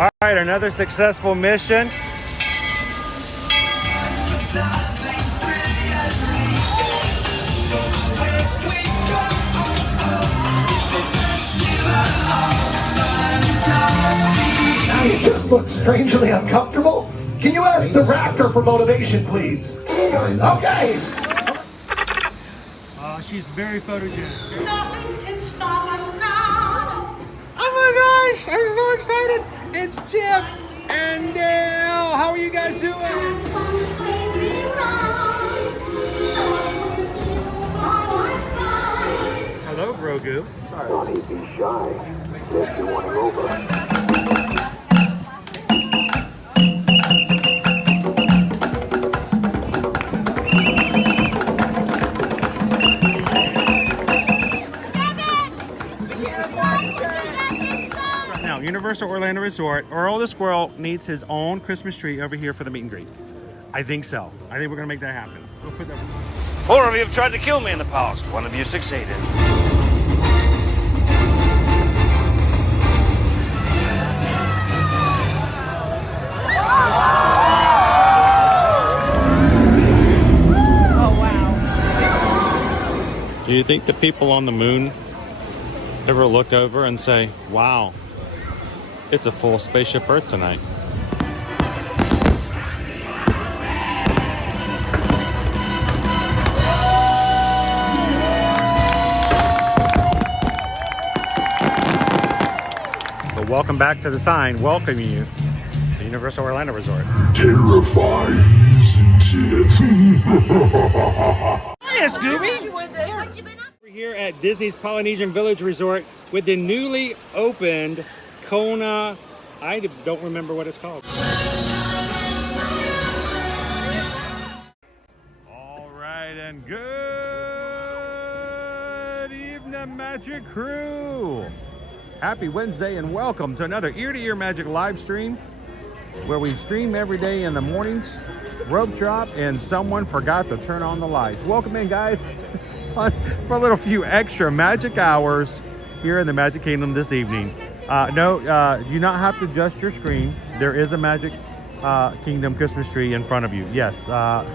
All right, another successful mission. You just look strangely uncomfortable. Can you ask the raptor for motivation, please? Okay. She's very photogenic. Nothing can stop us now. Oh my gosh, I'm so excited. It's Chip and Dale. How are you guys doing? Crazy ride. By my side. Hello, Grogu. Don't be shy. Let you want to over. Universal Orlando Resort, Earl the Squirrel needs his own Christmas tree over here for the meet and greet. I think so. I think we're gonna make that happen. We'll put that. 4 of you have tried to kill me in the past. 1 of you succeeded. Oh, wow. Do you think the people on the moon ever look over and say, wow, it's a full spaceship Earth tonight? But welcome back to the sign welcoming you to Universal Orlando Resort. Terrifying, isn't it? Hiya, Scooby! We're here at Disney's Polynesian Village Resort with the newly opened Kona, I don't remember what it's called. All right, and good evening, Magic Crew. Happy Wednesday and welcome to another Ear to Ear Magic live stream where we stream every day in the mornings, rope drop, and someone forgot to turn on the lights. Welcome in, guys. It's fun for a little few extra magic hours here in the Magic Kingdom this evening. No, you do not have to adjust your screen. There is a Magic Kingdom Christmas tree in front of you. Yes, our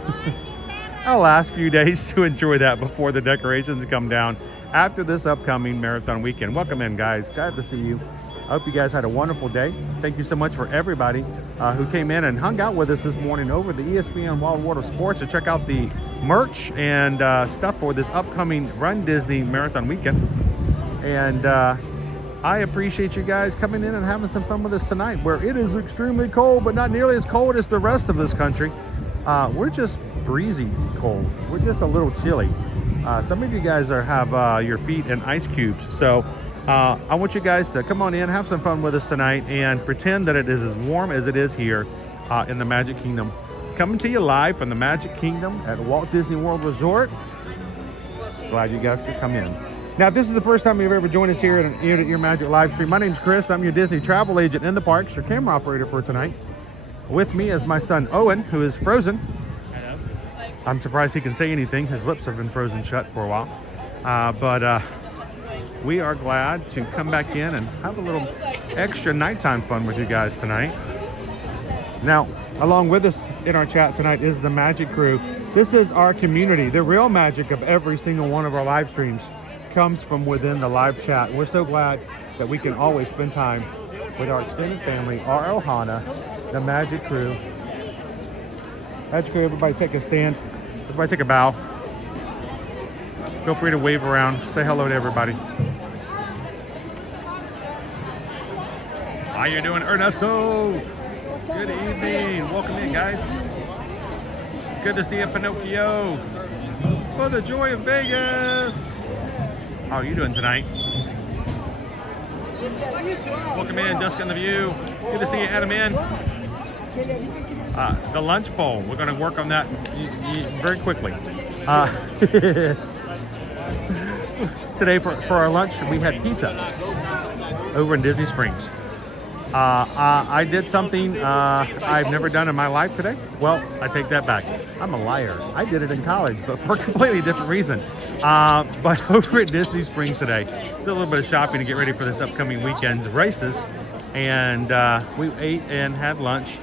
last few days to enjoy that before the decorations come down after this upcoming marathon weekend. Welcome in, guys. Glad to see you. I hope you guys had a wonderful day. Thank you so much for everybody who came in and hung out with us this morning over the ESPN Wild World of Sports to check out the merch and stuff for this upcoming Run Disney Marathon weekend. And I appreciate you guys coming in and having some fun with us tonight, where it is extremely cold, but not nearly as cold as the rest of this country. We're just breezy cold. We're just a little chilly. Some of you guys have your feet in ice cubes. So I want you guys to come on in, have some fun with us tonight, and pretend that it is as warm as it is here in the Magic Kingdom. Coming to you live from the Magic Kingdom at Walt Disney World Resort. Glad you guys could come in. Now, if this is the first time you've ever joined us here at an Ear to Ear Magic live stream, my name's Chris. I'm your Disney travel agent in the parks, your camera operator for tonight. With me is my son, Owen, who is frozen. Hello. I'm surprised he can say anything. His lips have been frozen shut for a while. But we are glad to come back in and have a little extra nighttime fun with you guys tonight. Now, along with us in our chat tonight is the Magic Crew. This is our community. The real magic of every single one of our live streams comes from within the live chat. We're so glad that we can always spend time with our extended family, our Ohana, the Magic Crew. Magic Crew, everybody take a stand. Everybody take a bow. Feel free to wave around. Say hello to everybody. How you doing, Ernesto? Good evening. Welcome in, guys. Good to see you, Pinocchio. For the joy of Vegas. How are you doing tonight? Welcome in, Dusk in the View. Good to see you, Adam in. The lunch bowl. We're going to work on that very quickly. Today for our lunch, we had pizza over in Disney Springs. I did something I've never done in my life today. Well, I take that back. I'm a liar. I did it in college, but for a completely different reason. But over at Disney Springs today, did a little bit of shopping to get ready for this upcoming weekend's races. And we ate and had lunch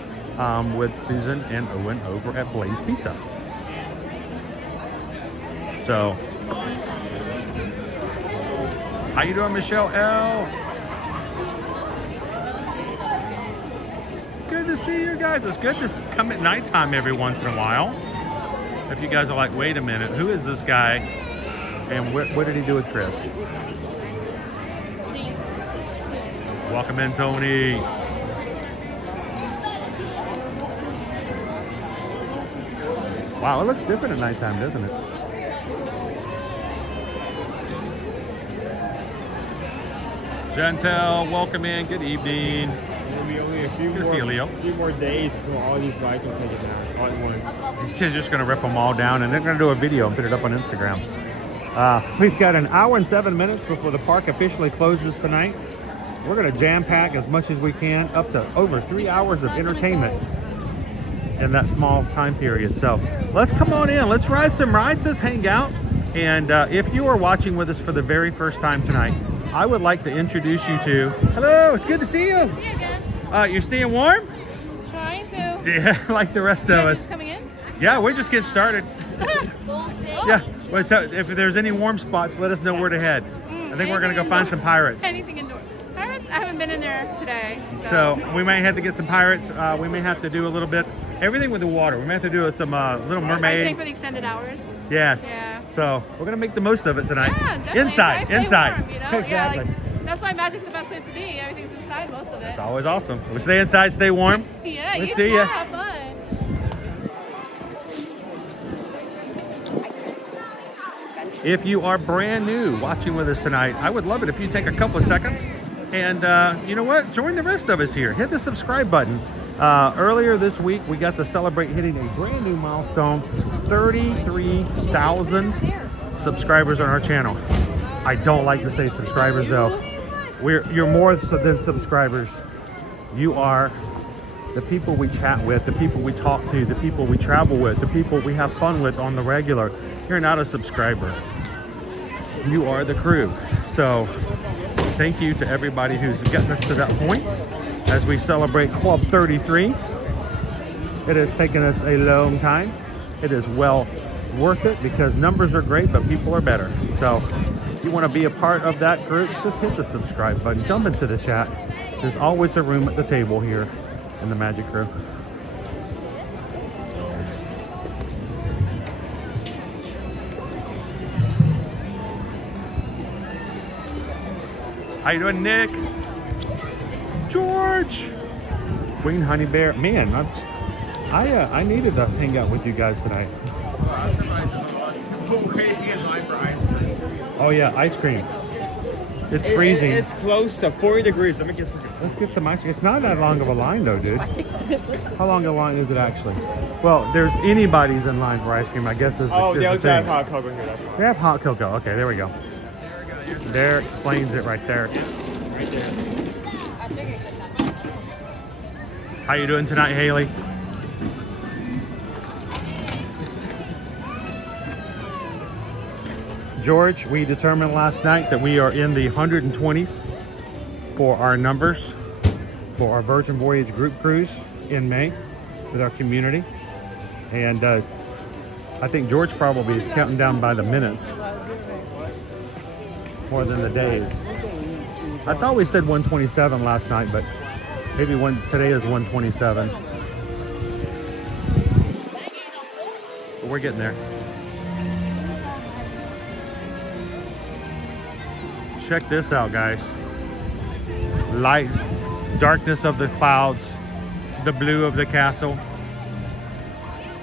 with Susan and Owen over at Blaze Pizza. So, how you doing, Michelle L? Good to see you guys. It's good to come at nighttime every once in a while. If you guys are like, wait a minute, who is this guy? And what did he do with Chris? Welcome in, Tony. Wow, it looks different at nighttime, doesn't it? Chantel, welcome in. Good evening. Maybe only a few Good to see you, Leo. few more days so all these lights will take it down all at once. She's just going to rip them all down, and they're going to do a video and put it up on Instagram. We've got an hour and 7 minutes before the park officially closes tonight. We're going to jam pack as much as we can, up to over 3 hours of entertainment in that small time period. So let's come on in. Let's ride some rides. Let's hang out. And if you are watching with us for the very first time tonight, I would like to introduce you to... Hello, it's good to see you. See you again. You're staying warm? Trying to. Yeah, like the rest You of guys us. just coming in? Yeah, we're just getting started. Yeah, well, so if there's any warm spots, let us know where to head. I think we're going to go find some pirates. Anything indoor. Pirates? I haven't been in there today. So we may have to get some pirates. We may have to do a little bit, everything with the water. We may have to do some Little Are you staying Mermaid. for the extended hours? Yes. Yeah. So we're going to make the most of it tonight. Yeah, definitely. Inside, Stay inside. warm, you know? Exactly. Yeah, like, that's why Magic's the best place to be. Everything's inside, most of it. It's always awesome. We stay inside, stay warm. Yeah, We'll you see too. ya. Have fun. If you are brand new watching with us tonight, I would love it if you take a couple of seconds and you know what? Join the rest of us here. Hit the subscribe button. Earlier this week, we got to celebrate hitting a brand new milestone, 33,000 subscribers on our channel. I don't like to say subscribers though. You're more than subscribers. You are the people we chat with, the people we talk to, the people we travel with, the people we have fun with on the regular. You're not a subscriber. You are the crew. So thank you to everybody who's gotten us to that point as we celebrate Club 33. It has taken us a long time. It is well worth it because numbers are great, but people are better. So if you want to be a part of that group, just hit the subscribe button, jump into the chat. There's always a room at the table here in the Magic Crew. How you doing, Nick? George? Queen Honey Bear. Man, I needed to hang out with you guys tonight. Oh yeah, ice cream. It's freezing. It's close to 40 degrees. Let me get some. Let's get some ice cream. It's not that long of a line though, dude. How long a line is it actually? Well, there's anybody's in line for ice cream, I guess. Oh, they the also have thing. hot cocoa here. That's fine. They have hot cocoa. Okay, there we go. There explains it right there. Right there. How you doing tonight, Haley? George, we determined last night that we are in the 120s for our numbers for our Virgin Voyage group cruise in May with our community. And I think George probably is counting down by the minutes more than the days. I thought we said 127 last night, but maybe today is 127. But we're getting there. Check this out, guys. Light, darkness of the clouds, the blue of the castle,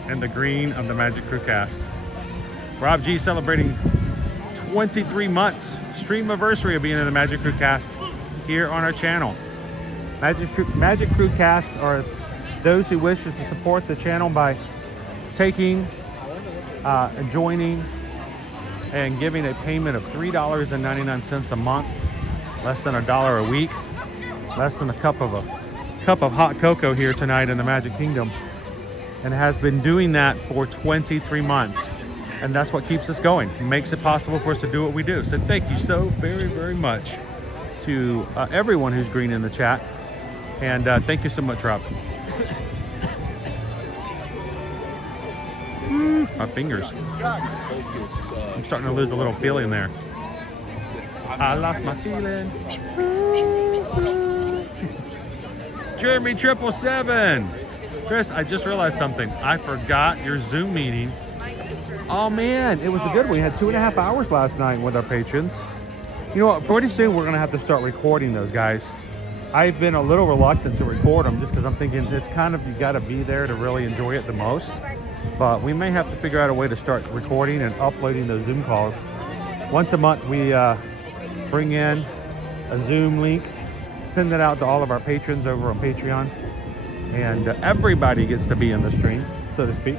and the green of the Magic Crew cast. Rob G celebrating 23 months stream anniversary of being in the Magic Crew cast here on our channel. Magic Crew cast are those who wish to support the channel by taking, joining, and giving a payment of $3.99 a month, less than $1 a week, less than a cup of hot cocoa here tonight in the Magic Kingdom, and has been doing that for 23 months. And that's what keeps us going. It makes it possible for us to do what we do. So thank you so very, very much to everyone who's green in the chat. And thank you so much, Rob. My fingers. I'm starting to lose a little feeling there. I lost my feeling. Jeremy 777. Chris, I just realized something. I forgot your Zoom meeting. Oh man, it was a good one. We had 2.5 hours last night with our patrons. You know what? Pretty soon we're gonna have to start recording those guys. I've been a little reluctant to record them just because I'm thinking it's kind of, you gotta be there to really enjoy it the most. But we may have to figure out a way to start recording and uploading those Zoom calls. Once a month we bring in a Zoom link, send it out to all of our patrons over on Patreon, and everybody gets to be in the stream, so to speak.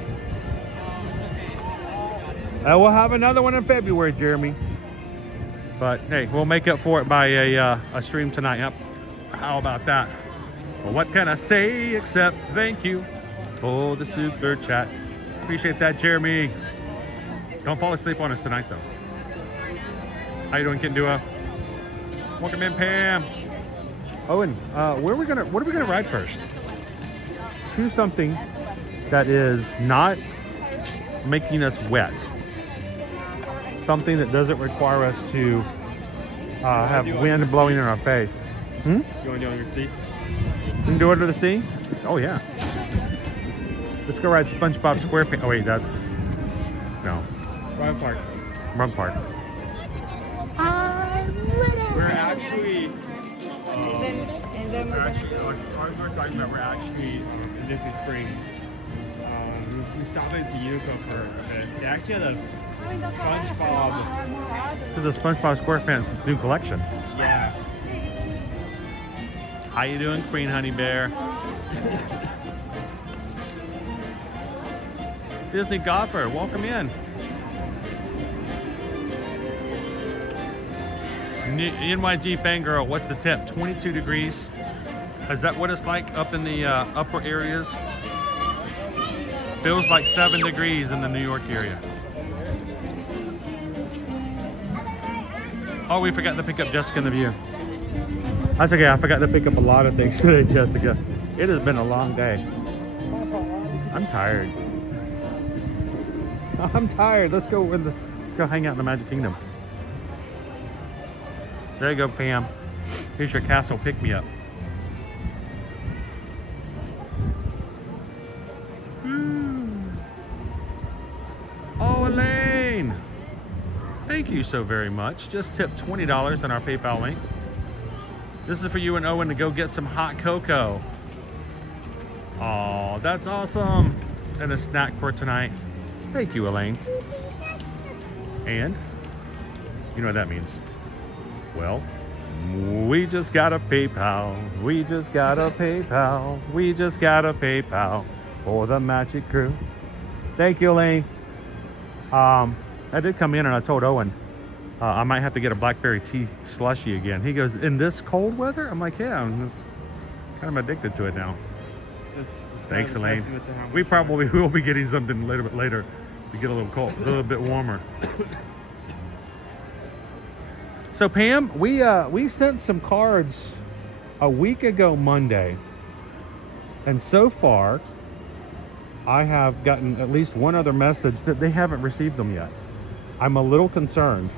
We'll have another one in February, Jeremy. But hey, we'll make up for it by a stream tonight. Yep. How about that? Well, what can I say except thank you for the super chat. Appreciate that, Jeremy. Don't fall asleep on us tonight, though. How you doing, Kindua? Welcome in, Pam. Owen, what are we gonna ride first? Choose something that is not making us wet. Something that doesn't require us to have wind blowing in our face. You want to do it on your seat? We can do it under the sea? Oh, yeah. Let's go ride SpongeBob SquarePants. Oh, wait, that's... No. Wrong part. Wrong part. We're actually... Cars we're talking about, we're actually in Disney Springs. We stopped into Yuko for a bit. They actually had a SpongeBob. This is a SpongeBob SquarePants new collection. Yeah. How you doing, Queen Honey Bear? Disney Golfer, welcome in. NYG Fangirl, what's the tip? 22 degrees. Is that what it's like up in the upper areas? Feels like 7 degrees in the New York area. Oh, we forgot to pick up Jessica in the View. That's okay, I forgot to pick up a lot of things today, Jessica. It has been a long day. I'm tired. I'm tired. Let's go hang out in the Magic Kingdom. There you go, Pam. Here's your castle pick-me-up. Oh, Elaine! Thank you so very much. Just tipped $20 on our PayPal link. This is for you and Owen to go get some hot cocoa. Oh, that's awesome. And a snack for tonight. Thank you, Elaine. And you know what that means. Well, we just got a PayPal. We just got a PayPal. We just got a PayPal for the Magic Crew. Thank you, Elaine. I did come in and I told Owen I might have to get a blackberry tea slushy again. He goes, in this cold weather? I'm like, yeah, I'm just kind of addicted to it now. It's Thanks, kind of a Elaine. testament to how much We probably will be getting something later to get a little cold, a little bit warmer. So Pam, we sent some cards a week ago Monday, and so far I have gotten at least one other message that they haven't received them yet. I'm a little concerned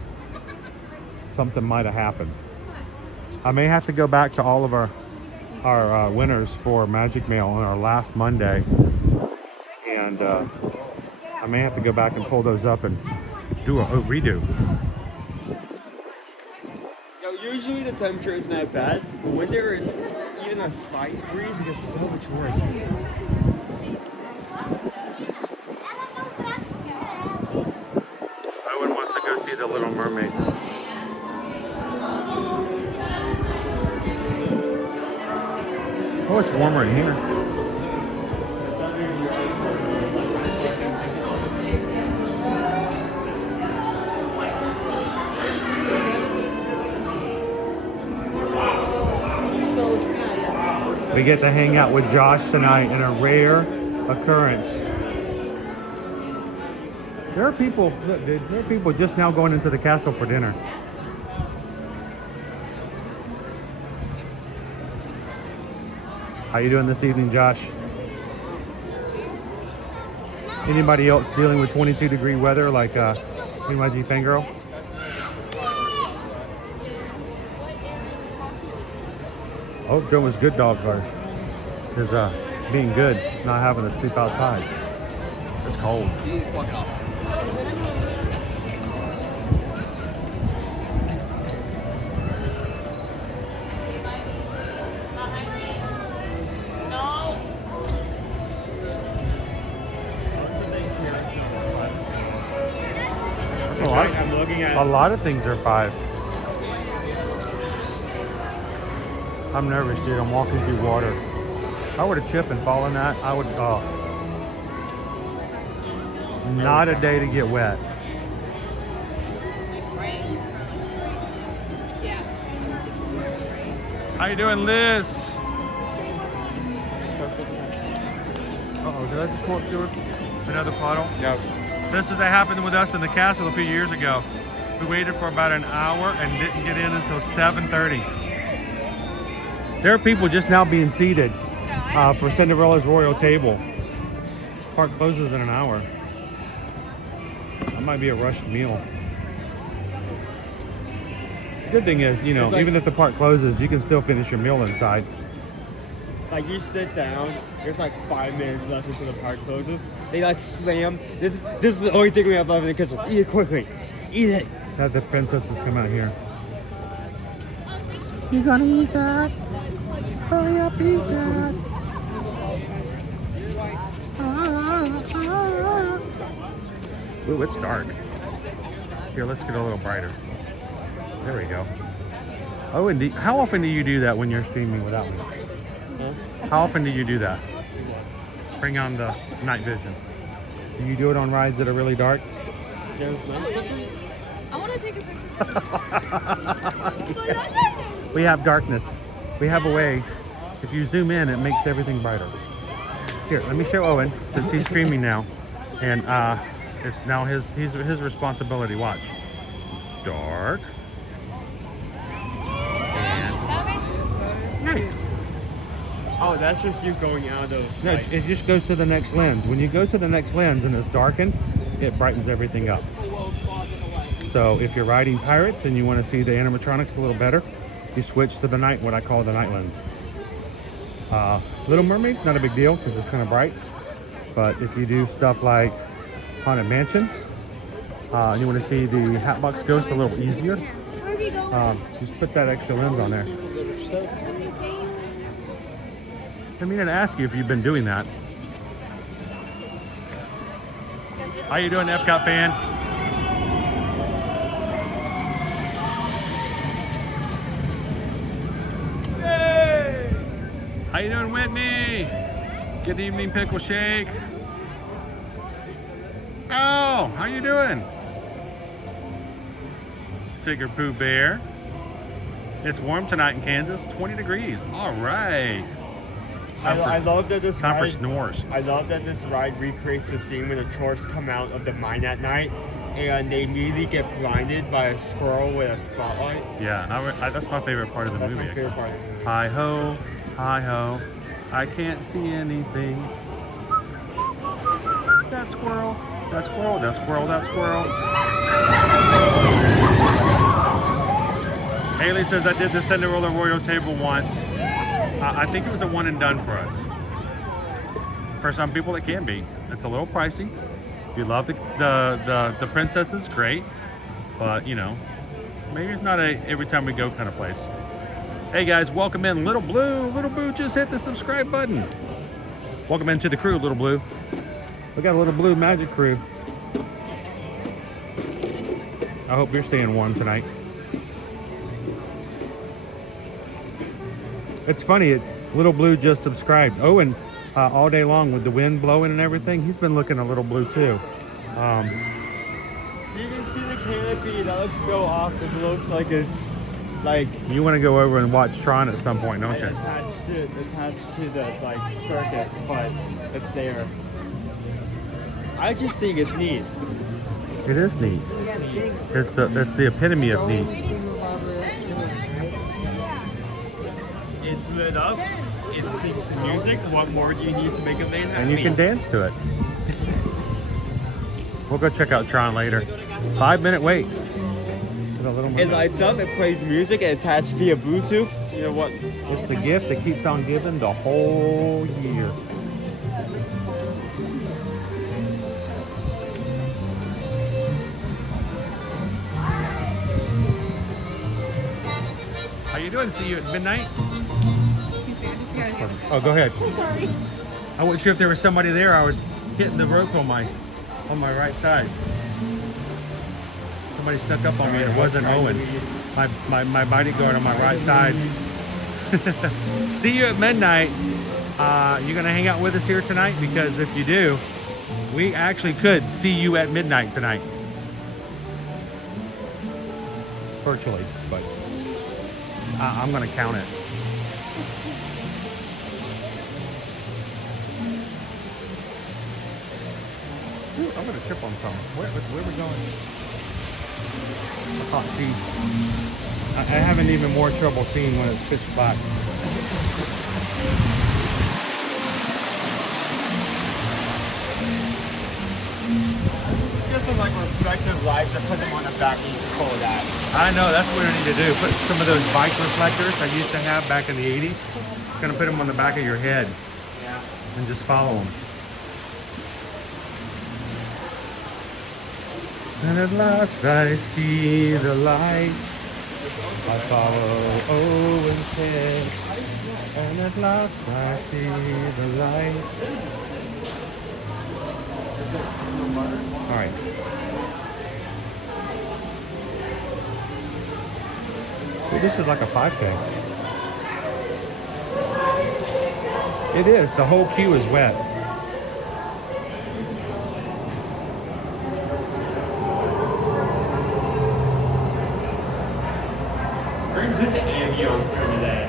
something might have happened. I may have to go back to all of our winners for Magic Mail on our last Monday, and I may have to go back and pull those up and do a redo. Usually the temperature is not bad, but when there is even a slight breeze, it gets so much worse. Owen wants to go see The Little Mermaid. Oh, it's warmer in here. We get to hang out with Josh tonight in a rare occurrence. There are people, look, dude, there are people just now going into the castle for dinner. How you doing this evening, Josh? Anybody else dealing with 22-degree weather like NYG Fangirl? I hope Joe's good dog guard is being good, not having to sleep outside. It's cold. I'm looking at A lot of things are 5. I'm nervous, dude. I'm walking through water. If I were to chip and fall in that, I would. Not a day to get wet. How you doing, Liz? Uh-oh, did I just walk through another puddle? Yeah. This is what happened with us in the castle a few years ago. We waited for about an hour and didn't get in until 7:30. There are people just now being seated for Cinderella's royal table. Park closes in an hour. That might be a rushed meal. Good thing is, you know, It's like- even if the park closes, you can still finish your meal inside. Like you sit down, there's like 5 minutes left until the park closes. They like slam. This is the only thing we have left in the kitchen. Eat it quickly. Eat it. Have the princesses come out here. You gonna eat that? Hurry up, eat that. Ooh, it's dark. Here, let's get a little brighter. There we go. Oh, and how often do you do that when you're streaming without me? How often do you do that? Bring on the night vision. Do you do it on rides that are really dark? I want to take a picture. We have darkness. We have a way. If you zoom in, it makes everything brighter. Here, let me show Owen, since he's streaming now. And it's now his responsibility. Watch. Dark. And night. Oh, that's just you going out of. No, like, it just goes to the next lens. When you go to the next lens and it's darkened, it brightens everything up. So if you're riding Pirates and you want to see the animatronics a little better, you switch to the night, what I call the night lens. Little Mermaid, not a big deal because it's kind of bright. But if you do stuff like Haunted Mansion, and you want to see the Hatbox Ghost a little easier, just put that extra lens on there. I mean, to ask you if you've been doing that. How you doing, Epcot fan? Hey! How you doing, Whitney? Good evening, Pickle Shake. Oh, how you doing? Tigger Pooh Bear. It's warm tonight in Kansas, 20 degrees. All right. I love that this Time for ride. snores. I love that this ride recreates the scene when the tourists come out of the mine at night, and they immediately get blinded by a squirrel with a spotlight. Yeah, that's my favorite part of the That's movie. my favorite part of the movie. Hi ho, I can't see anything. That squirrel, that squirrel, that squirrel, that squirrel. Haley says I did the Cinderella Royal table once. I think it was a one and done for us. For some people it can be. It's a little pricey. If you love the princesses, great. But you know, maybe it's not a every time we go kind of place. Hey guys, welcome in. Little Blue just hit the subscribe button. Welcome into the crew, Little Blue. We got a Little Blue Magic crew. I hope you're staying warm tonight. It's funny, Little Blue just subscribed. Owen, all day long with the wind blowing and everything, he's been looking a Little Blue too. You can see the canopy. That looks so off. It looks like it's like You want to go over and watch Tron at some point, don't you? attached to the like circus, but it's there. I just think it's neat. It is neat. It's the epitome of neat. It's lit up. It's dancing to music, what more do you need to make a main And you can dance to it. We'll go check out Tron later. 5-minute wait. It lights up, it plays music, and attached via Bluetooth. You know what? It's the gift that keeps on giving the whole year. How you doing? See you at midnight? Oh, go ahead. Sorry. I wasn't sure if there was somebody there. I was hitting the rope on my right side. Somebody snuck up on me and it wasn't Owen. My bodyguard on my right side. See you at midnight. You gonna hang out with us here tonight? Because if you do, we actually could see you at midnight tonight. Virtually, but I'm gonna count it. Ooh, I'm gonna trip on something. Where are we going? Oh, see, I haven't even more trouble seeing when it's pitch black. Just some like reflective lights and put them on the back and you can pull that. I know, that's what I need to do. Put some of those bike reflectors I used to have back in the 80s. Gonna put them on the back of your head. Yeah. And just follow them. And at last I see the light. I follow Owen's head. And at last I see the light. All right. Well, this is like a 5K. It is. The whole queue is wet. Where's this ambience for today?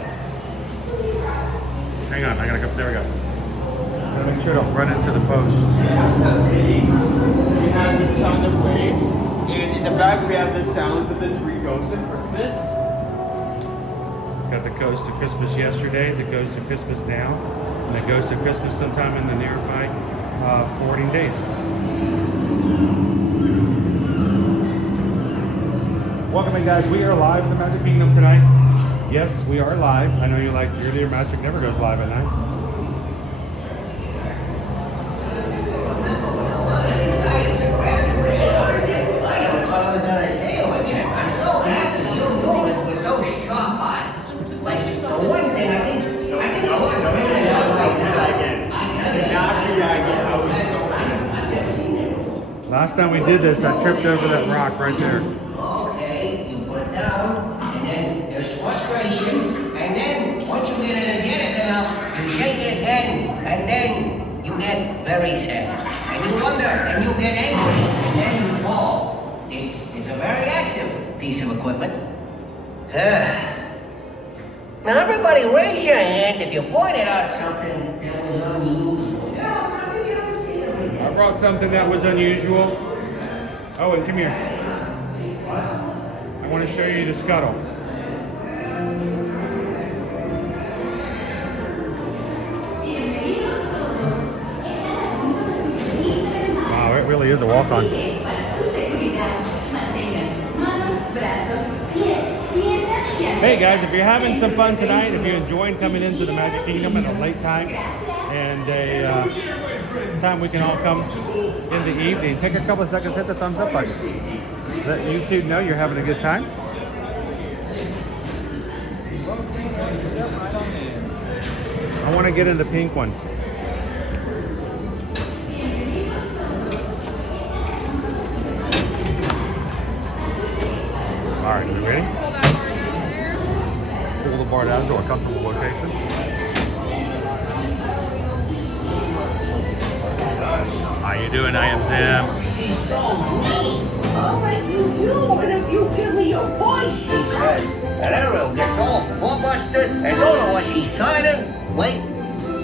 Hang on, I gotta go. There we go. Gotta make sure I don't run into the post. We have the sound of waves, and in the back we have the sounds of the three ghosts of Christmas. It's got the Ghost of Christmas yesterday, the Ghost of Christmas now, and the Ghost of Christmas sometime in the nearby 14 days. Welcome in, guys. We are live in the Magic Kingdom tonight. Yes, we are live. I know you're like, your magic never goes live at night. Last time we did this, I tripped over that rock right there. Okay, you put it down, and then there's frustration, and then once you get energetic enough, you shake it again, and then you get very sad. And you wonder, and you get angry, and then you fall. This is a very active piece of equipment. Now everybody raise your hand if you pointed out something that was unusual. I brought something that was unusual. Owen, come here. I want to show you the scuttle. Wow, it really is a walk-on. Hey guys, if you're having some fun tonight, if you're enjoying coming into the Magic Kingdom at a late time and a time we can all come in the evening, take a couple of seconds, hit the thumbs up button. Let YouTube know you're having a good time. I want to get in the pink one. All right, are you ready? Pull the bar down to a comfortable location. How you doing? I am Zim. She's so mean. All right, you, and if you give me your voice, she says. And Ariel gets all flustered and don't know what she's signing. Wait,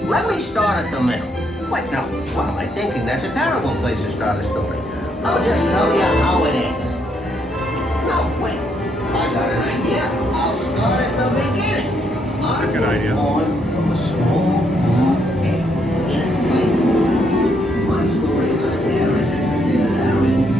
let me start at the middle. Wait, no, what am I thinking? That's a terrible place to start a story. I'll just tell you how it ends. No, wait, I got an idea. I'll start at the beginning. I Good idea. was born from a small blue egg in a plate. My story not near as interesting as Aaron's.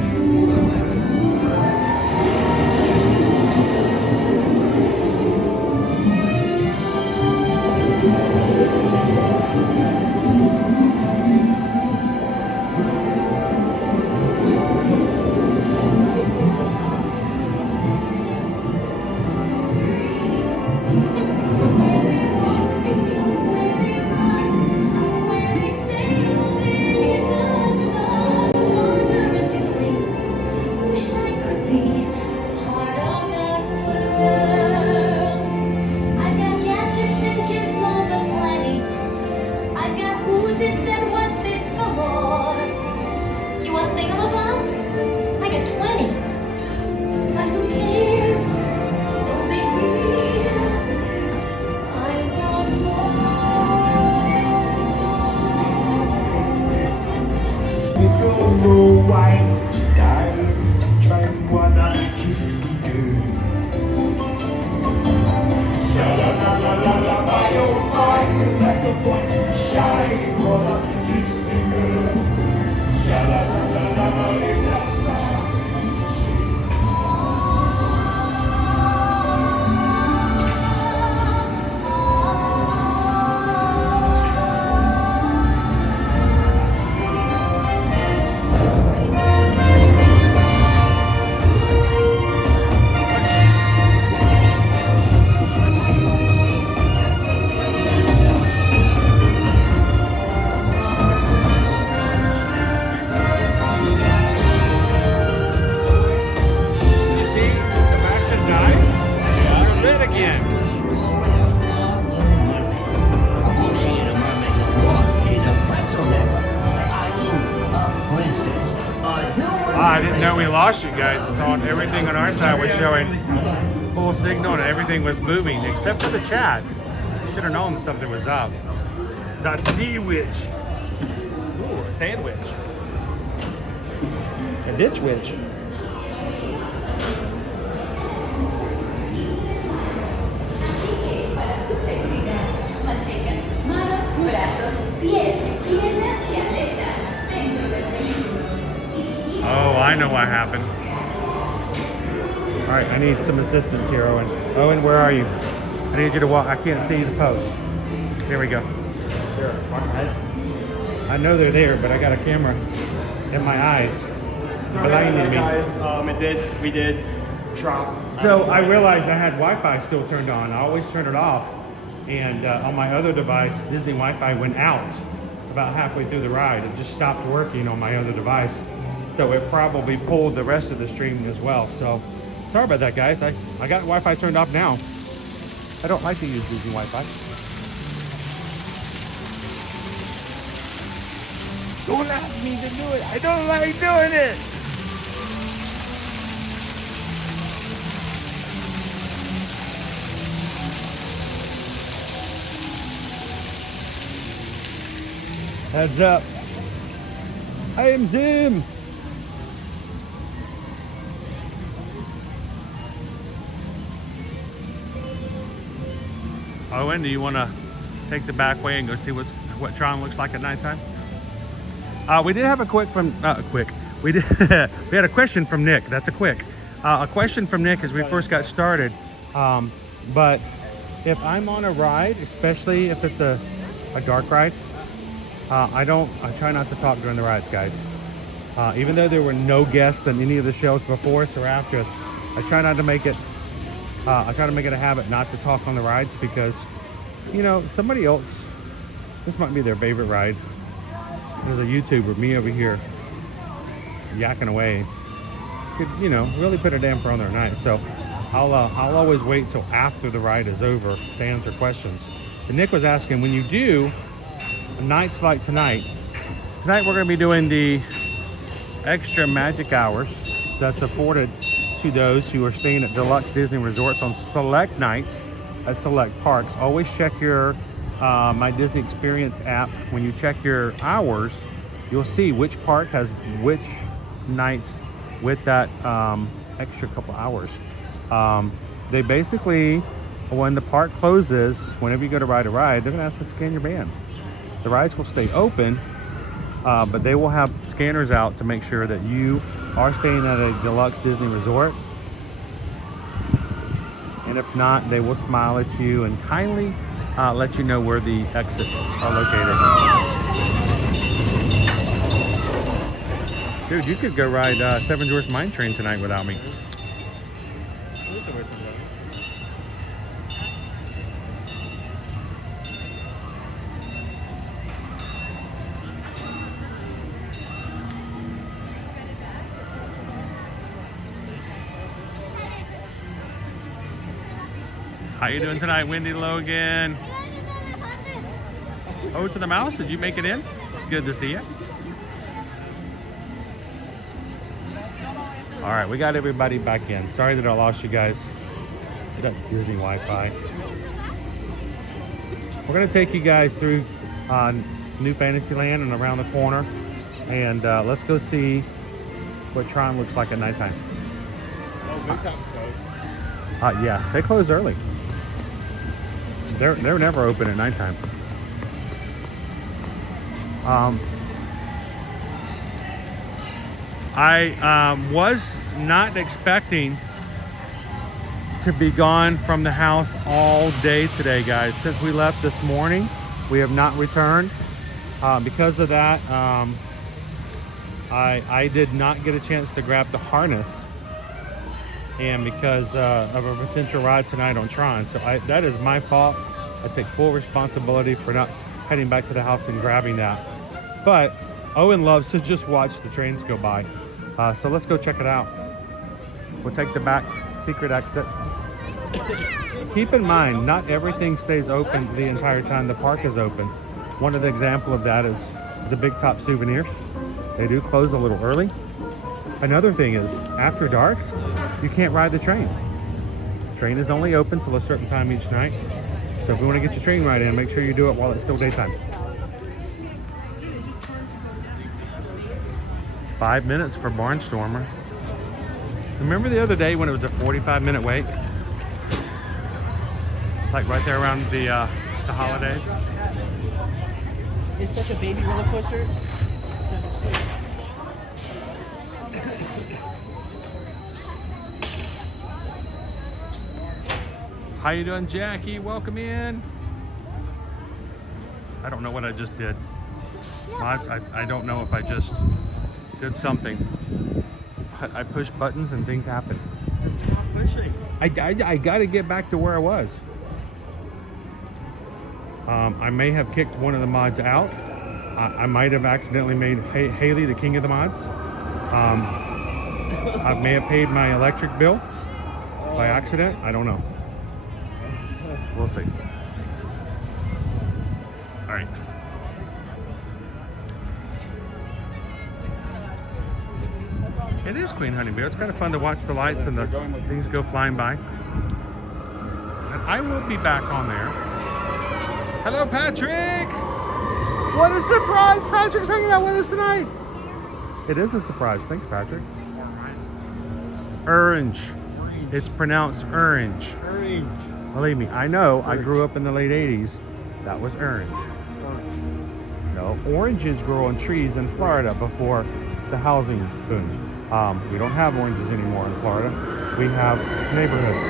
I didn't know we lost you guys. So everything on our side was showing full signal and everything was moving except for the chat. Should have known that something was up. That sea witch. Ooh, a sandwich. A ditch witch. Oh, I know what happened. All right, I need some assistance here, Owen. Owen, where are you? I need you to walk. I can't see the post. Here we go. I know they're there, but I got a camera in my eyes. Blinding me. Guys, we did drop. So I realized I had Wi-Fi still turned on. I always turn it off. And on my other device, Disney Wi-Fi went out about halfway through the ride. It just stopped working on my other device. So it probably pulled the rest of the stream as well. So sorry about that, guys. I got Wi-Fi turned off now. I don't like to use Disney Wi-Fi. Don't ask me to do it. I don't like doing it. Heads up. I am Zoom. Owen, do you want to take the back way and go see what Tron looks like at nighttime? We did have a we had a question from Nick. That's a quick. A question from Nick as we first got started. But if I'm on a ride, especially if it's a dark ride, I try not to talk during the rides, guys. Even though there were no guests on any of the shows before us or after us, I try not to make it. I try to make it a habit not to talk on the rides because, you know, somebody else, this might be their favorite ride. There's a YouTuber, me over here, yakking away, could, you know, really put a damper on their night. So I'll always wait till after the ride is over to answer questions. And Nick was asking, when you do nights like tonight we're going to be doing the extra magic hours that's afforded to those who are staying at deluxe Disney resorts on select nights at select parks. Always check your My Disney Experience app. When you check your hours, you'll see which park has which nights with that extra couple hours. They basically when the park closes, whenever you go to ride a ride, they're going to ask to scan your band. The rides will stay open, but they will have scanners out to make sure that you are staying at a deluxe Disney resort. And if not, they will smile at you and kindly let you know where the exits are located. Dude, you could go ride Seven Dwarfs Mine Train tonight without me. How you doing tonight, Wendy Logan? Oh, to the mouse? Did you make it in? Good to see you. All right, we got everybody back in. Sorry that I lost you guys. That Disney Wi-Fi. We're gonna take you guys through New Fantasyland and around the corner, and let's go see what Tron looks like at nighttime. Oh, nighttime's closed. Yeah, they close early. They're never open at nighttime. I was not expecting to be gone from the house all day today, guys. Since we left this morning, we have not returned. Because of that, I did not get a chance to grab the harness, and because of a potential ride tonight on Tron. So that is my fault. I take full responsibility for not heading back to the house and grabbing that. But Owen loves to just watch the trains go by. So let's go check it out. We'll take the back secret exit. Keep in mind, not everything stays open the entire time the park is open. One of the examples of that is the Big Top Souvenirs. They do close a little early. Another thing is, after dark, you can't ride the train. The train is only open till a certain time each night. So if you want to get your train ride in, make sure you do it while it's still daytime. It's 5 minutes for Barnstormer. Remember the other day when it was a 45-minute wait? Like right there around the holidays? It's such a baby roller coaster. How you doing, Jackie? Welcome in. I don't know what I just did. Mods, I don't know if I just did something. I push buttons and things happen. Stop pushing. I got to get back to where I was. I may have kicked one of the mods out. I might have accidentally made Haley the king of the mods. I may have paid my electric bill by accident. I don't know. We'll see. All right. It is Queen Honey Bear. It's kind of fun to watch the lights and the things go flying by. And I will be back on there. Hello, Patrick! What a surprise! Patrick's hanging out with us tonight. It is a surprise. Thanks, Patrick. Orange. It's pronounced orange. Orange. Believe me, I know. I grew up in the late 80s. That was orange. No, oranges grow on trees in Florida before the housing boom. We don't have oranges anymore in Florida. We have neighborhoods.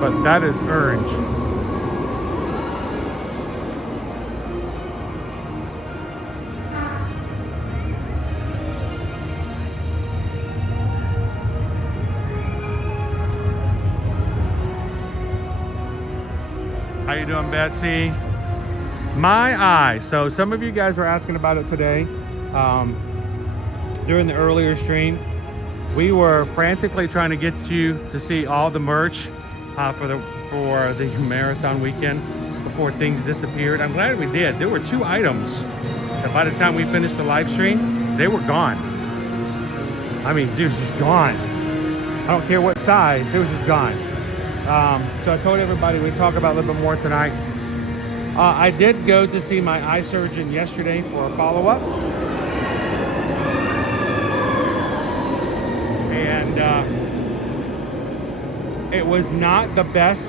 But that is orange. How you doing, Betsy? My eye. So some of you guys were asking about it today. During the earlier stream, we were frantically trying to get you to see all the merch for the marathon weekend before things disappeared. I'm glad we did. There were 2 items that by the time we finished the live stream, they were gone. I mean, dude, just gone. I don't care what size, they were just gone. So I told everybody we'd talk about a little bit more tonight. I did go to see my eye surgeon yesterday for a follow-up. And it was not the best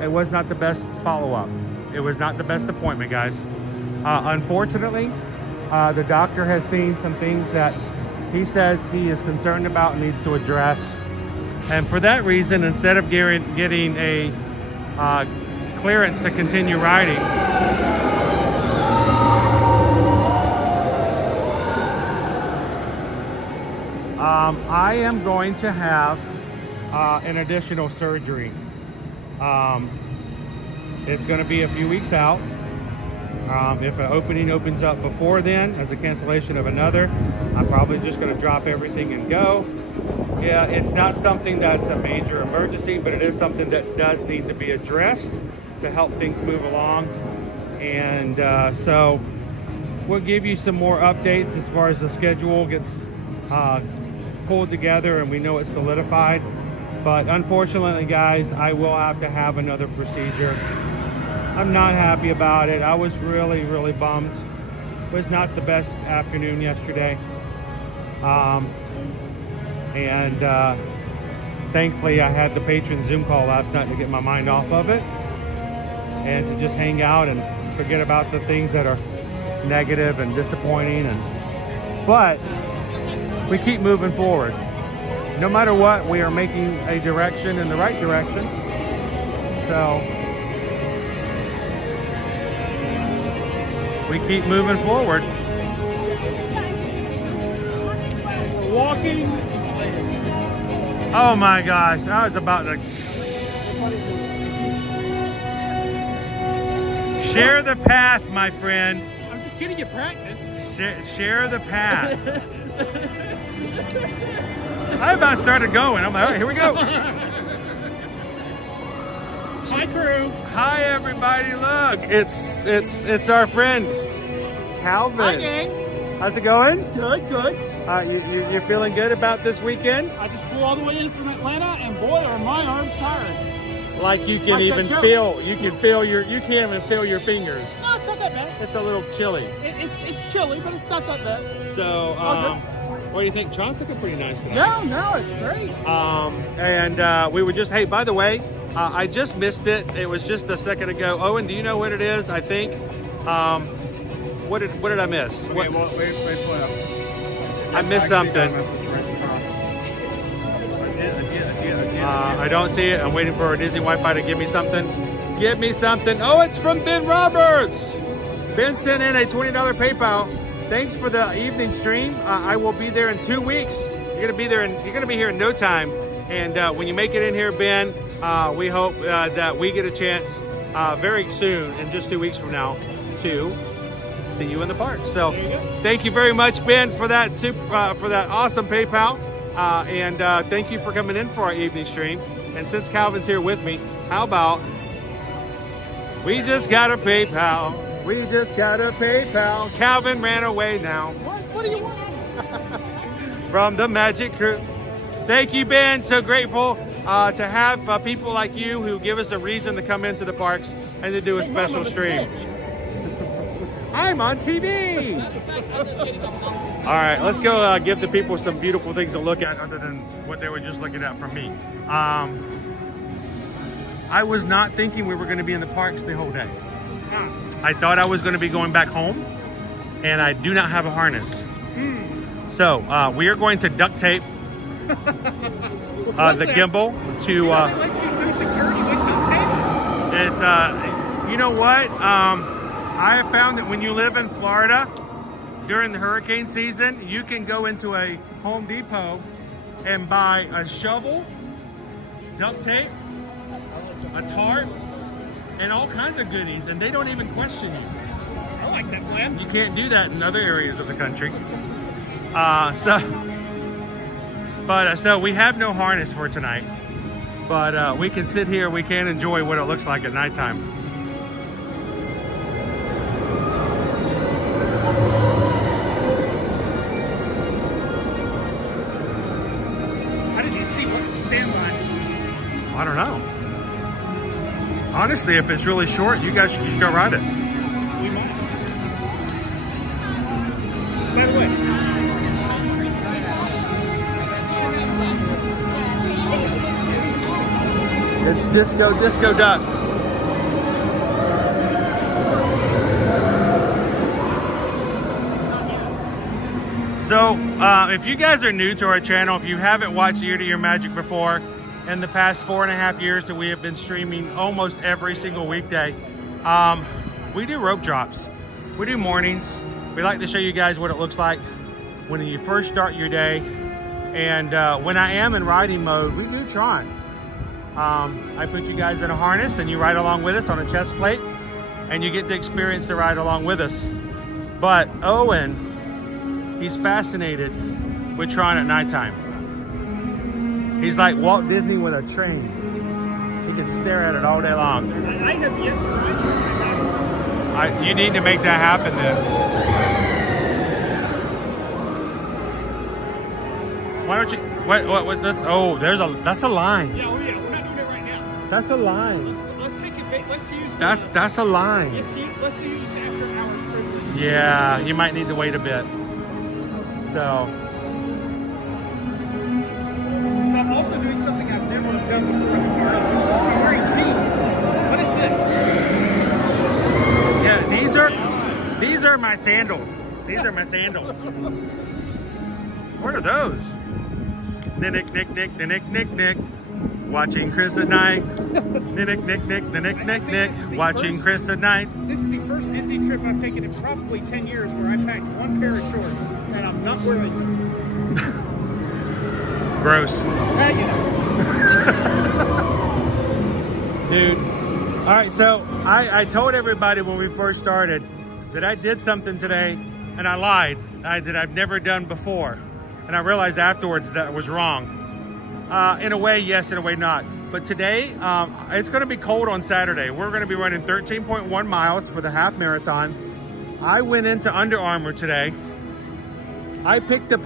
it was not the best follow-up. It was not the best appointment, guys. Unfortunately, the doctor has seen some things that he says he is concerned about and needs to address. And for that reason, instead of getting a clearance to continue riding, I am going to have an additional surgery. It's going to be a few weeks out. If an opening opens up before then, as a cancellation of another, I'm probably just going to drop everything and go. Yeah, it's not something that's a major emergency, but it is something that does need to be addressed to help things move along. And so we'll give you some more updates as far as the schedule gets pulled together and we know it's solidified. But unfortunately, guys, I will have to have another procedure. I'm not happy about it. I was really, really bummed. It was not the best afternoon yesterday. Thankfully, I had the patron Zoom call last night to get my mind off of it and to just hang out and forget about the things that are negative and disappointing. But we keep moving forward. No matter what, we are making a direction in the right direction. So we keep moving forward. Walking. Oh my gosh, I was about to share the path, my friend. I'm just getting you practice. Share the path. I about started going. I'm like, all right, here we go. Hi, crew. Hi, everybody. Look, it's our friend Calvin. Hi, gang. How's it going? Good, good. You're feeling good about this weekend? I just flew all the way in from Atlanta, and boy, are my arms tired. Like you can Like even that feel, you can't even feel your fingers. No, it's not that bad. It's a little chilly. It's chilly, but it's not that bad. So, All what do you think? John's looking pretty nice tonight. No, it's great. We were just, hey, by the way, I just missed it. It was just a second ago. Owen, do you know what it is? I think. What did I miss? Okay, well, wait, pull it up. I missed something. I don't see it. I'm waiting for Disney Wi-Fi to give me something. Give me something. Oh, it's from Ben Roberts. Ben sent in a $20 PayPal. Thanks for the evening stream. I will be there in 2 weeks. You're gonna be there, and you're gonna be here in no time. And when you make it in here, Ben, we hope that we get a chance very soon, in just 2 weeks from now, to see you in the park. So, thank you very much, Ben, for that awesome PayPal, and thank you for coming in for our evening stream. And since Calvin's here with me, how about we just got a PayPal? We just got a PayPal. Calvin ran away now. What do you want? From the Magic Crew. Thank you, Ben. So grateful to have people like you who give us a reason to come into the parks and to do a special stream. I'm on TV. All right, let's go give the people some beautiful things to look at other than what they were just looking at from me. I was not thinking we were going to be in the parks the whole day. I thought I was going to be going back home, and I do not have a harness. So we are going to duct tape the gimbal to. They let you do security with duct tape? It's you know what? I have found that when you live in Florida during the hurricane season, you can go into a Home Depot and buy a shovel, duct tape, a tarp, and all kinds of goodies, and they don't even question you. I like that plan. You can't do that in other areas of the country. So we have no harness for tonight, but we can sit here. We can enjoy what it looks like at nighttime. How did you see? What's the standby? I don't know. Honestly, if it's really short, you guys should just go ride it. We might. By the way, It's Disco Duck. So, if you guys are new to our channel, if you haven't watched Ear to Ear Magic before, in the past 4.5 years that we have been streaming almost every single weekday, we do rope drops. We do mornings. We like to show you guys what it looks like when you first start your day. And when I am in riding mode, we do trot. I put you guys in a harness and you ride along with us on a chest plate, and you get to experience the ride along with us. But Owen, he's fascinated with Tron at nighttime. He's like Walt Disney with a train. He can stare at it all day long. I have yet to ride Tron. You need to make that happen then. Why don't you? What this? Oh, that's a line. Yeah, we're not doing it right now. That's a line. Let's take it. Let's use. That's a line. Let's use after hours privilege. Yeah, you might need to wait a bit. So I'm also doing something I've never done before in the parks. I'm wearing jeans. What is this? yeah, these are my sandals. These are my sandals. What are those? Nick. Watching Chris at night. Nick. Watching Chris at night. This is the first Disney trip I've taken in probably 10 years where I packed one pair of shorts and I'm not wearing them. Gross. You know. Dude. All right, so I told everybody when we first started that I did something today, and I lied, that I've never done before. And I realized afterwards that was wrong. In a way, yes, in a way, not. But today, it's going to be cold on Saturday. We're going to be running 13.1 miles for the half marathon. I went into Under Armour today. I picked up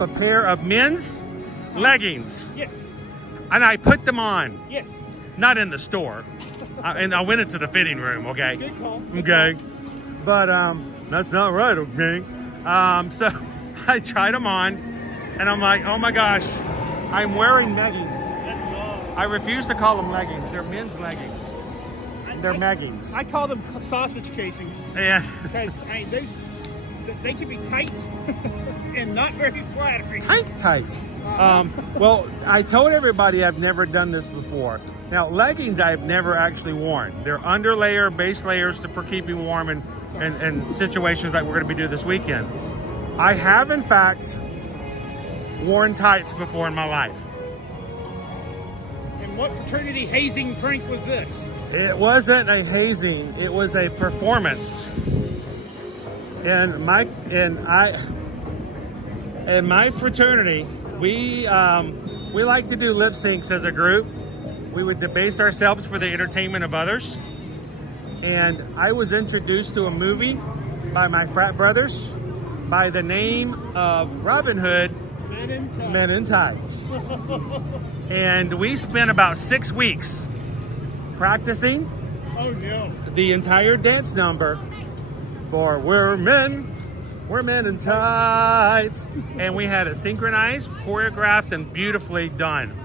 a pair of men's leggings. Yes. And I put them on. Yes. Not in the store. And I went into the fitting room, okay? Good call. Okay. But that's not right, okay? So I tried them on, and I'm like, oh my gosh, I'm wearing leggings. I refuse to call them leggings. They're men's leggings. They're leggings. I call them sausage casings. Yeah. Because they can be tight and not very flattering. Tights. Well, I told everybody I've never done this before. Now, leggings I've never actually worn. They're under layer, base layers for keeping warm in situations like we're going to be doing this weekend. I have, in fact, worn tights before in my life. And what fraternity hazing prank was this? It wasn't a hazing. It was a performance. In my fraternity, we like to do lip syncs as a group. We would debase ourselves for the entertainment of others. And I was introduced to a movie by my frat brothers by the name of Robin Hood, Men in Tights. And we spent about 6 weeks practicing the entire dance number for We're Men in Tights. And we had it synchronized, choreographed, and beautifully done.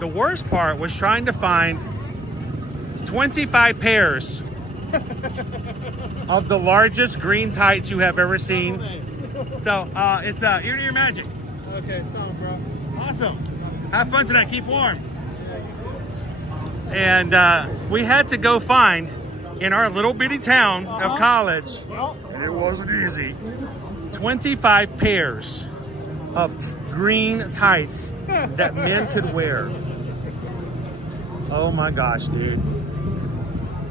The worst part was trying to find 25 pairs of the largest green tights you have ever seen. So it's Ear to Ear Magic. Okay, solid, bro. Awesome. Have fun tonight. Keep warm. And we had to go find, in our little bitty town of college, it wasn't easy, 25 pairs of green tights that men could wear. Oh my gosh, dude.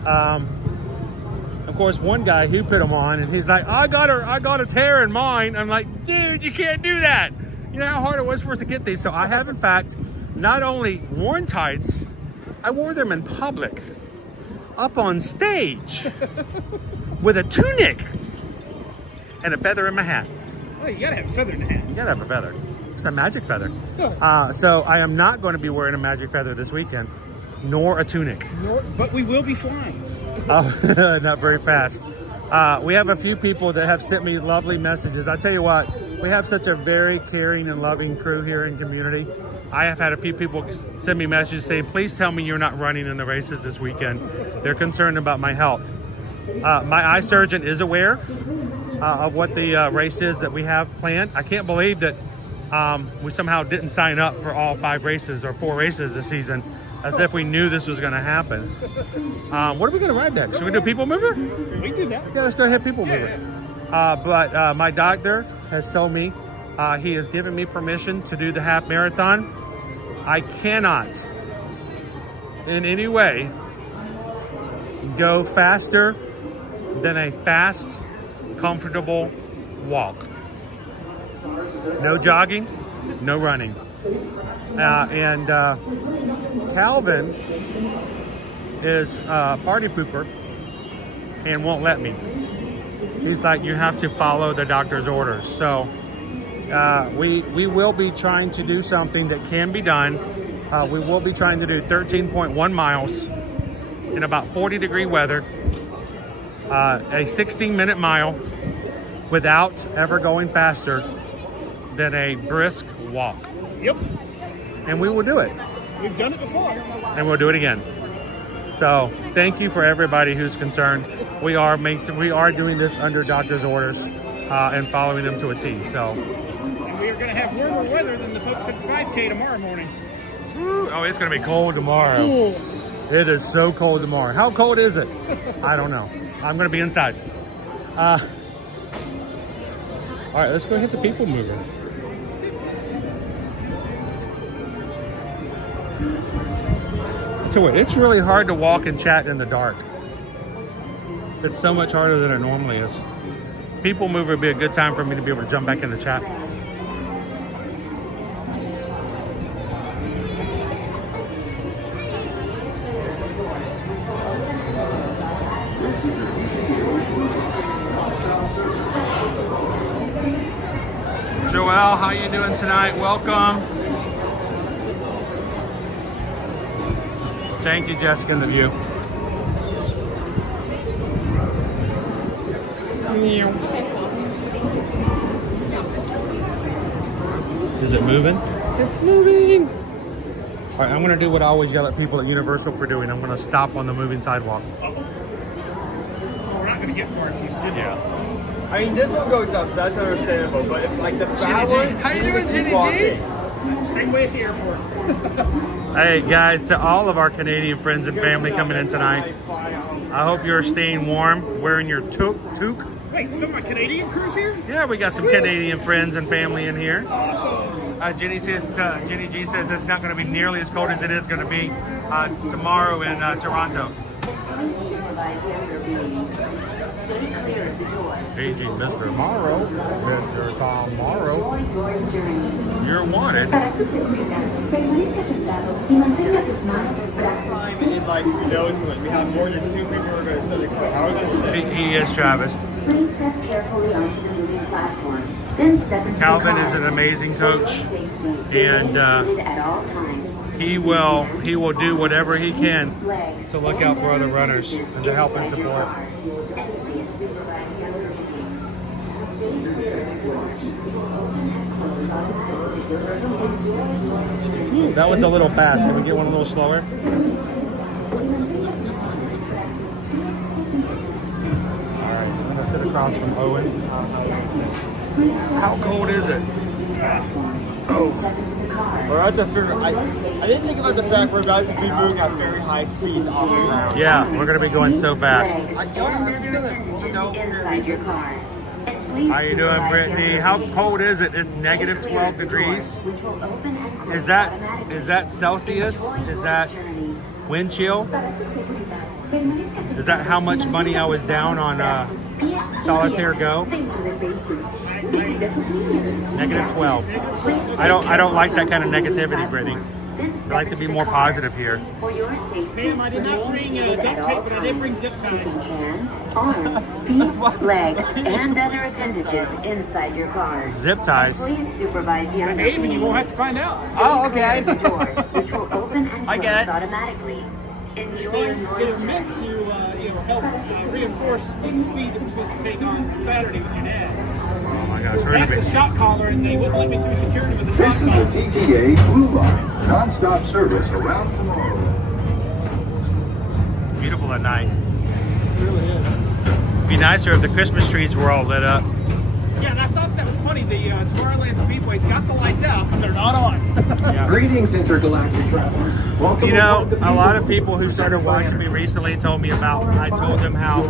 Of course, one guy, he put them on and he's like, I got a tear in mine. I'm like, dude, you can't do that. You know how hard it was for us to get these. So I have, in fact, not only worn tights, I wore them in public, up on stage, with a tunic and a feather in my hat. Oh, you gotta have a feather in the hat. You gotta have a feather. It's a magic feather. So I am not going to be wearing a magic feather this weekend, nor a tunic. But we will be flying. Not very fast. We have a few people that have sent me lovely messages. I tell you what, we have such a very caring and loving crew here in community. I have had a few people send me messages saying, please tell me you're not running in the races this weekend. They're concerned about my health. My eye surgeon is aware of what the race is that we have planned. I can't believe that we somehow didn't sign up for all 5 races or 4 races this season, as if we knew this was going to happen. What are we going to ride then? Should we do People Mover? We can do that. Yeah, let's go ahead, People Mover. But my doctor has told me he has given me permission to do the half marathon. I cannot in any way go faster than a fast, comfortable walk. No jogging, no running. Calvin is a party pooper and won't let me. He's like, you have to follow the doctor's orders. So we will be trying to do something that can be done. We will be trying to do 13.1 miles in about 40-degree weather, a 16-minute mile without ever going faster than a brisk walk. Yep. And we will do it. We've done it before. And we'll do it again. So thank you for everybody who's concerned. We are doing this under doctor's orders and following them to a T. So. And we are going to have warmer weather than the folks at 5K tomorrow morning. Woo. Oh, it's going to be cold tomorrow. Ooh. It is so cold tomorrow. How cold is it? I don't know. I'm going to be inside. All right, let's go hit the People Mover. It's really hard to walk and chat in the dark. It's so much harder than it normally is. People Mover would be a good time for me to be able to jump back in the chat. Joelle, how you doing tonight? Welcome. Thank you, Jessica, and the view. Is it moving? It's moving. All right, I'm going to do what I always yell at people at Universal for doing. I'm going to stop on the moving sidewalk. We're not going to get far if you did. Yeah. I mean, this one goes up, so that's understandable. But if, like the fat one, how you doing, Jenny G? Same way at the airport. Hey guys, to all of our Canadian friends and family coming in tonight, I hope you're staying warm, wearing your toque. Wait, some of my Canadian crews here? Yeah, we got some Canadian friends and family in here. Awesome. Jenny G says it's not going to be nearly as cold as it is going to be tomorrow in Toronto. Paging Mr. Morrow, Mr. Tom Morrow, you're wanted. in like those, like we have more than 2 people who are going to sit in the car. How are they going to sit? He is Travis. Please step carefully onto the moving platform. Then step into Calvin the car. is an amazing coach, and at all times. he will do whatever he can to look out for other runners and to help and support. That one's a little fast. Can we get one a little slower? Alright, I'm going to sit across from Owen. How cold is it? We're at the figure. I didn't think about the fact we're about to be moving at very high speeds off the ground. Yeah, we're going to be going so fast. Inside your car. How you doing, Brittany? How cold is it? It's negative 12 degrees. Is that Celsius? Is that wind chill? Is that how much money I was down on Solitaire Go? Negative 12. I don't like that kind of negativity, Brittany. I like to be more positive here. Ma'am, I did not bring duct tape, but I did bring zip ties. Hands, arms, feet, legs, and other appendages inside your car. Zip ties. Please supervise younger Dave, and you won't have to find out. Oh, okay. The doors, which will open and I close get it. automatically. Enjoy your They're meant to, help reinforce the speed that we're supposed to take on Saturday with your dad. Oh my gosh, we're That gonna was be. shot caller, and they wouldn't let me through security with the This shot is the collar. TTA Blue Line, non-stop service around tomorrow. It's beautiful at night. It really is. It'd be nicer if the Christmas trees were all lit up. Yeah, and I thought that was funny. The Tomorrowland Speedway's got the lights out, but they're not on. Greetings, intergalactic travelers. Welcome You know, aboard the a lot of Beagle. people who started watching me recently told me about, I told them how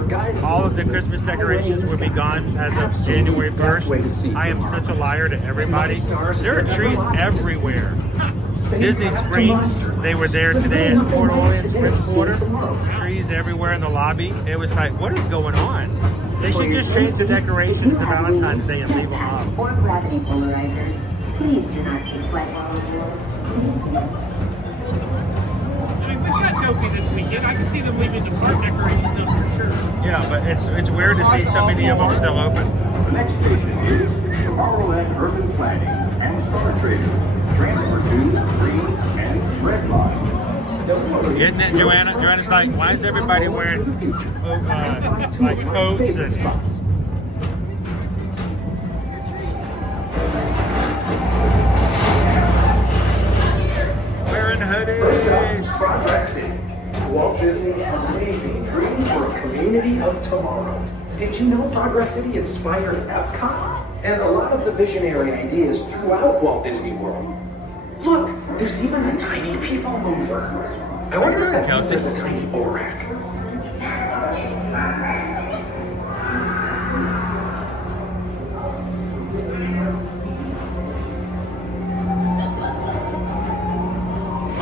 all of the Christmas decorations would be gone as of January 1st. I am such a liar to everybody. There are trees everywhere. Disney Springs, they were there today at Port Orleans, Bridgewater. Trees everywhere in the lobby. It was like, what is going on? They should just change the decorations to Valentine's Day and leave them up. Or gravity polarizers. Please do not take flight while on board. I mean, we've got Dopey this weekend. I can see them leaving the park decorations up for sure. Yeah, but it's weird to see so many of them still open. The next station is Tomorrowland Urban Planning and Star Traders. Transfer to Green and Red Line. Isn't it, Joanna? Joanna's like, why is everybody wearing like coats and wearing hoodies? Progress City. Walt Disney's amazing dream for a community of tomorrow. Did you know Progress City inspired Epcot? And a lot of the visionary ideas throughout Walt Disney World. Look, there's even a tiny people mover. I wonder if that means there's a tiny Borak.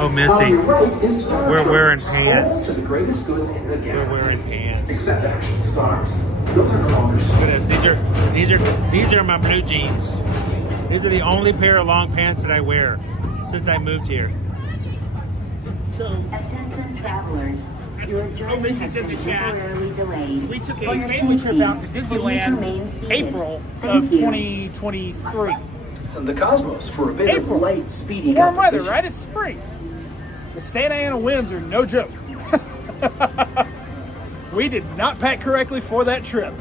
Oh, Missy, Right is Star we're wearing Troopers, pants. home to the greatest goods in the galaxy. We're wearing pants. Except actual stars. Those are no longer Look at this. These are my blue jeans. These are the only pair of long pants that I wear since I moved here. So, Attention travelers. Your journey Missy's has in been the chat. temporarily delayed. we took For a your family trip safety, out to please remain Disneyland seated. April Thank of you. 2023. And the cosmos for a bit April. of light, speedy Warm weather, competition. right? It's spring. The Santa Ana winds are no joke. We did not pack correctly for that trip.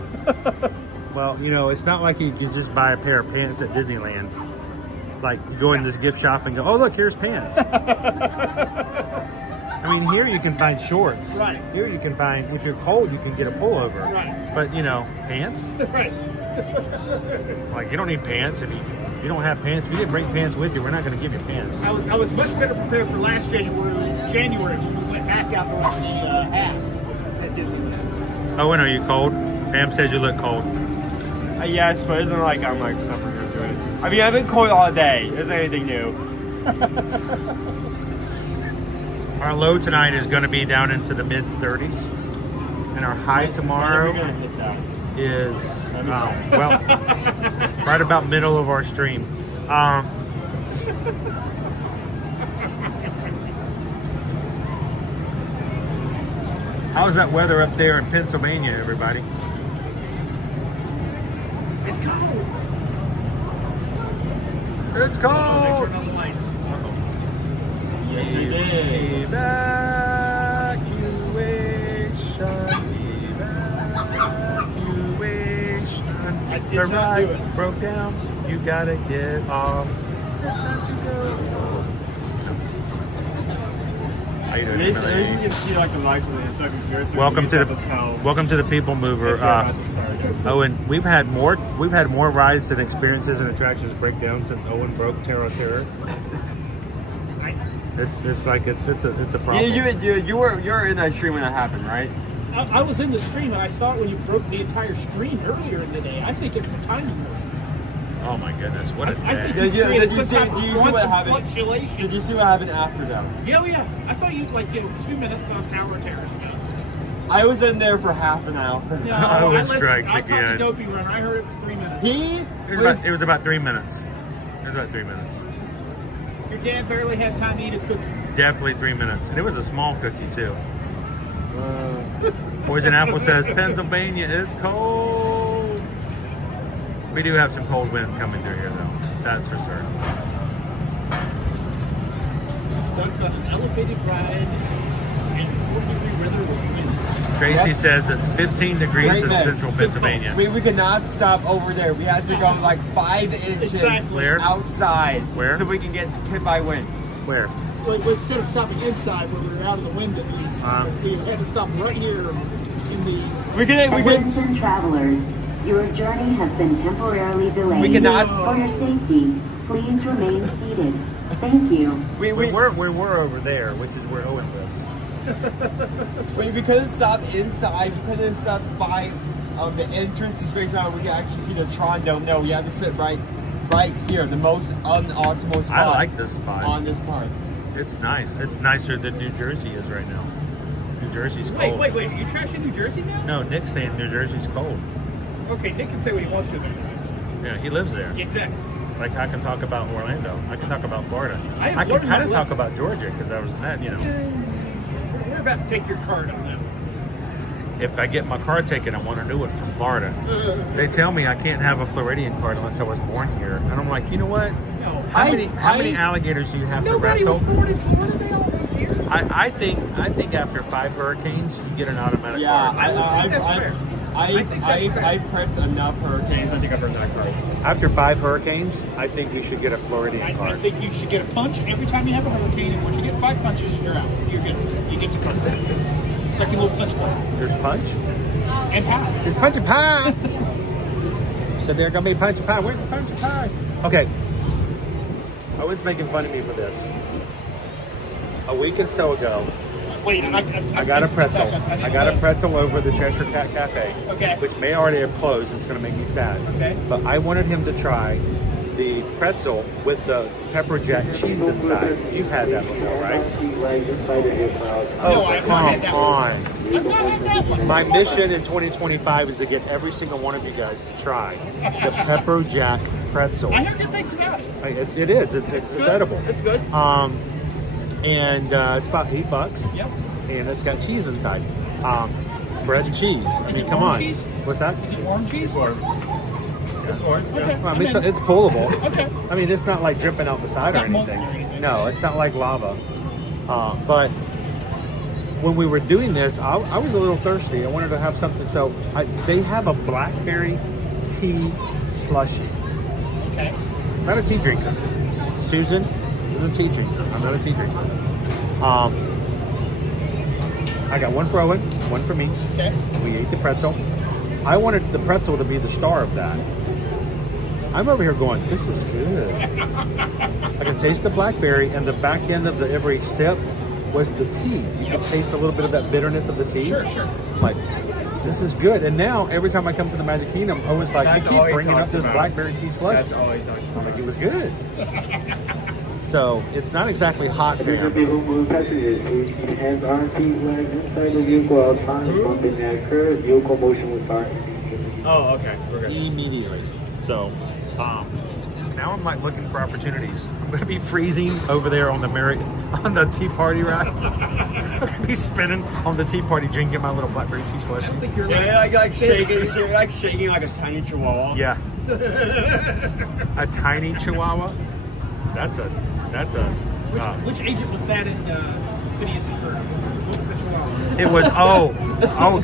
Well, you know, it's not like you can just buy a pair of pants at Disneyland. Like go in this gift shop and go, oh look, here's pants. I mean, here you can find shorts. Right. Here you can find, if you're cold, you can get a pullover. Right. But you know, pants. Right. Like you don't need pants if you don't have pants. If you didn't bring pants with you, we're not going to give you pants. I was much better prepared for last January when we went back out to watch the half at Disneyland. Owen, are you cold? Pam says you look cold. Yes, but isn't like I'm like suffering through it. I mean, I've been cold all day. Isn't anything new? Our low tonight is going to be down into the mid 30s, and our high tomorrow We're gonna hit that. is well, right about middle of our stream. How's that weather up there in Pennsylvania, everybody? It's cold. It's They cold. turned on the lights. Yes, it did. Evacuation. I did The not do ride it. broke down. You gotta get off. It's time to go. How you doing, At least Emily? you can see like the lights on the inside comparison. Welcome to the welcome to the People Mover. Owen, we've had more rides and experiences and attractions break down since Owen broke Terror Terror. It's a problem. You were in that stream when that happened, right? I was in the stream and I saw it when you broke the entire screen earlier in the day. I think it was a timing code. Oh my goodness, what a I think day. it's created some type of what quantum happened? fluctuation. Did you see what happened after that? Yeah. I saw you 2 minutes on Tower of Terror stuff. I was in there for half an hour. No, Owen strikes I talked again. to Dopey Runner. I heard it was 3 minutes. It was about 3 minutes. It was about 3 minutes. Your dad barely had time to eat a cookie. Definitely 3 minutes. And it was a small cookie too. Poison Apple says Pennsylvania is cold. We do have some cold wind coming through here though. That's for certain. Stuck on an elevated ride in 40-degree weather with wind. Tracy says it's 15 degrees in Right central Pennsylvania. We could not stop over there. We had to go like 5 inches Where? outside. Where? So we can get hit by wind. Where? Like, instead of stopping inside where we were out of the wind at least, we had to stop right here in the... Attention travelers, your journey has been temporarily delayed. We cannot... For your safety, please remain seated. Thank you. We were over there, which is where Owen lives. We couldn't stop inside. We couldn't stop by the entrance to Space Mountain. We could actually see the Tron Dome. No, we had to sit right here, the most unoptimal spot. I like this spot. On this part. It's nice. It's nicer than New Jersey is right now. New Jersey's cold. Wait, are you trashing New Jersey now? No, Nick's saying New Jersey's cold. Okay, Nick can say what he wants to about New Jersey. Yeah, he lives there. Exactly. Like I can talk about Orlando. I can talk about Florida. I can Florida kind of on the talk list. about Georgia because I was in that, you know. We're about to take your card on that. If I get my car taken, I want a new one from Florida. They tell me I can't have a Floridian card unless I was born here. And I'm like, you know what? No. How many alligators do you have to Nobody wrestle? was born in Florida. They all live here. I think after 5 hurricanes, you get an automatic Yeah, card. I've prepped enough hurricanes. I think I've earned that card. After 5 hurricanes, I think you should get a Floridian I card. think you should get a punch every time you have a hurricane, and once you get 5 punches, you're out. You're good. You get the card. It's like a little punch card. There's punch? And pie. There's punch and pie. So they're gonna be punch and pie. Where's the punch and pie? Okay. Owen's making fun of me for this. A week and so ago, Wait, I got a pretzel. I got a pretzel over the Cheshire Cat Cafe, Okay. which may already have closed. It's going to make me sad. Okay. But I wanted him to try the pretzel with the pepper jack cheese inside. You've had that before, right? No, I've not had that one. on. I've not had that one. My mission in 2025 is to get every single one of you guys to try the pepper jack pretzel. I heard good things about it. It's edible. It's good. And it's about $8. Yep. And it's got cheese inside. Bread and cheese. I mean, come on. Cheese? What's that? Is it warm cheese or? It's orange. Okay. Well, I mean, it's pullable. Okay. I mean, it's not like dripping out the side or It's not molten anything. or anything. No, it's not like lava. But when we were doing this, I was a little thirsty. I wanted to have something. So they have a blackberry tea slushy. Okay. Not a tea drinker. Susan is a tea drinker. I'm not a tea drinker. I got one for Owen, one for me. Okay. We ate the pretzel. I wanted the pretzel to be the star of that. I'm over here going, this is good. I can taste the blackberry, and the back end of every sip was the tea. You can taste a little bit of that bitterness of the tea. Sure. Like, this is good. And now, every time I come to the Magic Kingdom, Owen's like, That's you all keep he bringing up talks this about. blackberry tea slush. That's all he talks I'm about. like, it was good. So, it's not exactly hot there. Passengers, please keep hands on feet legs inside the vehicle outside. Something that occurs, vehicle motion will start. Oh, okay. We're good. Immediately. So, now I'm like looking for opportunities. I'm gonna be freezing over there on the tea party ride. I'm gonna be spinning on the tea party, drinking my little blackberry tea slush. I don't think you're Yeah, like shaking like a tiny chihuahua. Yeah. A tiny chihuahua. That's a. Which agent was that in Phineas and Ferb? What was the chihuahua? It was. Oh!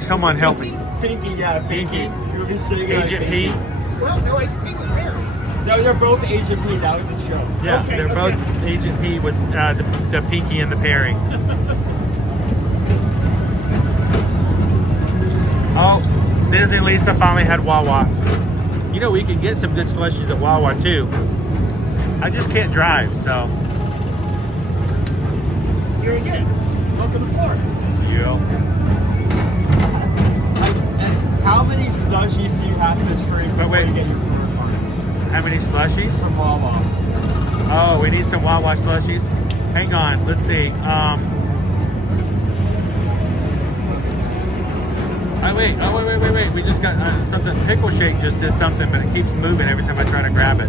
Someone help me. Pinky, yeah, Pinky. You were just shaking like Agent Pinky. P. Well, no, Agent P was married. No, they're both Agent P. That was the show. Yeah, Okay, they're both. Agent P was the Pinky and the Perry. Oh, Disney Lisa finally had Wawa. You know, we can get some good slushies at Wawa too. I just can't drive, so. Here again. Welcome to Florida. Yeah. Like, how many slushies do you have to drink before wait. you get your Florida card? How many slushies? From Wawa. Oh, we need some Wawa slushies. Hang on, let's see. Wait. We just got something. Pickle Shake just did something, but it keeps moving every time I try to grab it.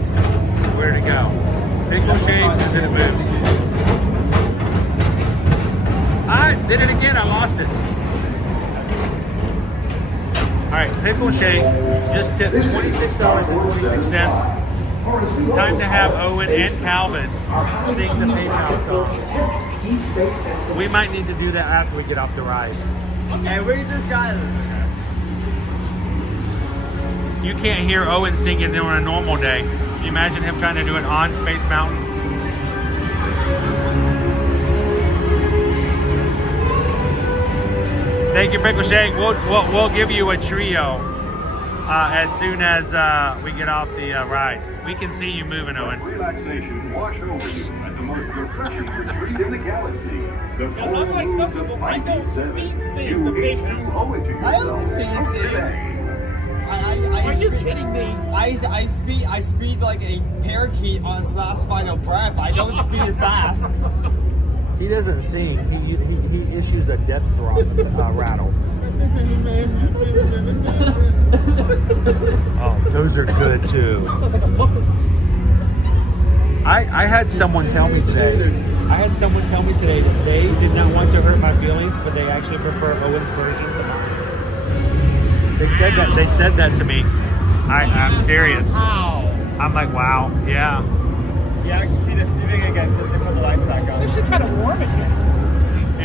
Where did it go? Pickle Shake, and then it moves. I did it again. I lost it. All right, Pickle Shake just tipped $26.26. Time to have Owen and Calvin sing the PayPal song. We might need to do that after we get off the ride. And we just got. You can't hear Owen singing on a normal day. Can you imagine him trying to do it on Space Mountain? Thank you, Pickle Shake. We'll give you a trio as soon as we get off the ride. We can see you moving, Owen. Relaxation wash over you at the most refreshing retreat in the galaxy. The Unlike some people, I don't speed sing the patients. owe it to yourself. I don't speed sing. Are you kidding me? I speed like a parakeet on its last final breath. I don't speed fast. He doesn't sing. He issues a death rattle. Oh, those are good too. Sounds like a muppet. I had someone tell me today. That they did not want to hurt my feelings, but they actually prefer Owen's version to mine. They said that to me. I'm serious. Wow. I'm like, wow, yeah. Yeah, I can see the shooting again since they put the lights back It's on. actually kind of warm in here.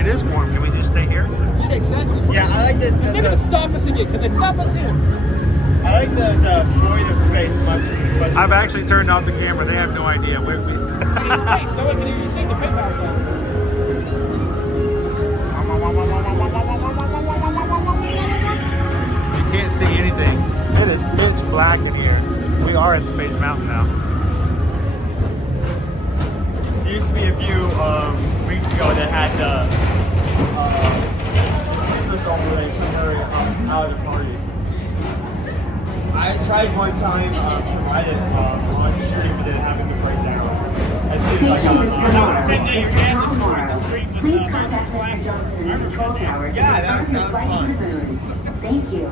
It is warm. Can we just stay here? Yeah, exactly. Yeah, I like the. If they're gonna stop us again, can they stop us here? I like the void of space much. I've actually turned off the camera. They have no idea. In space, no one can hear you sing the pit bounce on. You can't see anything. It is pitch black in here. We are in Space Mountain now. There used to be a few weeks ago that had the Christmas overlay temporary holiday party. I tried one time to write it on stream, but then having to break down. As soon as I got on Mr. Tomorrow. Please contact Mr. Johnson in the control tower to Yeah, that confirm your sounds flight to fun. the moon. Thank you.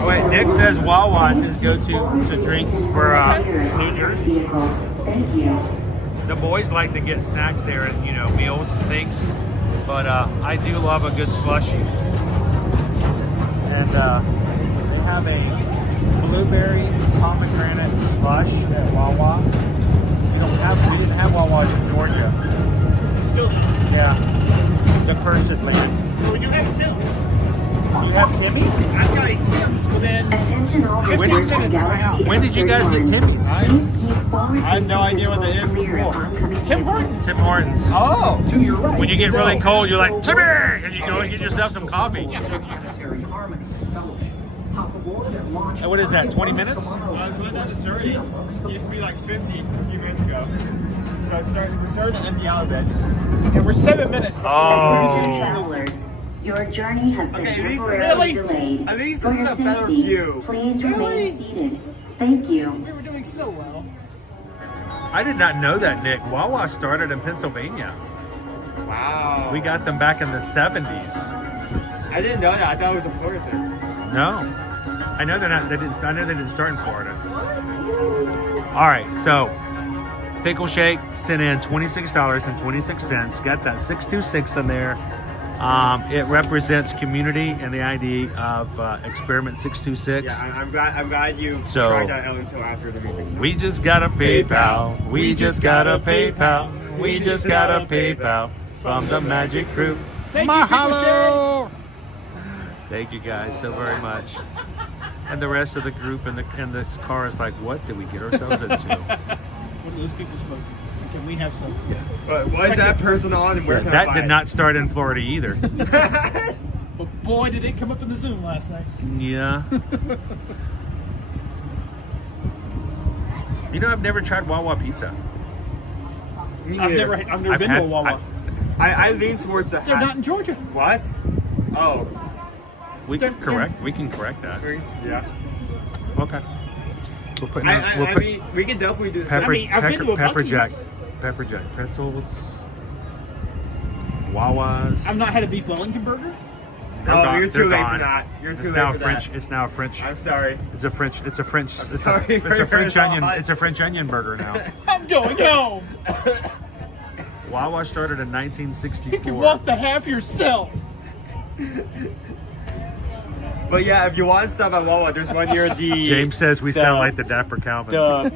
Oh wait, Nick says Wawa is his go-to drinks for New Jersey. Vehicles. Thank you. The boys like to get snacks there and meals and things, but I do love a good slushie. And they have a blueberry pomegranate slush at Wawa. We didn't have Wawa's in Georgia. Still, Yeah, the cursed land. we do have Tim's. You have Timmy's? I've got a Tim's within. Attention all visitors from Galaxy When did you guys get Timmy's? Please keep forward I have no idea what that is clear at before. oncoming Tim Hortons. Tim Hortons. Oh! To your right. When you get really cold, you're like, Timmy! And you go and get yourself some coffee. Planetary harmony and fellowship. Hop aboard and launch. And what is that, 20 minutes? It's not 30. It used to be like 50 a few minutes ago. So we're starting to empty out a bit. And we're 7 minutes before Attention our travelers. Your journey has been Okay, at least- temporarily delayed. at least For this your is a better safety, view. please Really? remain seated. Thank you. We were doing so well. I did not know that, Nick. Wawa started in Pennsylvania. Wow. We got them back in the 70s. I didn't know that. I thought it was a Florida thing. No. I know they're not. I know they didn't start in Florida. All right, so Pickle Shake sent in $26.26. Got that 626 in there. It represents community and the ID of Experiment 626. Yeah, I'm glad you So- tried that out until after the music. We just got a PayPal. We just got a PayPal. We just got a PayPal from the Magic Crew. Thank you, Pickle Shake. Thank you guys so very much. And the rest of the group in this car is like, what did we get ourselves into? What are those people smoking? Can we have some? But what is that person on and where can I That buy did it? not start in Florida either. But boy, did it come up in the Zoom last night. Yeah. I've never tried Wawa pizza. I've never been to a Wawa. I lean towards the. They're not in Georgia. What? Oh. We can correct that. Yeah. Okay. We're putting. I mean, we can definitely do. Pepper, I mean, I've been to a pepper jack, Buc-ee's. pepper jack pretzels, Wawas. I've not had a beef Wellington burger. They're Oh, gone- you're they're too late gone. for that. You're It's too now late for French. that. It's now French. I'm sorry. It's a French. It's a French. It's sorry a for your French onion. loss. It's a French onion burger now. I'm going home. Wawa started in You can 1964. walk the half yourself. But yeah, if you want stuff at Wawa, there's one near the. James says we sound like the Dapper Calvins.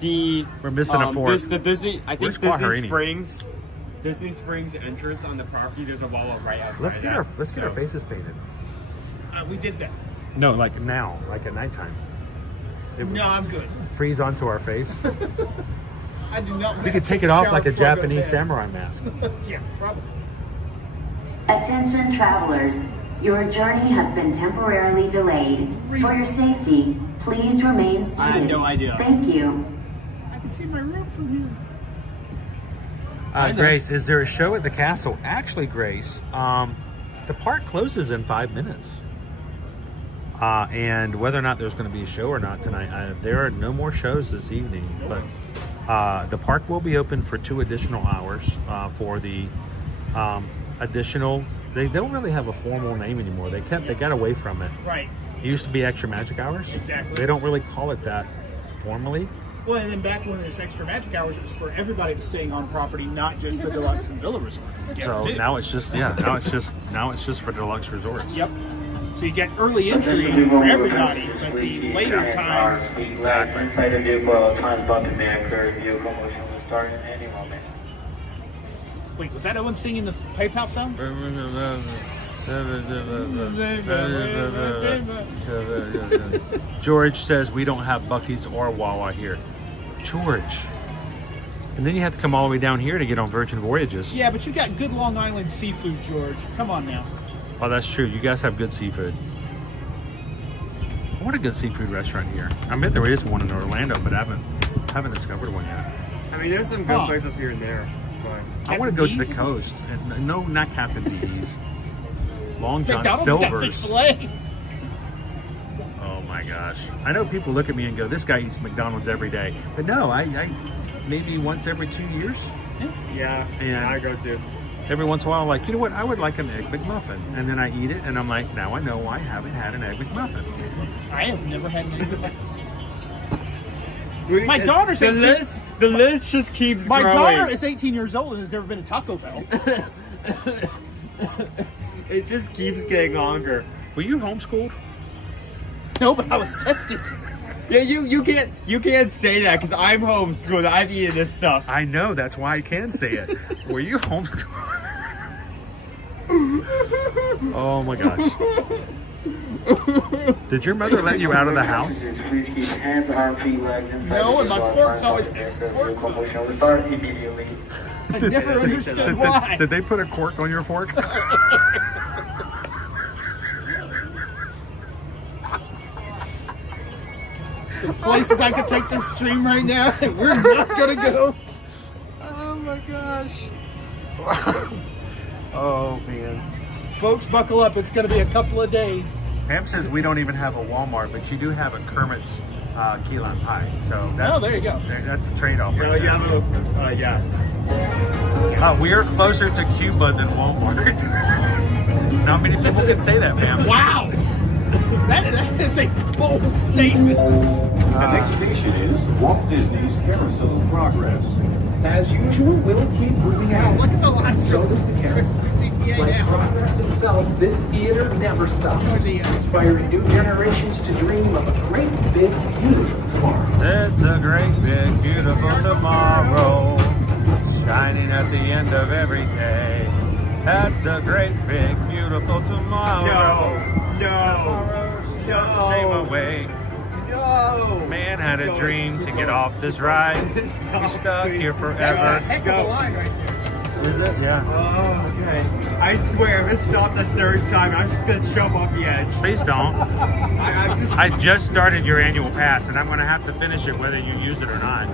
The We're missing a fourth. The Disney. I think Where's Disney Quaharini? Springs Disney Springs entrance on the property. There's a Wawa right outside. Let's get our faces painted. We did that. No, like now, like at nighttime. No, I'm good. Freeze onto our face. I do not. We could take it off like a Japanese samurai mask. Yeah, probably. Attention travelers, your journey has been temporarily delayed. For your safety, please remain seated. I had no idea. Thank you. I can see my room from here. Grace, is there a show at the castle? Actually, Grace, the park closes in 5 minutes. And whether or not there's going to be a show or not tonight, there are no more shows this evening. But the park will be open for 2 additional hours for the additional. They don't really have a formal name anymore. They got away from it. Right. It used to be Extra Magic Hours. Exactly. They don't really call it that formally. Well, and then back when it was Extra Magic Hours, it was for everybody who's staying on property, not just the Deluxe and Villa Resort. So now it's just now it's just for Deluxe Resorts. Yep. So you get early entry for everybody, but the later times. Exactly. Inside the vehicle, time bump may occur. Vehicle motion will start in any moment. Wait, was that Owen singing the PayPal song? George says we don't have Buc-ee's or Wawa here. George. And then you have to come all the way down here to get on Virgin Voyages. Yeah, but you got good Long Island seafood, George. Come on now. Oh, that's true. You guys have good seafood. What a good seafood restaurant here. I bet there is one in Orlando, but I haven't discovered one yet. I mean, there's some good places here and there. But I want to go to the coast. And, no, not Captain D's. Long John McDonald's got fish Silver's. fillet. Oh my gosh. I know people look at me and go, this guy eats McDonald's every day. But no, I maybe once every 2 years. yeah, And I go too. every once in a while, I'm like, you know what? I would like an Egg McMuffin. And then I eat it and I'm like, now I know why I haven't had an Egg McMuffin. I have never had an Egg McMuffin. My daughter's 18. The list just keeps My growing. daughter is 18 years old and has never been to Taco Bell. It just keeps getting longer. Were you homeschooled? No, but I was tested. Yeah, you can't say that because I'm homeschooled. I've eaten this stuff. I know, that's why I can say it. Were you homeschooled? Oh my gosh. Did your mother let you out of the house? Please keep hands, arms, feet, legs inside No, the and my vehicle. fork's always Vehicle motion will start immediately. I never understood why. Did they put a cork on your fork? The places I could take this stream right now, and we're not gonna go. Oh my gosh. Oh man. Folks, buckle up. It's gonna be a couple of days. Pam says we don't even have a Walmart, but you do have a Kermit's key lime pie. So that's, Oh, there you go. That's a trade-off. You know, Right you there. have a, We're closer to Cuba than Walmart. Not many people can say that, Pam. Wow, that is a bold statement. The next station is Walt Disney's Carousel of Progress. As usual, we'll keep moving out. Look at the lines. So does the carousel. CTA Like now. progress itself, this theater never stops, inspiring new generations to dream of a great, big, beautiful tomorrow. It's a great, big, beautiful tomorrow, shining at the end of every day. That's a great, big, beautiful tomorrow. Tomorrow's just a shame away. No! Man had a dream to get off this ride. He's stuck here That's a forever. heck of a line right there. Is it? Yeah. Oh, okay. I swear, if it stops the third time, I'm just gonna jump off the edge. Please don't. I'm just. I just started your annual pass, and I'm going to have to finish it whether you use it or not.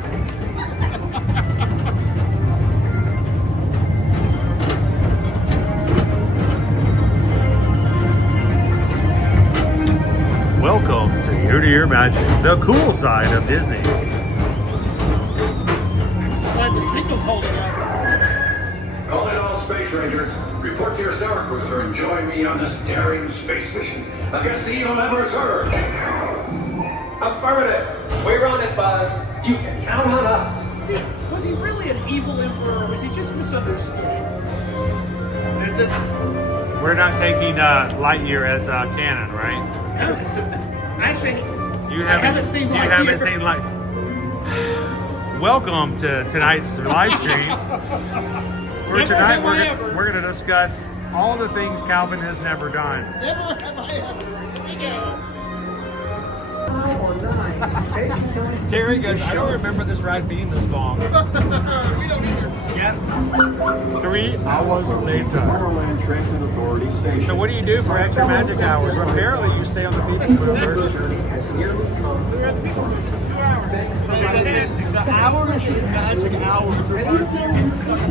Welcome to Year to Year Magic, the cool side of Disney. I'm just glad the signal's holding up. Calling all space rangers. Report to your star cruiser and join me on this daring space mission against the evil Emperor's herd. Affirmative. We're on it, Buzz. You can count on us. See, was he really an evil emperor, or was he just misunderstood? It's just. We're not taking Lightyear as canon, right? Actually, You I haven't seen Lightyear. Welcome to tonight's live stream. For tonight, we're going to discuss all the things Calvin has never done. Never have I ever. Terry goes, I don't remember this ride being this long. We don't either. Yep. 3 hours later. Maryland Transit Authority Station. So what do you do for extra magic hours? Well, apparently you stay on the people mover. Has nearly come. The hours is magic hours.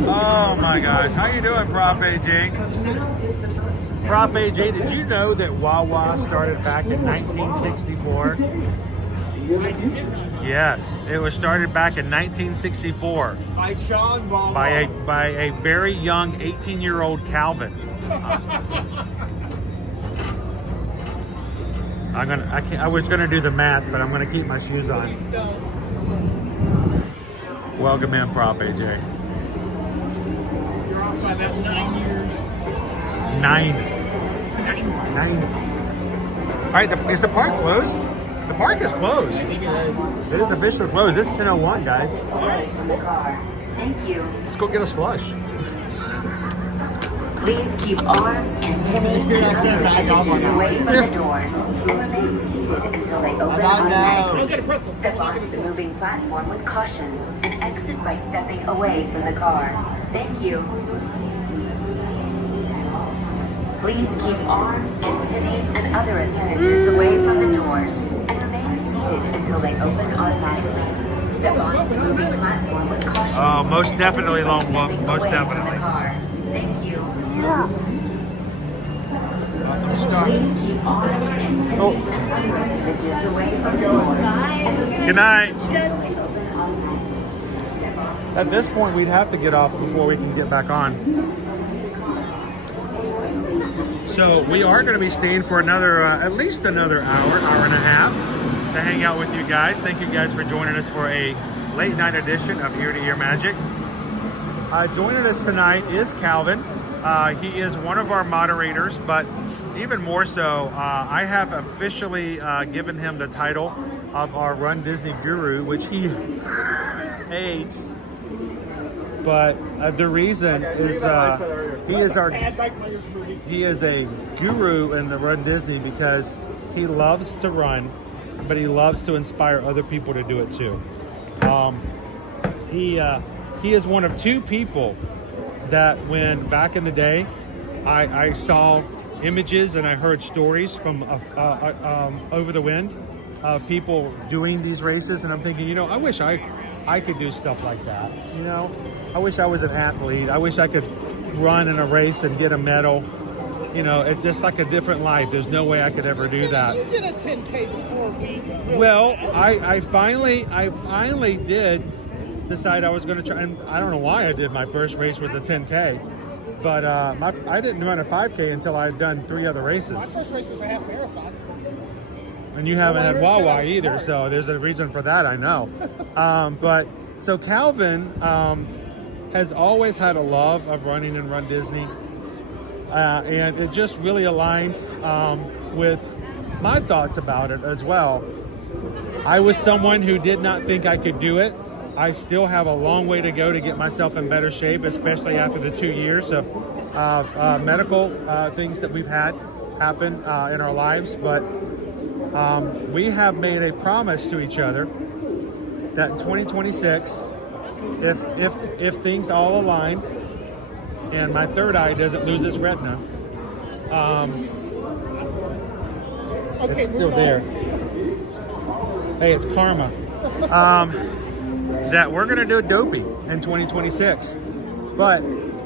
Oh my gosh. How you doing, Prof. AJ? Prof. AJ, did you know that Wawa started back in 1964? Yes, it was started back in 1964 By John Wawa. by a very young 18-year-old Calvin. I was gonna do the math, but I'm gonna keep my shoes on. Welcome in, Prof. AJ. You're off by about 9 years. 9. All right, is the park closed? The park is closed. I think it is. It is officially closed. It's 10:01, guys. Away from the car. Thank you. Let's go get a slush. Please keep arms and pinning and other appendages away from the doors and remain seated until they open automatically. Step onto the moving platform with caution and exit by stepping away from the car. Thank you. Please keep arms, antennae, and other appendages away from the doors and remain seated until they open automatically. Step onto the moving platform with caution. Oh, most definitely, and Lone stepping Wolf. Most away from definitely. the car. Thank you. Stop. Please keep arms, antennae, and other appendages away from the doors. Good night. At this point, we'd have to get off before we can get back on. So we are going to be staying for another, at least another hour and a half to hang out with you guys. Thank you guys for joining us for a late night edition of Ear to Ear Magic. Joining us tonight is Calvin. He is one of our moderators, but even more so, I have officially given him the title of our Run Disney Guru, which he hates. But the reason is he is a guru in the Run Disney because he loves to run, but he loves to inspire other people to do it too. He is one of 2 people that when back in the day, I saw images and I heard stories from over the wind of people doing these races, and I'm thinking, you know, I wish I could do stuff like that. You know, I wish I was an athlete. I wish I could run in a race and get a medal. You know, it's just like a different life. There's no way I could ever do that. You did a 10K before we. Well, I finally did decide I was going to try, and I don't know why I did my first race with a 10K, but I didn't run a 5K until I'd done 3 other races. My first race was a half marathon. And you haven't had Wawa either, so there's a reason for that, I know. But so Calvin has always had a love of running and Run Disney, and it just really aligned with my thoughts about it as well. I was someone who did not think I could do it. I still have a long way to go to get myself in better shape, especially after the 2 years of medical things that we've had happen in our lives. But we have made a promise to each other that in 2026, if things all align and my third eye doesn't lose its retina, it's still there. Hey, it's karma. That we're going to do Dopey in 2026. But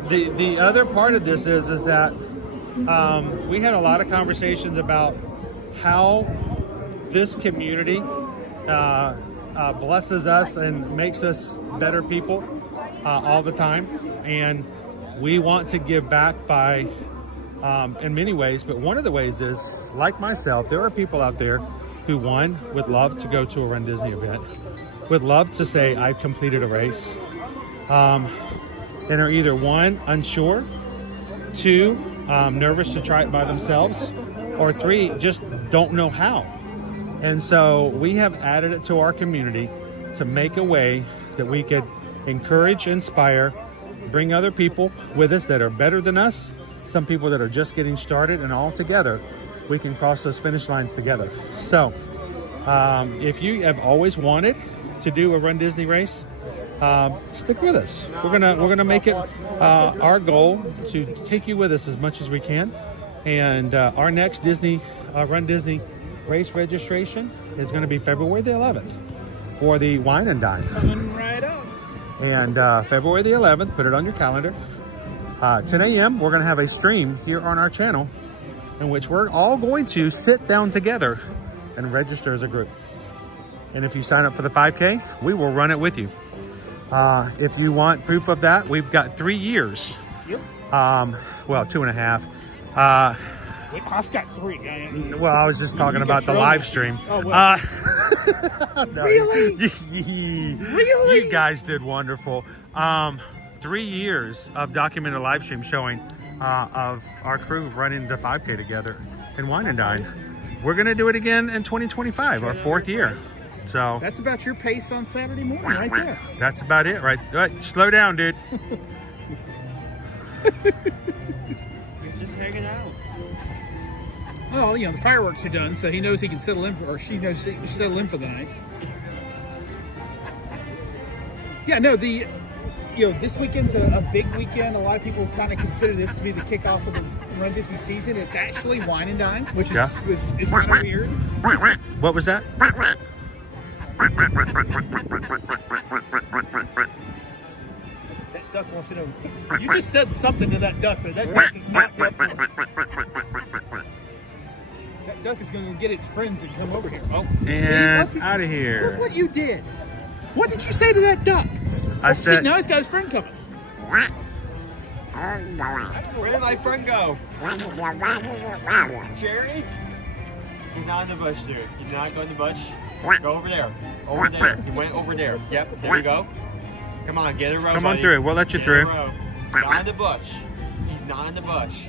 the other part of this is that we had a lot of conversations about how this community blesses us and makes us better people all the time. And we want to give back by, in many ways, but one of the ways is, like myself, there are people out there who, one, would love to go to a Run Disney event, would love to say, I've completed a race, and are either, one, unsure, 2, nervous to try it by themselves, or 3, just don't know how. And so we have added it to our community to make a way that we could encourage, inspire bring other people with us that are better than us, some people that are just getting started, and all together we can cross those finish lines together. So if you have always wanted to do a Run Disney race, stick with us. We're gonna make it our goal to take you with us as much as we can. And our next Disney Run Disney race registration is going to be February the 11th for the Wine and Dine. Coming right up. And February the 11th, put it on your calendar. 10 a.m. we're going to have a stream here on our channel in which we're all going to sit down together and register as a group. And if you sign up for the 5K, we will run it with you. If you want proof of that, we've got 3 years. Yep. Well, 2.5. I've got 3. Well, I was just talking about the live stream. Oh, well. No, Really? You guys did wonderful. 3 years of documented live stream showing of our crew running the 5K together in Wine and Dine. We're going to do it again in 2025, our 4th year. So That's about your pace on Saturday morning right there. that's about it, right? Slow down, dude. He's just hanging out. Oh, the fireworks are done, so he knows he can settle in for, or she knows she can settle in for the night. Yeah, no, this weekend's a big weekend. A lot of people kind of consider this to be the kickoff of the Run Disney season. It's actually Wine and Dine, which is kind of weird. What was that? That duck wants to know. You just said something to that duck, but that duck is not good for it. That duck is going to get its friends and come over here. Oh, And out of here. Look what you did. What did you say to that duck? I said. See, now he's got his friend coming. Where did my friend go? Jerry? He's not in the bush, dude. He's not going in the bush. Go over there. Over there. He went over there. Yep, there you go. Come on, get in a row, Come buddy. on through. We'll let you Get in through. a row. Not in the bush. He's not in the bush.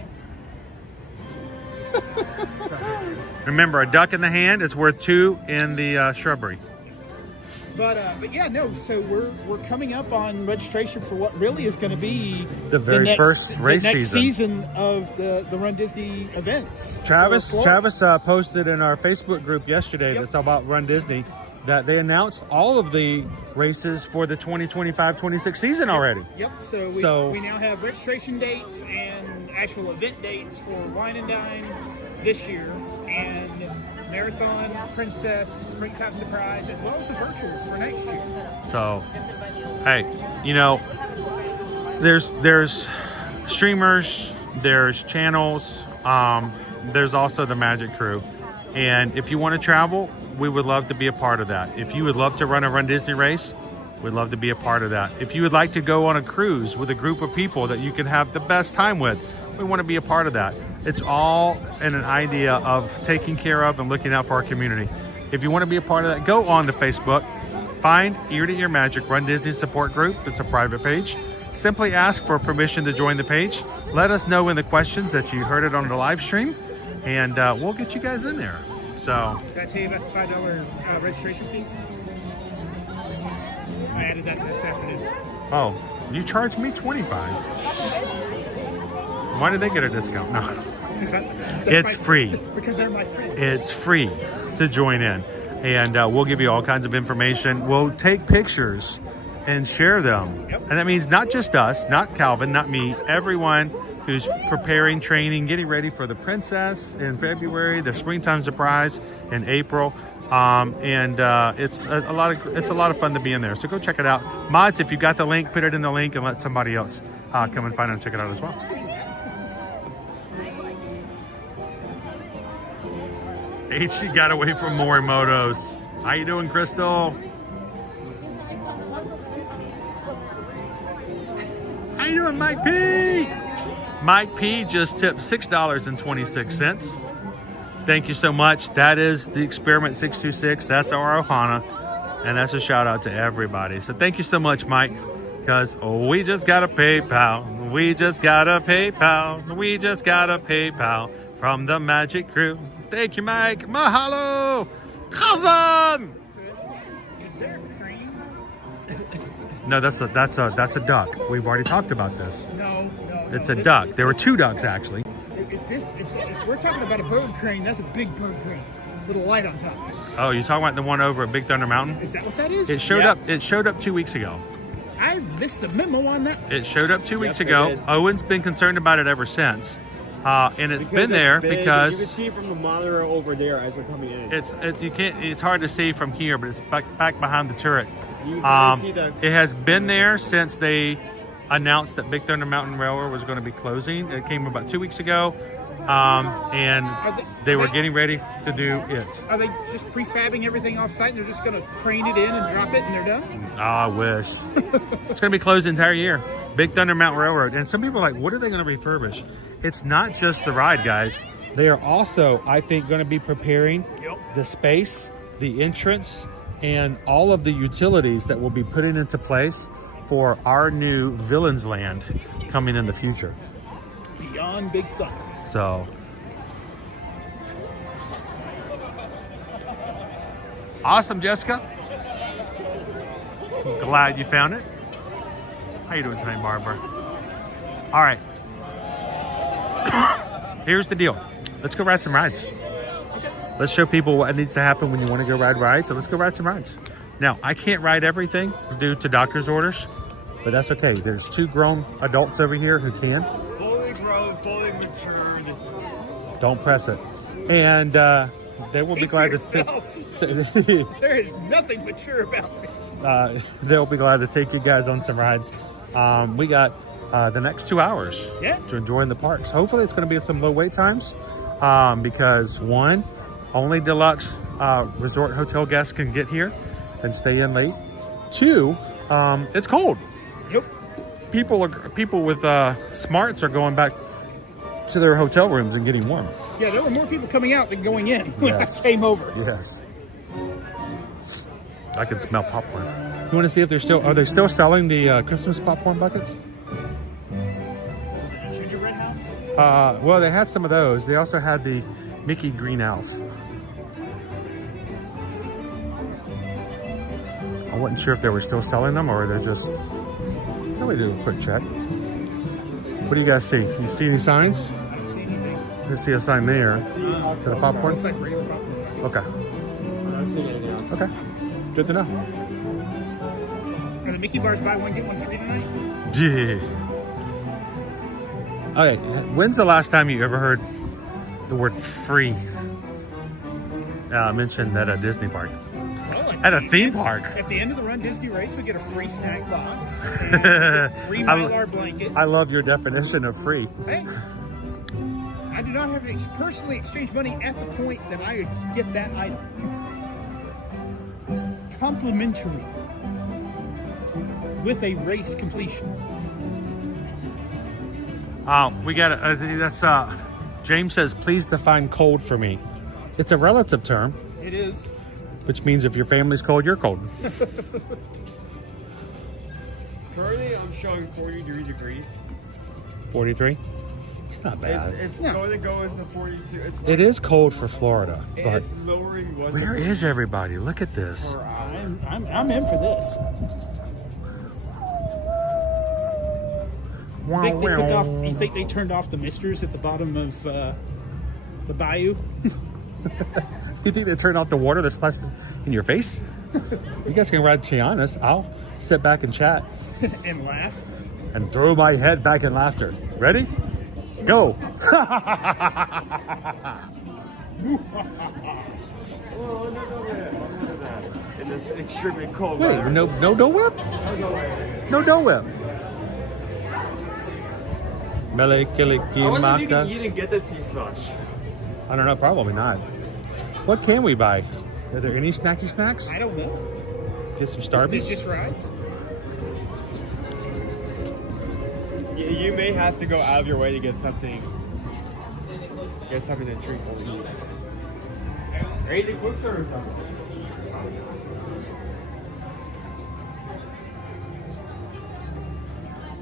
Remember, a duck in the hand is worth 2 in the shrubbery. But yeah, no. So we're coming up on registration for what really is going to be The very first race the next season. of the Run Disney events. Travis for Florida. posted in our Facebook group yesterday that's about Run Disney that they announced all of the races for the 2025-26 season already. Yep. So we now have registration dates and actual event dates for Wine and Dine this year, and Marathon, Princess, Springtime Surprise, as well as the virtuals for next year. So, hey, there's streamers, there's channels, there's also the Magic Crew. And if you want to travel, we would love to be a part of that. If you would love to run a Run Disney race, we'd love to be a part of that. If you would like to go on a cruise with a group of people that you can have the best time with, we want to be a part of that. It's all in an idea of taking care of and looking out for our community. If you want to be a part of that, go on to Facebook, find Ear to Ear Magic Run Disney Support Group. It's a private page. Simply ask for permission to join the page. Let us know in the questions that you heard it on the live stream, and we'll get you guys in there. So, Did I tell you about the $5 registration fee? I added that this afternoon. oh, you charged me $25. Why did they get a discount? No, it's free. Because they're my friends. It's free to join in, and we'll give you all kinds of information. We'll take pictures and share them. Yep. And that means not just us, not Calvin, not me, everyone who's preparing, training, getting ready for the Princess in February, the Springtime Surprise in April. It's a lot of fun to be in there. So go check it out. Mods, if you got the link, put it in the link and let somebody else come and find it and check it out as well. She got away from Morimoto's. How you doing, Crystal? How you doing, Mike P? Mike P just tipped $6.26. Thank you so much. That is the Experiment 626. That's our Ohana. And that's a shout out to everybody. So thank you so much, Mike. Because we just got a PayPal. We just got a PayPal. We just got a PayPal from the Magic Crew. Thank you, Mike. Mahalo. Cousin. Is there cream? No, that's a duck. We've already talked about this. No. It's a duck. There were 2 ducks actually. If we're talking about a bird crane, that's a big bird crane. Little light on top. Oh, you're talking about the one over at Big Thunder Mountain? Is that what that is? It showed up. It showed up 2 weeks ago. I missed the memo on that. It showed up 2 weeks ago. Owen's been concerned about it ever since, and it's been there because you can see from the monitor over there as they're coming in. It's hard to see from here, but it's back behind the turret. You can see the. It has been there since they announced that Big Thunder Mountain Railroad was going to be closing. It came about 2 weeks ago, and they were getting ready to do it. Are they just prefabbing everything off site and they're just going to crane it in and drop it and they're done? Oh, I wish. It's going to be closed the entire year. Big Thunder Mountain Railroad. And some people are like, what are they going to refurbish? It's not just the ride, guys. They are also, I think, going to be preparing the space, the entrance, and all of the utilities that will be put into place for our new Villains Land coming in the future. Beyond Big Thunder. So, awesome, Jessica. Glad you found it. How you doing tonight, Barbara? All right. Here's the deal. Let's go ride some rides. Let's show people what needs to happen when you want to go ride rides. So let's go ride some rides. Now, I can't ride everything due to doctor's orders, but that's okay. There's 2 grown adults over here who can. Fully grown, fully matured. Don't press it. And they will be glad to. There is nothing mature about me. They'll be glad to take you guys on some rides. We got the next 2 hours to enjoy in the parks. Hopefully it's going to be some low wait times because 1, only deluxe resort hotel guests can get here and stay in late. 2, it's cold. Yep. People with smarts are going back to their hotel rooms and getting warm. Yeah, there were more people coming out than going in when I came over. Yes. I can smell popcorn. You want to see if are they still selling the Christmas popcorn buckets? Is it Gingerbread House? Well, they had some of those. They also had the Mickey Green Elf. I wasn't sure if they were still selling them or they're just... Let me do a quick check. What do you guys see? You see any signs? I don't see anything. You see a sign there. For the popcorn? It's like regular popcorn. Okay. I don't see anything else. Okay. Good to know. Are the Mickey bars buy one, get one free tonight? Yeah. Okay, when's the last time you ever heard the word free mentioned at a Disney park? Well, At a theme park? At the end of the Run Disney race, we get a free snack box, and free Mylar blankets. I love your definition of free. Hey, I do not have to personally exchange money at the point that I would get that item. Complimentary with a race completion. We got it. That's James says, please define cold for me. It's a relative term. It is. Which means if your family's cold, you're cold. Currently, I'm showing 43 degrees. 43? It's not bad. It's going to go into 42. It is cold for Florida, but it's lowering. where is everybody? Look at this. I'm in for this. You think they turned off the misters at the bottom of the bayou? You think they turned off the water that's splashing in your face? You guys can ride Chianas. I'll sit back and chat. And laugh. And throw my head back in laughter. Ready? Go. It is extremely cold. Wait, no Dole Whip? No Dole Whip. Mele Kilikimaka. You didn't get the tea slush. I don't know, probably not. What can we buy? Are there any snacky snacks? I don't know. Get some Is Starbucks? it just rides? You may have to go out of your way to get something. Get something to drink. Ready to quick serve or something?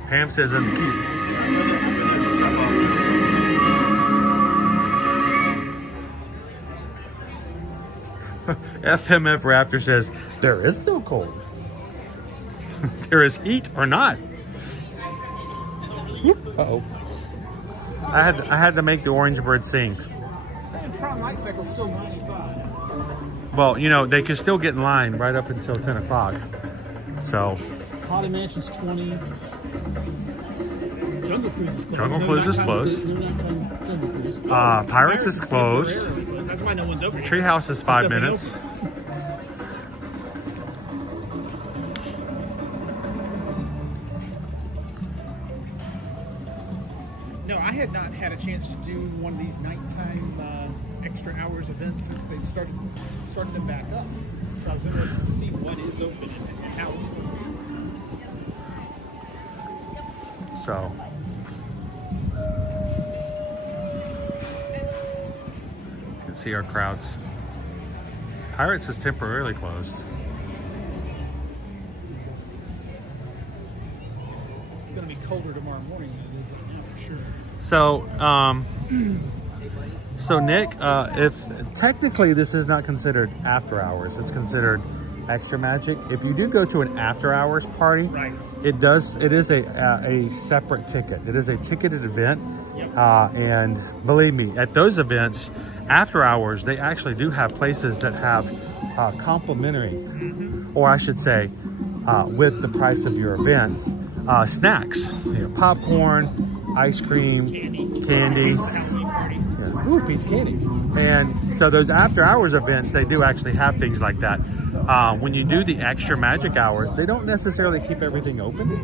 Pam says in the key. FMF Raptor says, there is no cold. there is heat or not. Uh-oh. I had to make the orange bird sing. Tron Light Cycle's still 95. Well, you know, they can still get in line right up until 10 o'clock. So. Haunted Mansion's 20. Jungle Cruise is closed. Jungle Cruise is closed. Pirates is closed. That's why no one's open. Treehouse is 5 minutes. No, I had not had a chance to do one of these nighttime extra hours events since they've started them back up. So I was interested to see what is open and how it's open. So. You can see our crowds. Pirates is temporarily closed. It's going to be colder tomorrow morning than it is right now, for sure. So, so Nick, if technically this is not considered after hours, it's considered extra magic. If you do go to an after hours party, right, it is a separate ticket. It is a ticketed event, yep. And believe me, at those events, after hours, they actually do have places that have complimentary, or I should say, with the price of your event, snacks, popcorn, ice cream, candy. Yeah. Ooh, piece of candy. And so those after hours events, they do actually have things like that. When you do the extra magic hours, they don't necessarily keep everything open.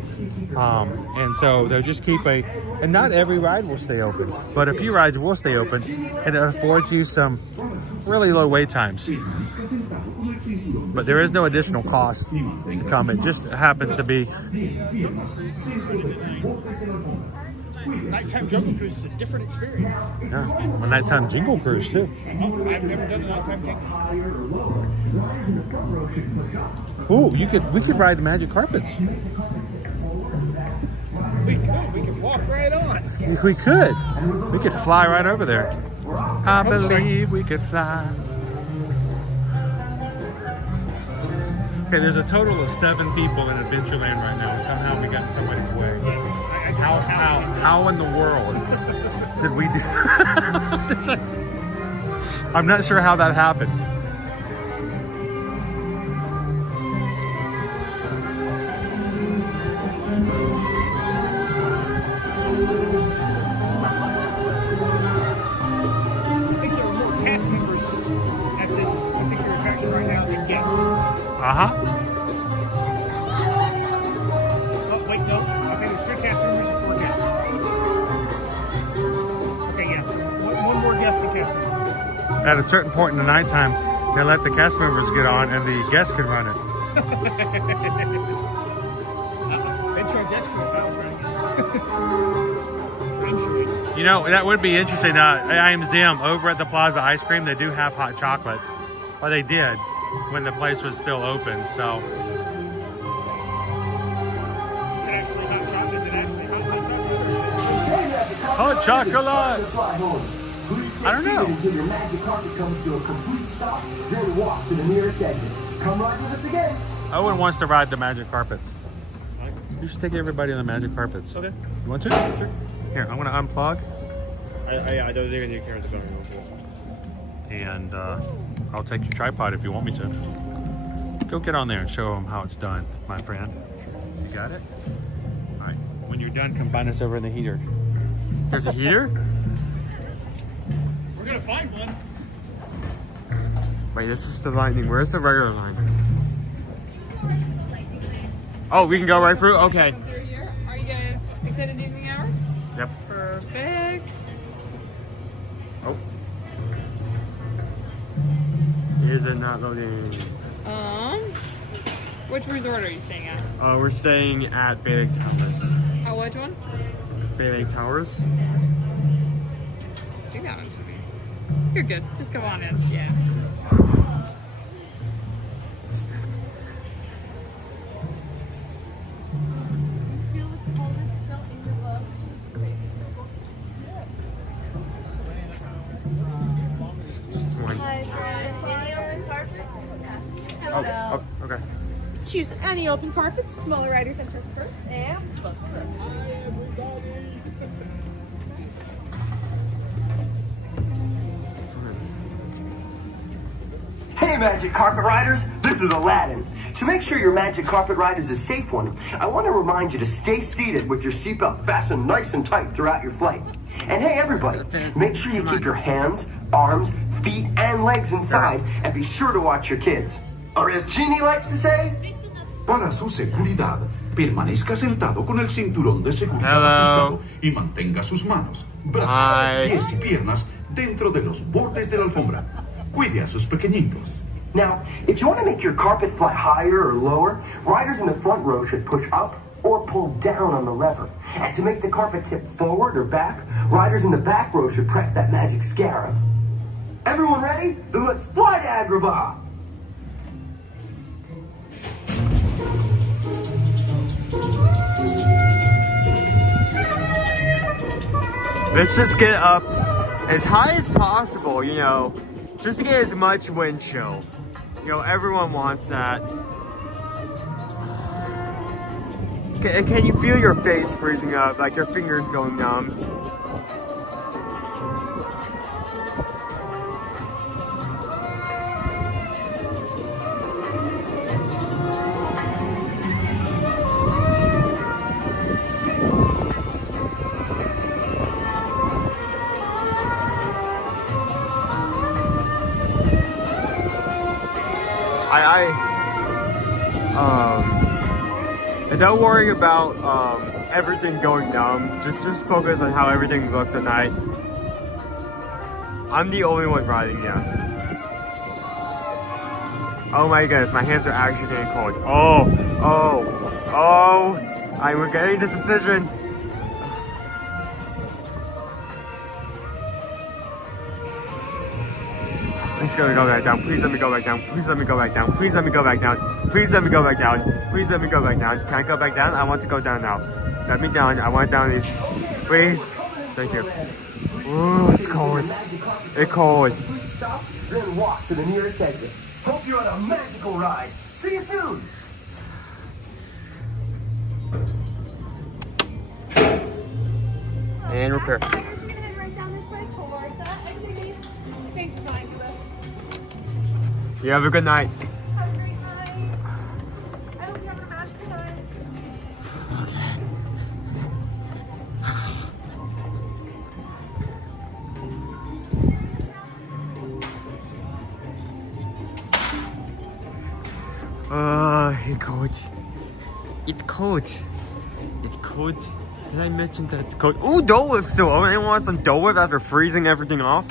And so they'll just keep and not every ride will stay open, but a few rides will stay open, and it affords you some really low wait times. But there is no additional cost to come. It just happens to be. Nighttime Jungle Cruise is a different experience. Yeah, a nighttime Jingle Cruise too. Oh, I've never done a nighttime Jingle. Ooh, we could ride the magic carpets. We could walk right on. We could fly right over there. I believe we could fly. Okay, there's a total of 7 people in Adventureland right now. Somehow we got in somebody's way. Yes. How in the world did we do? I'm not sure how that happened. I think there are more cast members at this particular attraction right now than guests. Uh-huh. Oh, wait, no. Okay, there's 3 cast members and 4 guests. Okay, yes. One more guest than cast member. At a certain point in the nighttime, they let the cast members get on and the guests can run it. They charge extra if I was running it. For insurance. You know, that would be interesting. I am Zim over at the Plaza Ice Cream. They do have hot chocolate. Well, they did when the place was still open. So. Is it actually hot chocolate? Is it actually Hot chocolate! I don't know. Until your magic carpet comes to a complete stop, then walk to the nearest exit. Come ride with us again. Owen wants to ride the magic carpets. You should take everybody on the magic carpets. Okay. You want to? Sure. Here, I'm going to unplug. I don't think I need cameras going on this. And I'll take your tripod if you want me to. Go get on there and show them how it's done, my friend. You got it? All right. When you're done, come find us over in the heater. There's a heater? We're going to find one. Wait, this is the lightning. Where's the regular line? Oh, we can go right through? Okay. Are you guys excited evening hours? Yep. Perfect. Oh. Is it not loading? Which resort are you staying at? We're staying at Bay Lake Towers. Oh, which one? Bay Lake Towers? I think that one should be. You're good. Just go on in. Yeah. Okay. Choose any open carpets, smaller riders enter first, and Hey Magic Carpet Riders, this is Aladdin. To make sure your Magic Carpet ride is a safe one, I want to remind you to stay seated with your seatbelt fastened nice and tight throughout your flight. And hey everybody, make sure you keep your hands, arms, feet, and legs inside, and be sure to watch your kids. Or as Jeannie likes to say, Para su seguridad, permanezca sentado con el cinturón de seguridad Hello. ajustado y mantenga sus manos, brazos, pies y piernas dentro de los bordes de la alfombra. Cuide a sus pequeñitos. now, if you want to make your carpet fly higher or lower, riders in the front row should push up or pull down on the lever. And to make the carpet tip forward or back, riders in the back row should press that magic scarab. Everyone ready? Then let's fly to Agrabah! Let's just get up as high as possible, you know, just to get as much wind chill. You know, everyone wants that. Can you feel your face freezing up, like your fingers going numb? And don't worry about everything going numb. Just focus on how everything looks at night. I'm the only one riding, yes. Oh my goodness, my hands are actually getting cold. I'm regretting this decision. Please let me go back down. Please let me go back down. Please let me go back down. Please let me go back down. Please let me go back down. Please let me go back down. Can I go back down? I want to go down now. Let me down. I want down these. Please. Thank you. Ooh, it's cold. It's cold. Stop, then walk to the nearest exit. Hope you're on a magical ride. See you soon! And repair. right down this way toward the exit. Thanks for flying with us. You have a good night. Have a great night. I hope you have a magical night. It's cold. It's cold. It's cold. Did I mention that it's cold? Ooh, Dole Whip's still open. Anyone want some Dole Whip after freezing everything off?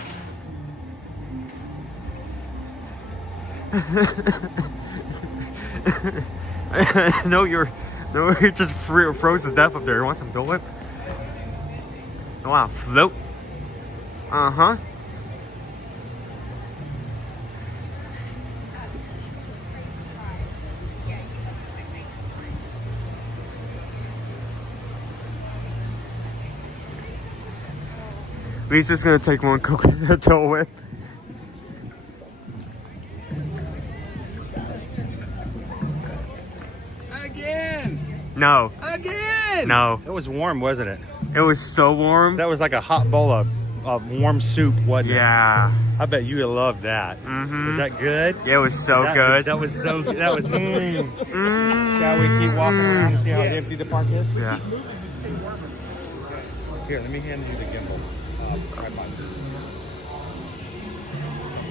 No, you just froze to death up there. You want some Dole Whip? Oh, wow, float. Uh-huh. Lisa's gonna take one coconut Dole Whip. Again! No. Again! No. It was warm, wasn't it? It was so warm. That was like a hot bowl of warm soup, wasn't it? Yeah. I bet you love that. Mm-hmm. Was that good? It was so good. That was so good. That was Shall we keep walking around and see how empty the park is? Yeah. Here, let me hand you the gimbal.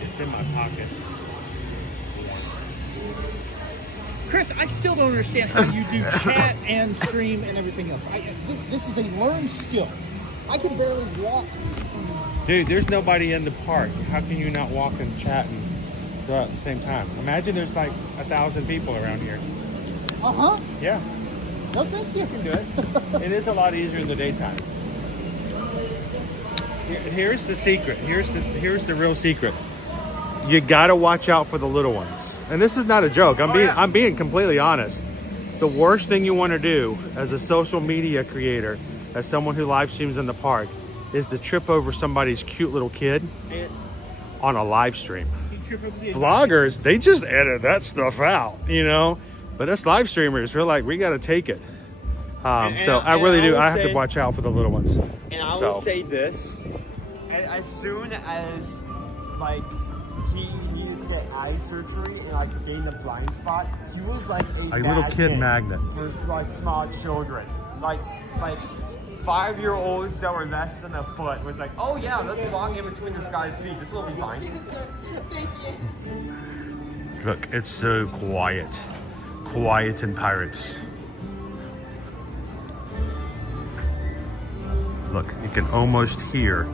It's in my pocket. Chris, I still don't understand how you do chat and stream and everything else. This is a learned skill. I can barely walk. Dude, there's nobody in the park. How can you not walk and chat and go at the same time? Imagine there's like 1,000 people around here. Uh-huh. Yeah. No, thank you. You can do it. It is a lot easier in the daytime. Here's the secret. Here's the real secret. You gotta watch out for the little ones. And this is not a joke. I'm being completely honest. The worst thing you want to do as a social media creator, as someone who live streams in the park, is to trip over somebody's cute little kid on a live stream. Vloggers, they just edit that stuff out, you know? But us live streamers, we're like, we got to take it. So I and really I do. will I have say- to watch out for the little ones. And I will say this: as soon as like he needed to get eye surgery and like gain the blind spot, he was like a little kid magnet. for like small children, like 5-year-olds that were less than a foot was like, oh yeah, let's walk in between this guy's feet. This will be fine. Look, it's so quiet. Quiet in Pirates. Look, you can almost hear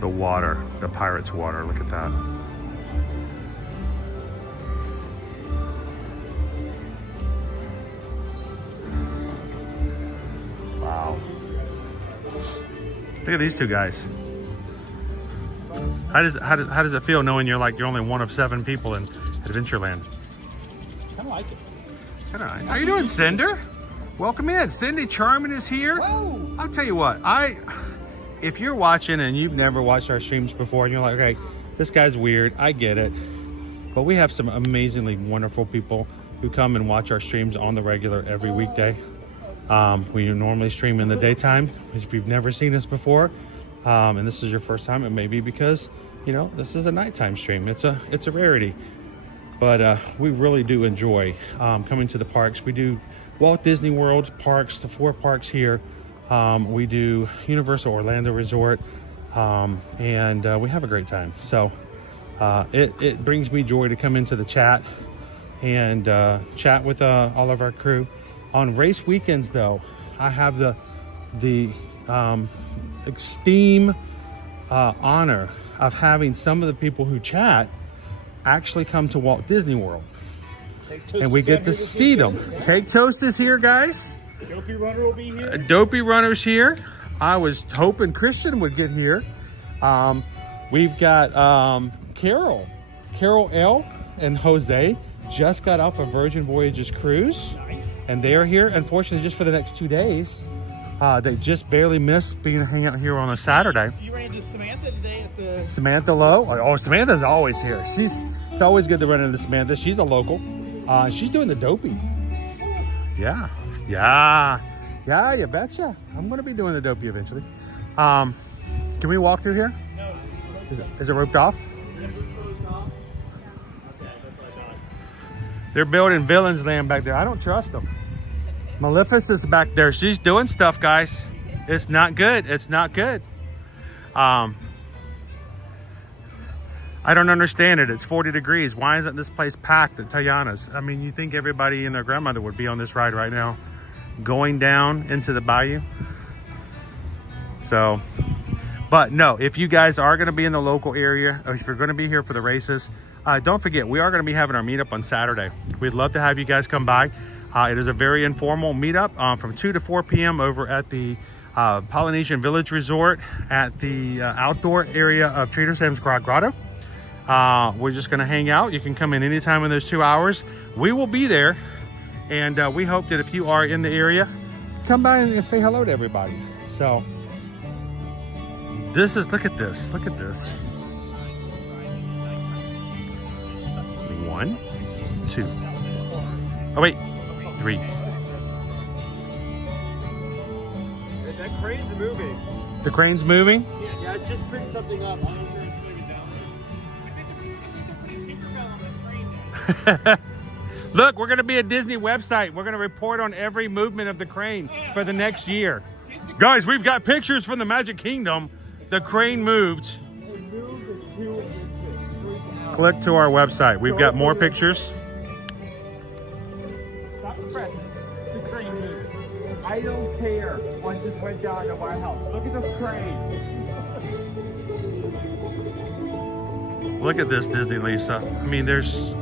the water, the Pirates' water. Look at that. Wow. Look at these two guys. How does it feel knowing you're only one of 7 people in Adventureland? Kind of like it. Kind of nice. How you doing, Cinder? Welcome in. Cindy Charmin is here. Whoa. I'll tell you what, if you're watching and you've never watched our streams before and you're like, okay, this guy's weird, I get it. But we have some amazingly wonderful people who come and watch our streams on the regular every weekday. We normally stream in the daytime. If you've never seen us before, and this is your first time, it may be because, this is a nighttime stream. It's a rarity. But we really do enjoy coming to the parks. We do Walt Disney World parks, the 4 parks here. We do Universal Orlando Resort, and we have a great time. So it brings me joy to come into the chat and chat with all of our crew. On race weekends, though, I have the esteem, honor of having some of the people who chat actually come to Walt Disney World. And we get to see them. Cake Toast is here, guys. Dopey Runner will be here. Dopey Runner's here. I was hoping Christian would get here. We've got Carol L. and Jose just got off a Virgin Voyages cruise. Nice. And they are here, unfortunately, just for the next 2 days. They just barely missed being hanging out here on a Saturday. You ran into Samantha today at the... Samantha Lowe. Oh, Samantha's always here. It's always good to run into Samantha. She's a local. She's doing the Dopey. Yeah, you betcha. I'm going to be doing the Dopey eventually. Can we walk through here? No. Is it roped off? They're building Villains Land back there. I don't trust them. Maleficent's back there. She's doing stuff, guys. It's not good. It's not good. I don't understand it. It's 40 degrees. Why isn't this place packed at Tayana's? I mean, you think everybody and their grandmother would be on this ride right now, going down into the bayou. So, but no, if you guys are going to be in the local area, or if you're going to be here for the races, don't forget, we are going to be having our meetup on Saturday. We'd love to have you guys come by. It is a very informal meetup from 2 to 4 p.m. over at the Polynesian Village Resort at the outdoor area of Trader Sam's Grotto. We're just going to hang out. You can come in anytime in those 2 hours. We will be there, and we hope that if you are in the area, come by and say hello to everybody. So this is, look at this. 1, 2. Oh wait, 3. That crane's moving. The crane's moving? Yeah, it just picked something up. I don't know if it's moving down. Look, we're going to be a Disney website. We're going to report on every movement of the crane for the next year. Guys, we've got pictures from the Magic Kingdom. The crane moved. It moved 2 inches. Click to our website. We've got more pictures. Stop the presses. The crane moved. I don't care what just went down to my house. Look at this crane. Look at this, Disney Lisa. I mean, there's...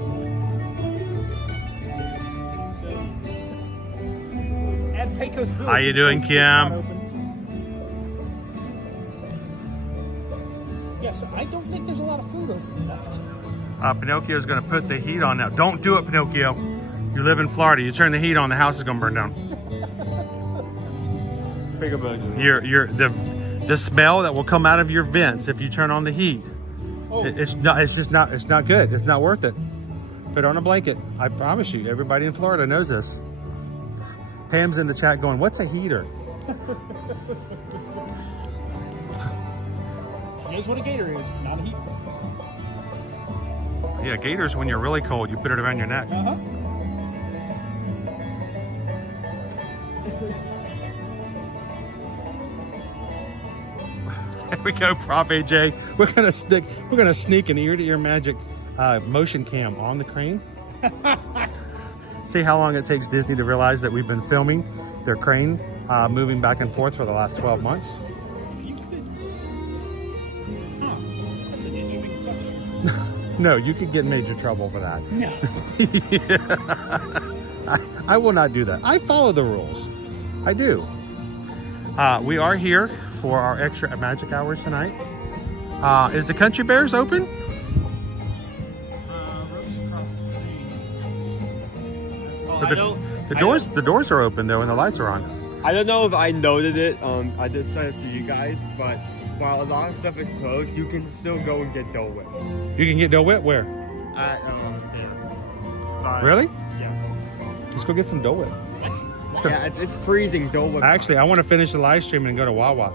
How you doing, Kim? Yes, I don't think there's a lot of food open tonight. Pinocchio's going to put the heat on now. Don't do it, Pinocchio. You live in Florida. You turn the heat on, the house is going to burn down. The smell that will come out of your vents if you turn on the heat. Oh. It's not good. It's not worth it. it on a blanket. I promise you, everybody in Florida knows this. Pam's in the chat going, what's a heater? She knows what a gator is, not a heater. Yeah, gators, when you're really cold, you put it around your neck. Uh-huh. There we go, Prof AJ. We're gonna sneak an ear-to-ear magic motion cam on the crane. See how long it takes Disney to realize that we've been filming their crane moving back and forth for the last 12 months. That's an interesting question. No, you could get in major trouble for that. No. I will not do that. I follow the rules. I do. We are here for our extra magic hours tonight. Is the Country Bears open? But the doors are open though, and the lights are on. I don't know if I noted it. I just said it to you guys, but while a lot of stuff is closed, you can still go and get Dole Whip. You can get Dole Whip where? At Really? Yes. Let's go get some Dole Whip. Yeah, it's freezing Dole Whip. Actually, I want to finish the live stream and go to Wawa.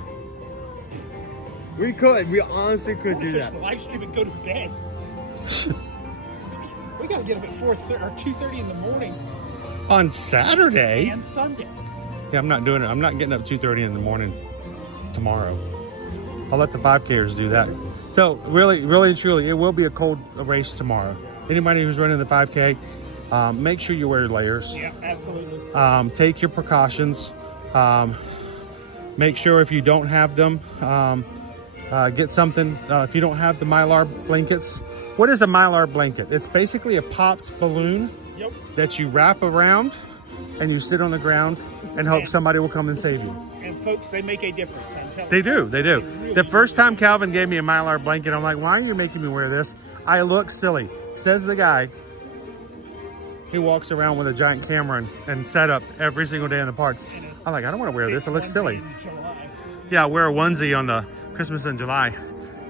We honestly could do that. The live stream and go to bed. We gotta get up at 4:30 or 2:30 in the morning On Saturday? and Sunday. Yeah, I'm not doing it. I'm not getting up 2:30 in the morning tomorrow. I'll let the 5Kers do that. So really and truly, it will be a cold race tomorrow. Anybody who's running the 5K, make sure you wear layers. Yeah, absolutely. Take your precautions. Make sure if you don't have them, get something. If you don't have the Mylar blankets, what is a Mylar blanket? It's basically a popped balloon that you wrap around and you sit on the ground and hope somebody will come and save you. And folks, they make a difference. I'm telling They you. do. They do. Really The first time Calvin gave me a Mylar blanket, I'm like, why are you making me wear this? I look silly. Says the guy who walks around with a giant camera and setup every single day in the parks. I'm like, I don't want to wear this. It looks silly. Yeah, I wear a onesie on the Christmas in July.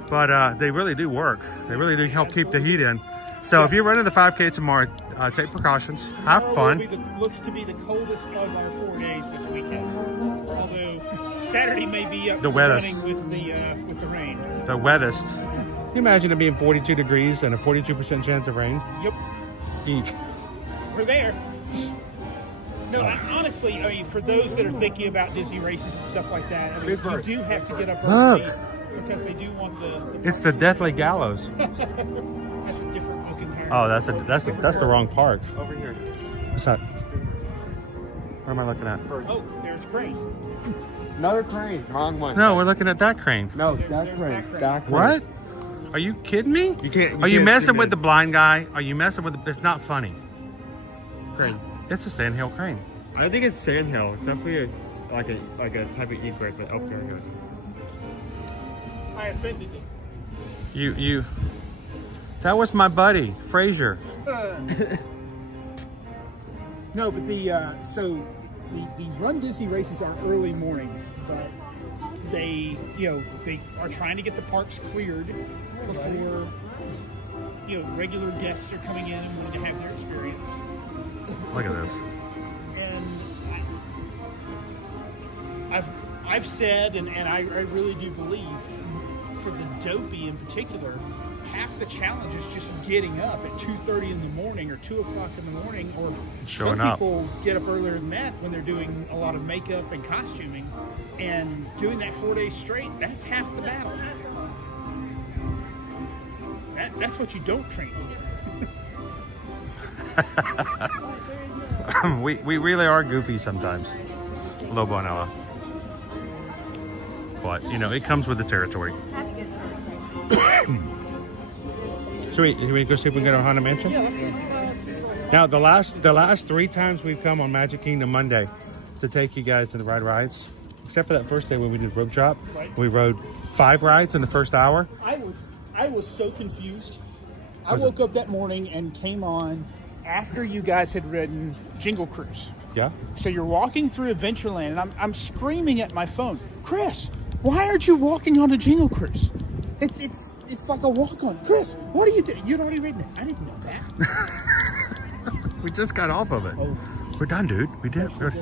But they really do work. They really do help keep the heat in. So if you're running the 5K tomorrow, take precautions. Have fun. Looks to be the coldest of our 4 days this weekend. Although Saturday may be up The for wettest. running with the rain. The wettest. Can you imagine it being 42 degrees and a 42% chance of rain? Yep. Eek. We're there. No, honestly, I mean, for those that are thinking about Disney races and stuff like that, I mean, you do have to get up early because they do want the It's the Deathly Gallows. That's a different book entirely. Oh, that's the wrong park. Over here. What's that? Where am I looking at? Oh, there's Crane. Another crane. Wrong one. No, we're looking at that crane. No, that crane. That crane. What? Are you kidding me? You can't. Are you can't messing see with that. the blind guy? Are you messing with the... It's not funny. crane? It's a sandhill crane. I think it's sandhill. It's definitely like a type of egret, but there it goes. I offended him. You. That was my buddy, Frazier. No, but the Run Disney races are early mornings, but they are trying to get the parks cleared before regular guests are coming in and wanting to have their experience. Look at this. And I've said, and I really do believe, for the dopey in particular, half the challenge is just getting up at 2:30 in the morning or 2 o'clock in the morning, or Showing some up. people get up earlier than that when they're doing a lot of makeup and costuming, and doing that 4 days straight. That's half the battle. That's what you don't train for. we really are goofy sometimes, Lobo and Ella. But it comes with the territory. Should we go see if we can get our Haunted Mansion? Yeah, let's see. Now the last 3 times we've come on Magic Kingdom Monday to take you guys to the rides, except for that first day when we did Rope Drop. Right. We rode 5 rides in the first hour. I was so confused. I woke up that morning and came on after you guys had ridden Jingle Cruise. Yeah. So you're walking through Adventureland, and I'm screaming at my phone, Chris, why aren't you walking on a Jingle Cruise? It's like a walk-on. Chris, what are you doing? You'd already written it. I didn't know that. We just got off of it. Oh. We're done, dude. We did. Or is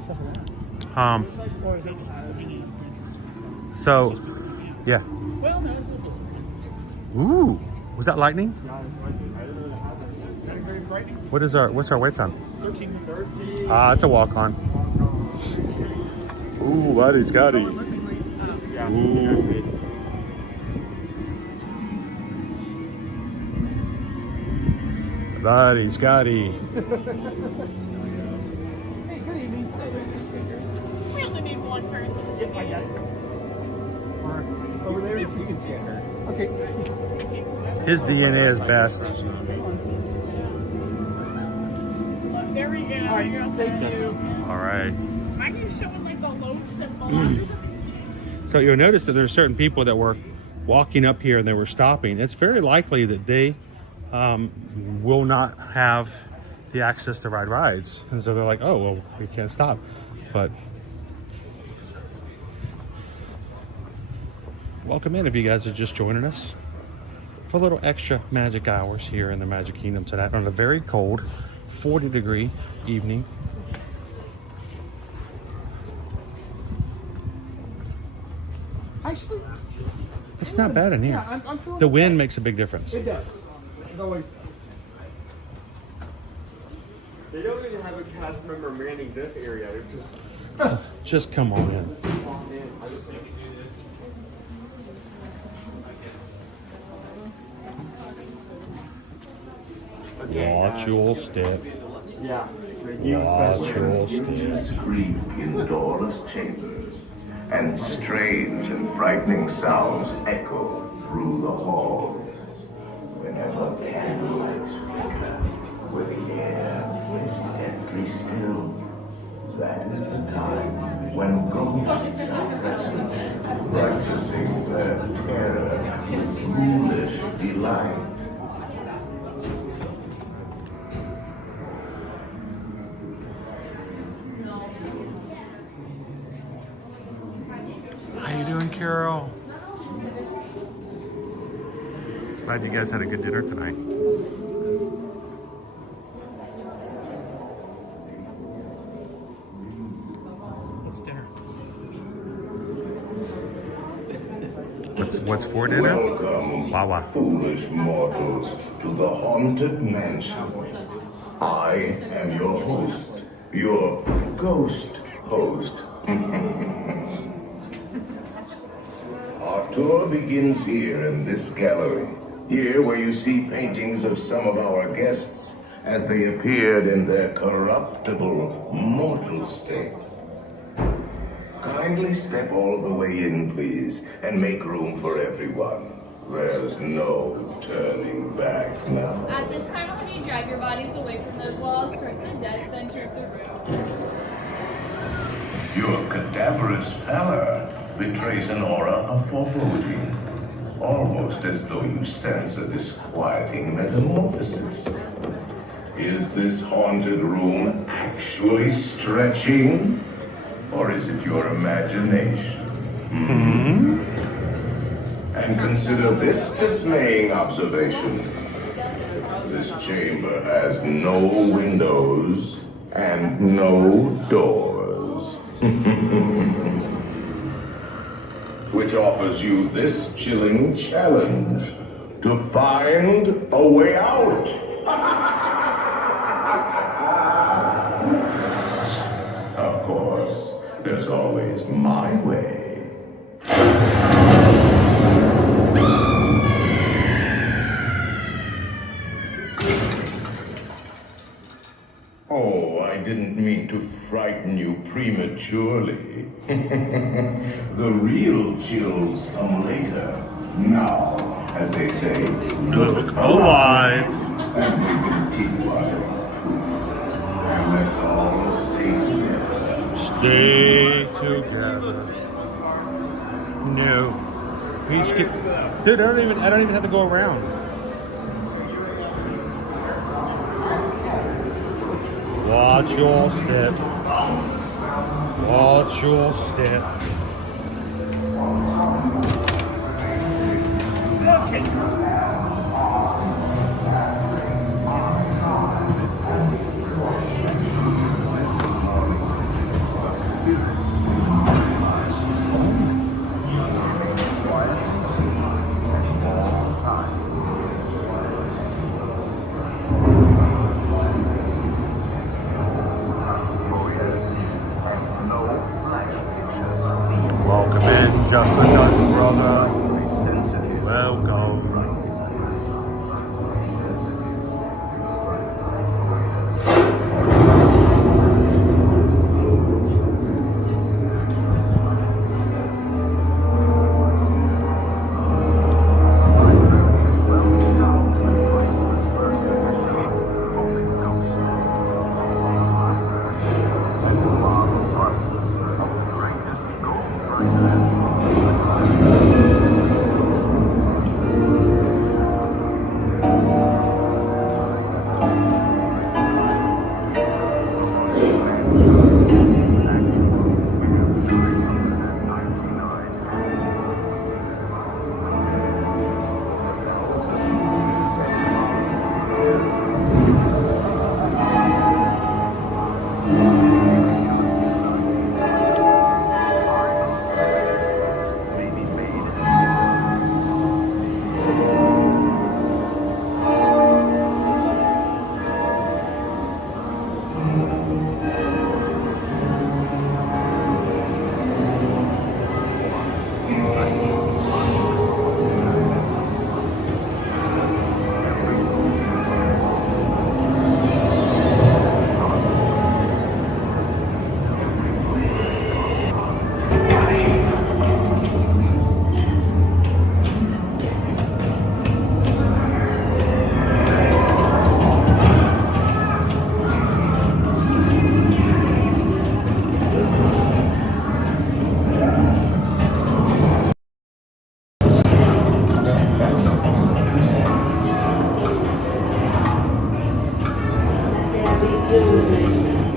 it just So, yeah. well, no, it's not good. Ooh, was that lightning? Very frightening. What's our weights on? 13. It's a walk on. Ooh, buddy, Scotty. Ooh. Buddy, Scotty. We only need one person to scan. Over there, you can scan her. Okay. His DNA is best. There we go. Thank you. All right. Are you showing like the load symbol or something? So you'll notice that there's certain people that were walking up here and they were stopping. It's very likely that they will not have the access to ride rides. And so they're like, oh, well, we can't stop. But welcome in if you guys are just joining us for a little extra magic hours here in the Magic Kingdom tonight on a very cold 40-degree evening. Actually, It's not bad in here. yeah, I'm feeling The wind makes a big difference. It does. It always does. They don't even have a cast member manning this area. They're Just come on in. Watch your step. Yeah. Watch your step. Creep in doorless chambers, and strange and frightening sounds echo through the halls. Whenever candlelights flicker, with the air is deathly still, that is the time when ghosts are present, practicing their terror with ghoulish delight. How you doing, Carol? Glad you guys had a good dinner tonight. What's dinner? What's for dinner? Welcome, Wawa. foolish mortals, to the haunted mansion. I am your host, your ghost host. Our tour begins here in this gallery. Here where you see paintings of some of our guests as they appeared in their corruptible, mortal state. Kindly step all the way in, please, and make room for everyone. There's no turning back now. At this time, I'll have you drag your bodies away from those walls towards the dead center of the room. Your cadaverous pallor betrays an aura of foreboding, almost as though you sense a disquieting metamorphosis. Is this haunted room actually stretching? Or is it your imagination? And consider this dismaying observation. This chamber has no windows and no doors. Which offers you this chilling challenge to find a way out. Of course, there's always my way. Oh, I didn't mean to frighten you prematurely. The real chills come later. Now, as they say, look alive. And we continue our tour. And let's all stay together. Stay together. No. We each get, dude, I don't even have to go around. Watch your step. Watch your step. Welcome in, Justin, Dutch brother. Welcome.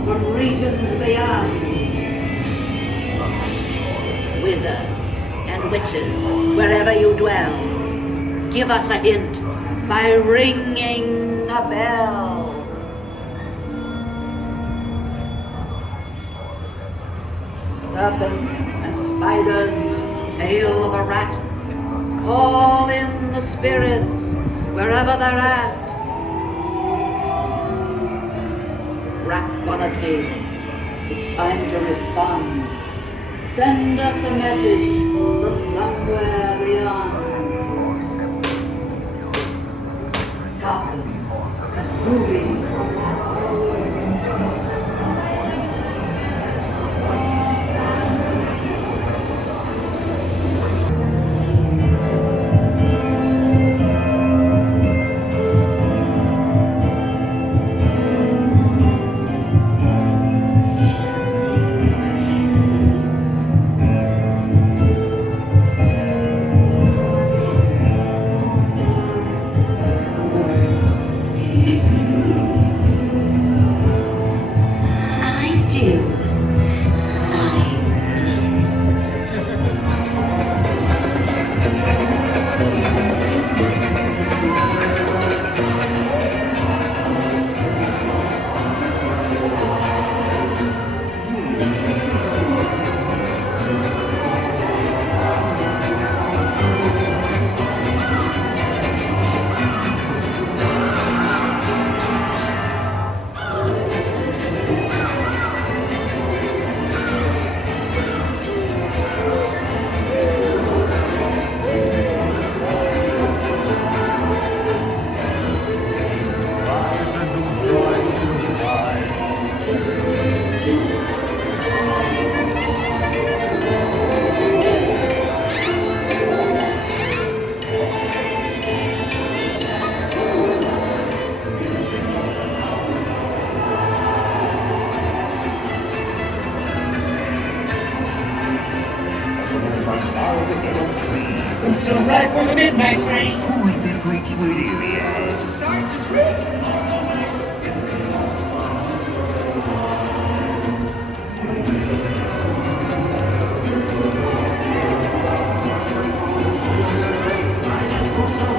From regions beyond. Wizards and witches, wherever you dwell, give us a hint by ringing a bell. Serpents and spiders, tail of a rat, call in the spirits wherever they're at. Rap on a tape, it's time to respond. Send us a message from somewhere beyond. Coffin, moving. So right where the midnight train. Creepy, creep, sweet area. Start to sleep. I just hope so.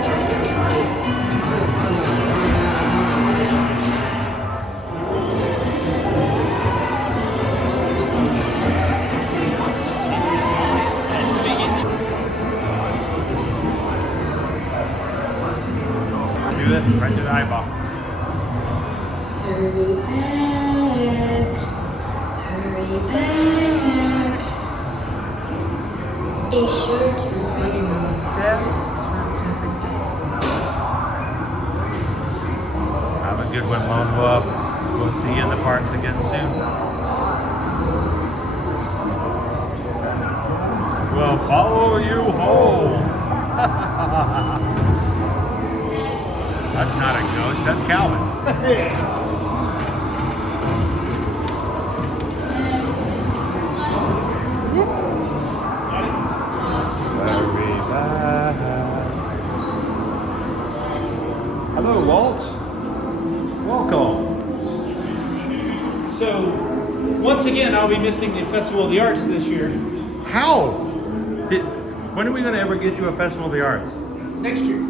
Hurry back. Hurry back. Be sure to bring your birth certificate. Have a good one, Lone Wolf. We'll see you in the parks again soon. We'll follow you home. That's not a ghost, that's Calvin. Hello, Walt. Welcome. So, once again, I'll be missing the Festival of the Arts this year. How? When are we going to ever get you a Festival of the Arts? Next year.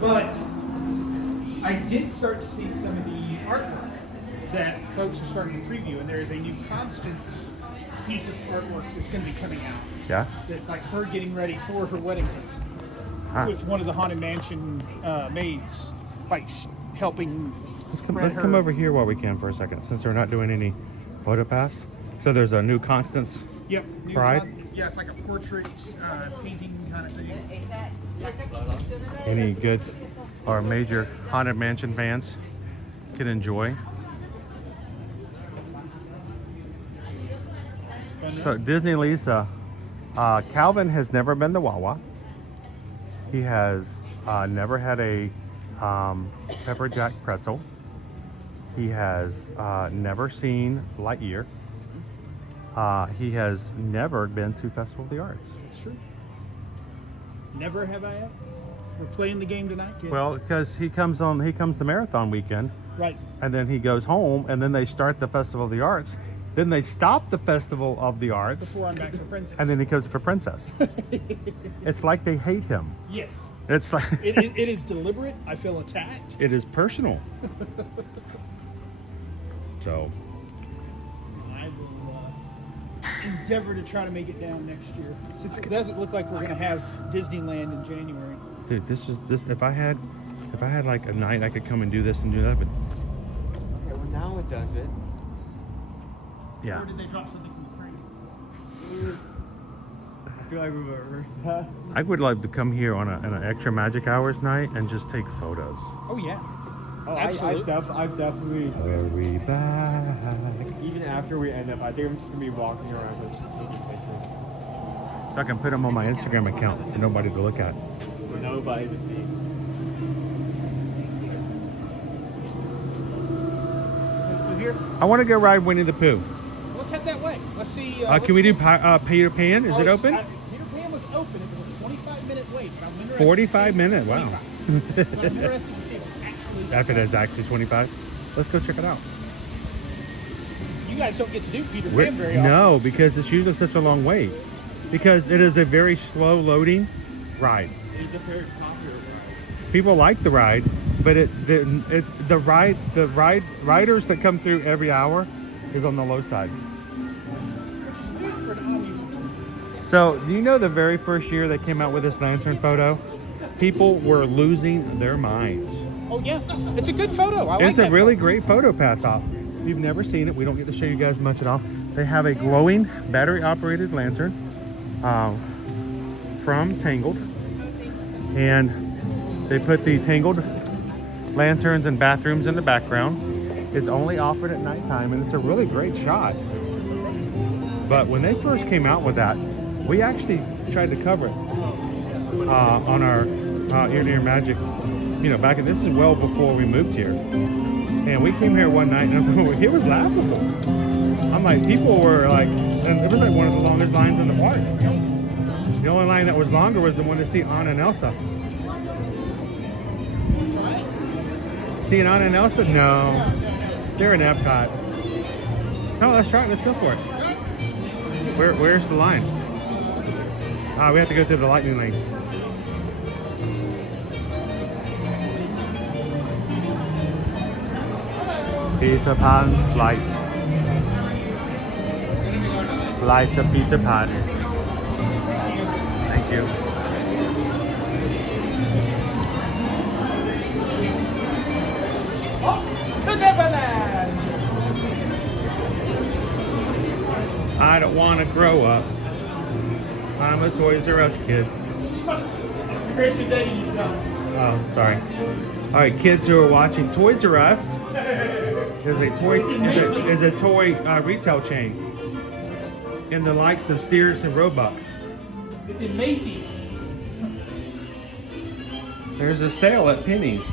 But I did start to see some of the artwork that folks are starting to preview, and there is a new Constance piece of artwork that's going to be coming out. Yeah? That's like her getting ready for her wedding with one of the Haunted Mansion maids, like helping. Let's come over here while we can for a second, since we're not doing any photo pass. So there's a new Constance Pride. Yeah, it's like a portrait painting kind of thing. Any good or major Haunted Mansion fans can enjoy. So Disney Lisa, Calvin has never been to Wawa. He has never had a pepper jack pretzel. He has never seen Lightyear. He has never been to Festival of the Arts. It's true. Never have I ever. We're playing the game tonight, kids. Well, because he comes to Marathon weekend. Right. And then he goes home, and then they start the Festival of the Arts. Then they stop the Festival of the Arts. Before I'm back for Princess. And then he goes for Princess. It's like they hate him. Yes. It's like it is deliberate. I feel attacked. It is personal. So I will endeavor to try to make it down next year, since it doesn't look like we're going to have Disneyland in January. dude, this. If I had like a night, I could come and do this and do that. But okay, well now it does it. Yeah. Or did they drop something from the crane? I feel like we were. I would love to come here on an extra Magic Hours night and just take photos. Oh yeah. Oh, absolutely. I've definitely. Hurry back. Even after we end up, I think I'm just gonna be walking around and just taking pictures. So I can put them on my Instagram account for nobody to look at. For nobody to see. Here. I want to go ride Winnie the Pooh. Let's head that way. Let's see. Can we do Peter Pan? Is it open? Peter Pan was open. It was a 25-minute wait. But I'm interested 45 minutes. Wow. But I'm interested to see if it's actually. If it is actually 25, let's go check it out. You guys don't get to do Peter Pan very often. No, because it's usually such a long wait. Because it is a very slow loading ride. People like the ride, but the riders that come through every hour is on the low side. So, do you know the very first year they came out with this lantern photo? People were losing their minds. Oh yeah, it's a good photo. It's a really great photo pass off. If you've never seen it, we don't get to show you guys much at all. They have a glowing battery-operated lantern from Tangled, and they put the Tangled lanterns and bathrooms in the background. It's only offered at nighttime, and it's a really great shot. But when they first came out with that, we actually tried to cover it on our Ear to Ear Magic. You know, back in, this is well before we moved here. And we came here one night, and it was laughable. I'm like, people were like, and it was like one of the longest lines in the park. The only line that was longer was the one to see Anna and Elsa. Seeing Anna and Elsa? No. They're in Epcot. No, let's try it. Let's go for it. Where's the line? We have to go through the lightning lane. Peter Pan's flight. Flight to Peter Pan. Thank you. I don't want to grow up. I'm a Toys R Us kid. Chris, you're dating yourself. Oh, sorry. All right, kids who are watching, Toys R Us is a toy retail chain in the likes of Steers and Roebuck. It's in Macy's. There's a sale at Penny's.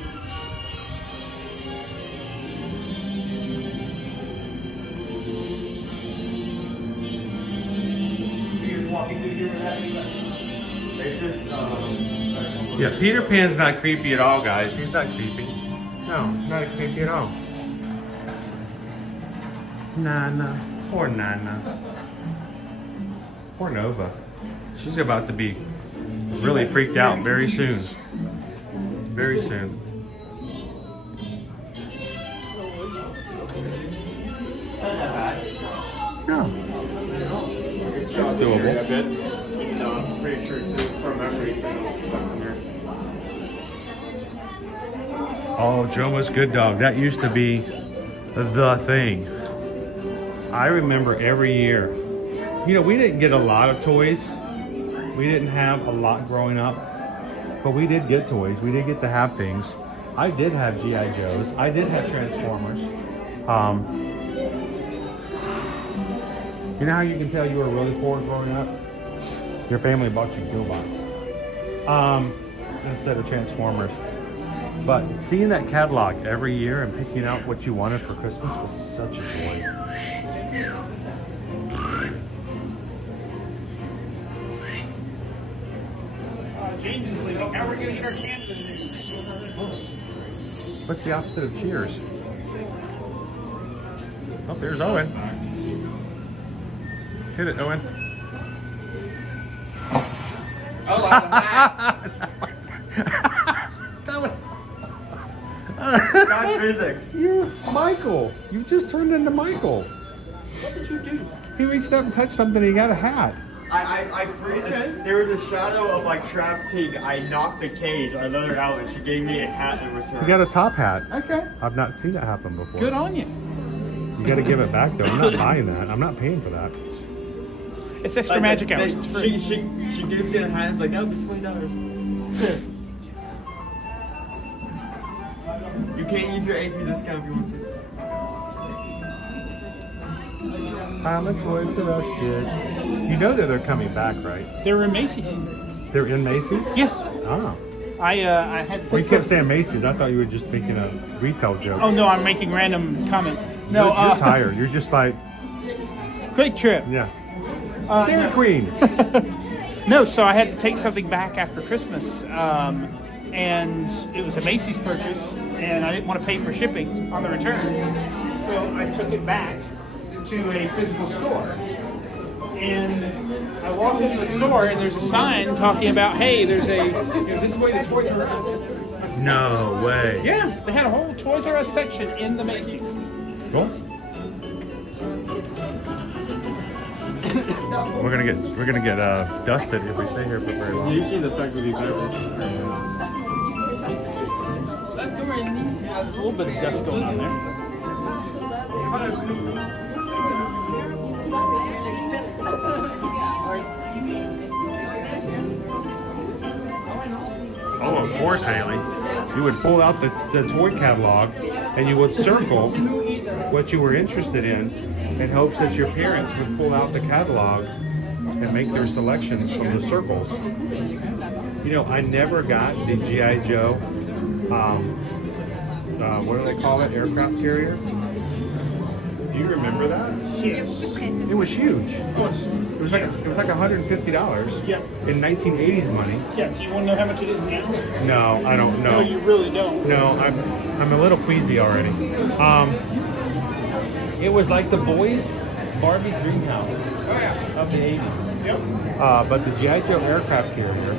Yeah, Peter Pan's not creepy at all, guys. He's not creepy. No, not creepy at all. Nana. Poor Nana. Poor Nova. She's about to be really freaked out very soon. Very soon. No. It's doable. I'm pretty sure from memory, Oh, Joma's Good Dog. That used to be the thing. I remember every year. You know, we didn't get a lot of toys. We didn't have a lot growing up. But we did get toys. We did get to have things. I did have G.I. Joes. I did have Transformers. You know how you can tell you were really poor growing up? Your family bought you GoBots instead of Transformers. But seeing that catalog every year and picking out what you wanted for Christmas was such a joy. James is leaving. How are we going to get our Canada news? What's the opposite of cheers? Oh, there's Owen. Hit it, Owen. Oh, like Scotch physics. You, Michael. You just turned into Michael. What did you do? He reached up and touched something. He got a hat. There was a shadow of like Trap Tig. I knocked the cage. I let her out and she gave me a hat in return. You got a top hat. Okay. I've not seen that happen before. Good on you. You got to give it back though. I'm not buying that. I'm not paying for that. It's extra magic hours. It's free. She gives you a hat. It's like, that would be $20. You can't use your AP discount if you want to. I'm a Toys R Us kid. You know that they're coming back, right? They're in Macy's. They're in Macy's? Yes. Oh. I had to Well, you kept saying Macy's. I thought you were just making a retail joke. Oh no, I'm making random comments. No, you're tired. You're just like Quick Trip. Yeah. Dairy Queen. No, so I had to take something back after Christmas, and it was a Macy's purchase, and I didn't want to pay for shipping on the return, so I took it back to a physical store. And I walked into the store, and there's a sign talking about, hey, there's a this way to Toys R Us. No way. Yeah, they had a whole Toys R Us section in the Macy's. Cool. We're gonna get dusted if we stay here for very long. Usually the fact that we better There's a little bit of dust going on there. Oh, of course, Haley. You would pull out the toy catalog and you would circle what you were interested in hopes that your parents would pull out the catalog and make their selections from the circles. You know, I never got the G.I. Joe, what do they call it, aircraft carrier? Do you remember that? Yes. It was huge. It was like $150 Yeah. in 1980s money. Yeah, do you want to know how much it is now? No, I don't know. No, you really don't. No, I'm a little queasy already. It was like the boys' Barbie dream house of the 80s. Yep. But the G.I. Joe aircraft carrier,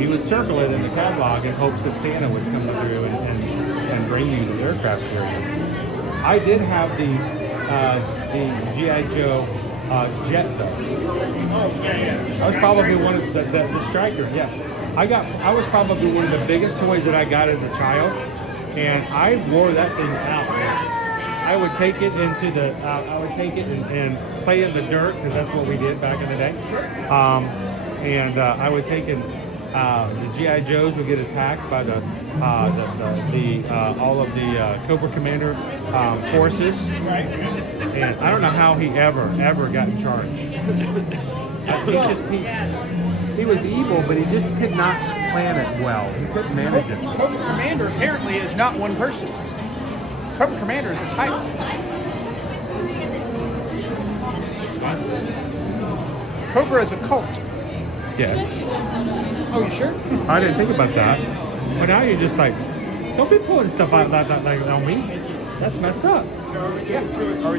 you would circle it in the catalog in hopes that Santa would come through and bring you the aircraft carrier. I did have the G.I. Joe jet though. I was probably one of the Striker. Yeah, I was probably one of the biggest toys that I got as a child, and I wore that thing out. Man. I would take it into the, I would take it and play in the dirt, because that's what we did back in the day. I would take it, the G.I. Joes would get attacked by all of the Cobra Commander forces. And I don't know how he ever got in charge. He was evil, but he just could not plan it well. He couldn't manage it. Cobra Commander apparently is not one person. Cobra Commander is a title. Cobra is a cult. Yes. Oh, you sure? I didn't think about that. But now you're just like, don't be pulling stuff out like on me. That's messed up. So are we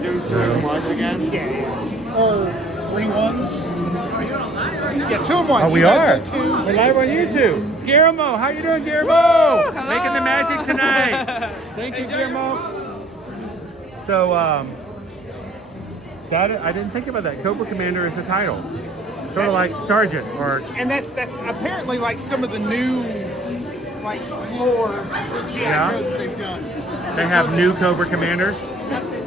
doing two and one again? Yeah. Or 3 1s. Yeah, 2 and 1. Oh, we You guys are. go 2. We're live on YouTube. Guillermo, how you doing, Guillermo? Making the magic tonight. Thank you, Guillermo. So, I didn't think about that. Cobra Commander is the title. Sort of like Sergeant or... And that's apparently like some of the new, like, lore with G.I. Joe that they've done. They have new Cobra Commanders.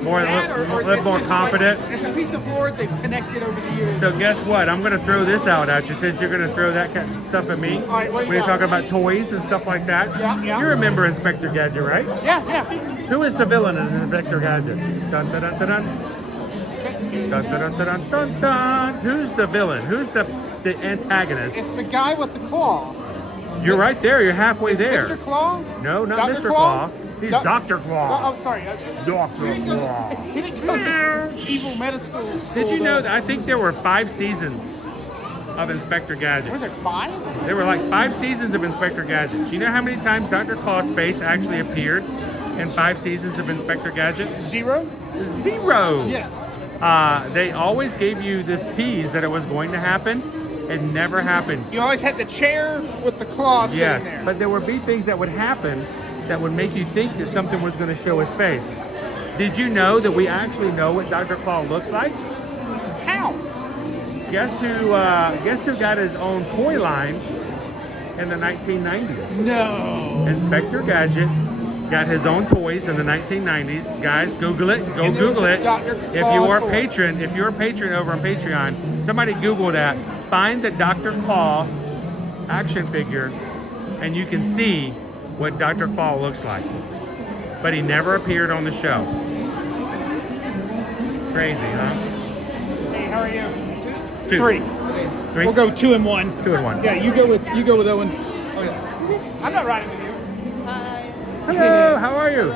More confident. It's a piece of lore they've connected over the years. So guess what? I'm going to throw this out at you since you're going to throw that kind of stuff at me. All right, what do you when you're got? talking about toys and stuff like that. Yeah. You remember Inspector Gadget, right? Yeah. Who is the villain in Inspector Gadget? Dun dun dun dun dun. Dun, dun, dun, dun, dun, dun. Who's the villain? Who's the antagonist? It's the guy with the claw. You're right there. You're halfway there. Mr. Claw? No, not Dr. Mr. Claw. He's Dr. Claw. Oh, sorry. Dr. Claw. He didn't go to evil medical school. Did you know that I think there were 5 seasons of Inspector Gadget? Were there 5? There were like 5 seasons of Inspector Gadget. You know how many times Dr. Claw's face actually appeared in 5 seasons of Inspector Gadget? 0? 0. Yes. They always gave you this tease that it was going to happen. It never happened. You always had the chair with the claw sitting there. But there would be things that would happen that would make you think that something was going to show his face. Did you know that we actually know what Dr. Claw looks like? How? Guess who got his own toy line in the 1990s? No. Inspector Gadget got his own toys in the 1990s. Guys, Google it. Go Google it. If you are a patron over on Patreon, somebody Google that. Find the Dr. Claw action figure, and you can see what Dr. Claw looks like. But he never appeared on the show. Crazy, huh? Hey, how are you? 2. 3. 3? We'll go 2 and 1. 2 and 1. Yeah, you go with Owen. Oh yeah. I'm not riding with you. Hello, how are you?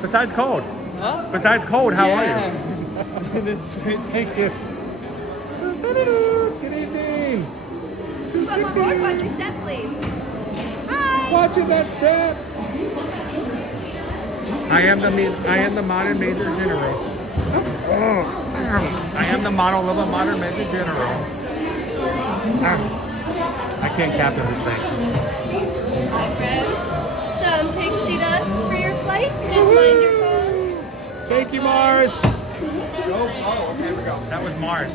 Besides cold. Huh? Besides cold, how are you? Thank you. Good evening. Welcome aboard. Watch your step, please. Hi. Watching that step. I am the modern Major General. I am the model of a modern Major General. I can't captain this thing. Hi, friends. Some pixie dust for your flight. Just mind your phone. Thank you, Mars. Oh, okay, here we go. That was Mars.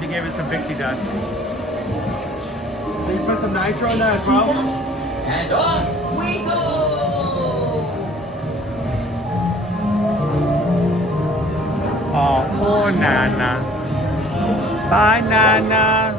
She gave us some pixie dust. They put some nitro in that, bro. And off we go! Oh, Nana. Bye, Nana.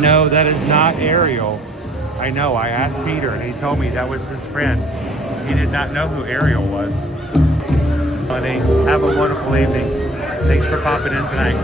no, that is not Ariel. I know, I asked Peter and he told me that was his friend. He did not know who Ariel was. Honey, have a wonderful evening. Thanks for popping in tonight.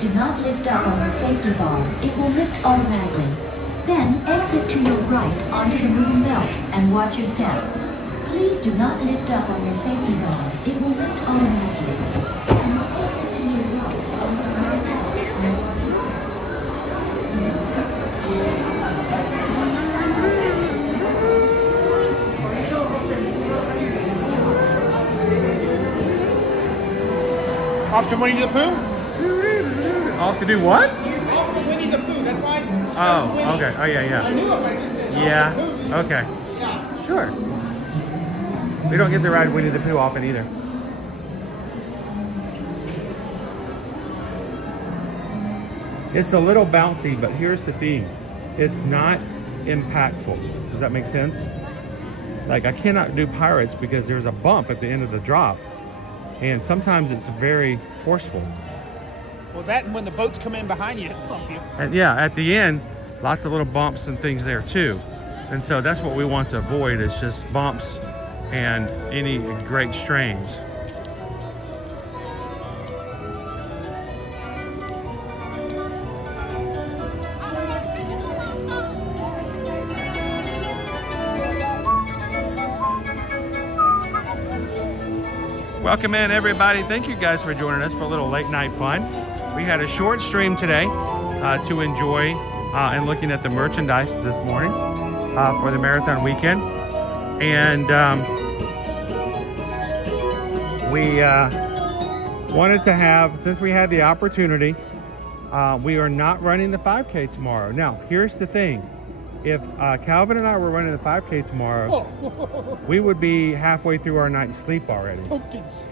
Do not lift up on your safety bar. It will lift automatically. Then exit to your right onto the moving belt and watch your step. Please do not lift up on your safety bar. It will lift automatically. And exit to your right onto the moving belt and watch your step. Off to Winnie the Pooh? Off to do what? Off to Winnie the Pooh. That's why. Oh, okay. Oh, yeah. I knew if I just said Yeah, off to Pooh. okay. Yeah. Sure. We don't get to ride Winnie the Pooh often either. It's a little bouncy, but here's the thing. It's not impactful. Does that make sense? Like, I cannot do Pirates because there's a bump at the end of the drop. And sometimes it's very forceful. Well, that and when the boats come in behind you, it'll bump you. And yeah, at the end, lots of little bumps and things there too. And so that's what we want to avoid, is just bumps and any great strains. Welcome in, everybody. Thank you guys for joining us for a little late night fun. We had a short stream today to enjoy and looking at the merchandise this morning for the marathon weekend. And we wanted to have, since we had the opportunity, we are not running the 5K tomorrow. Now, here's the thing. If Calvin and I were running the 5K tomorrow, we would be halfway through our night's sleep already. Pumpkins.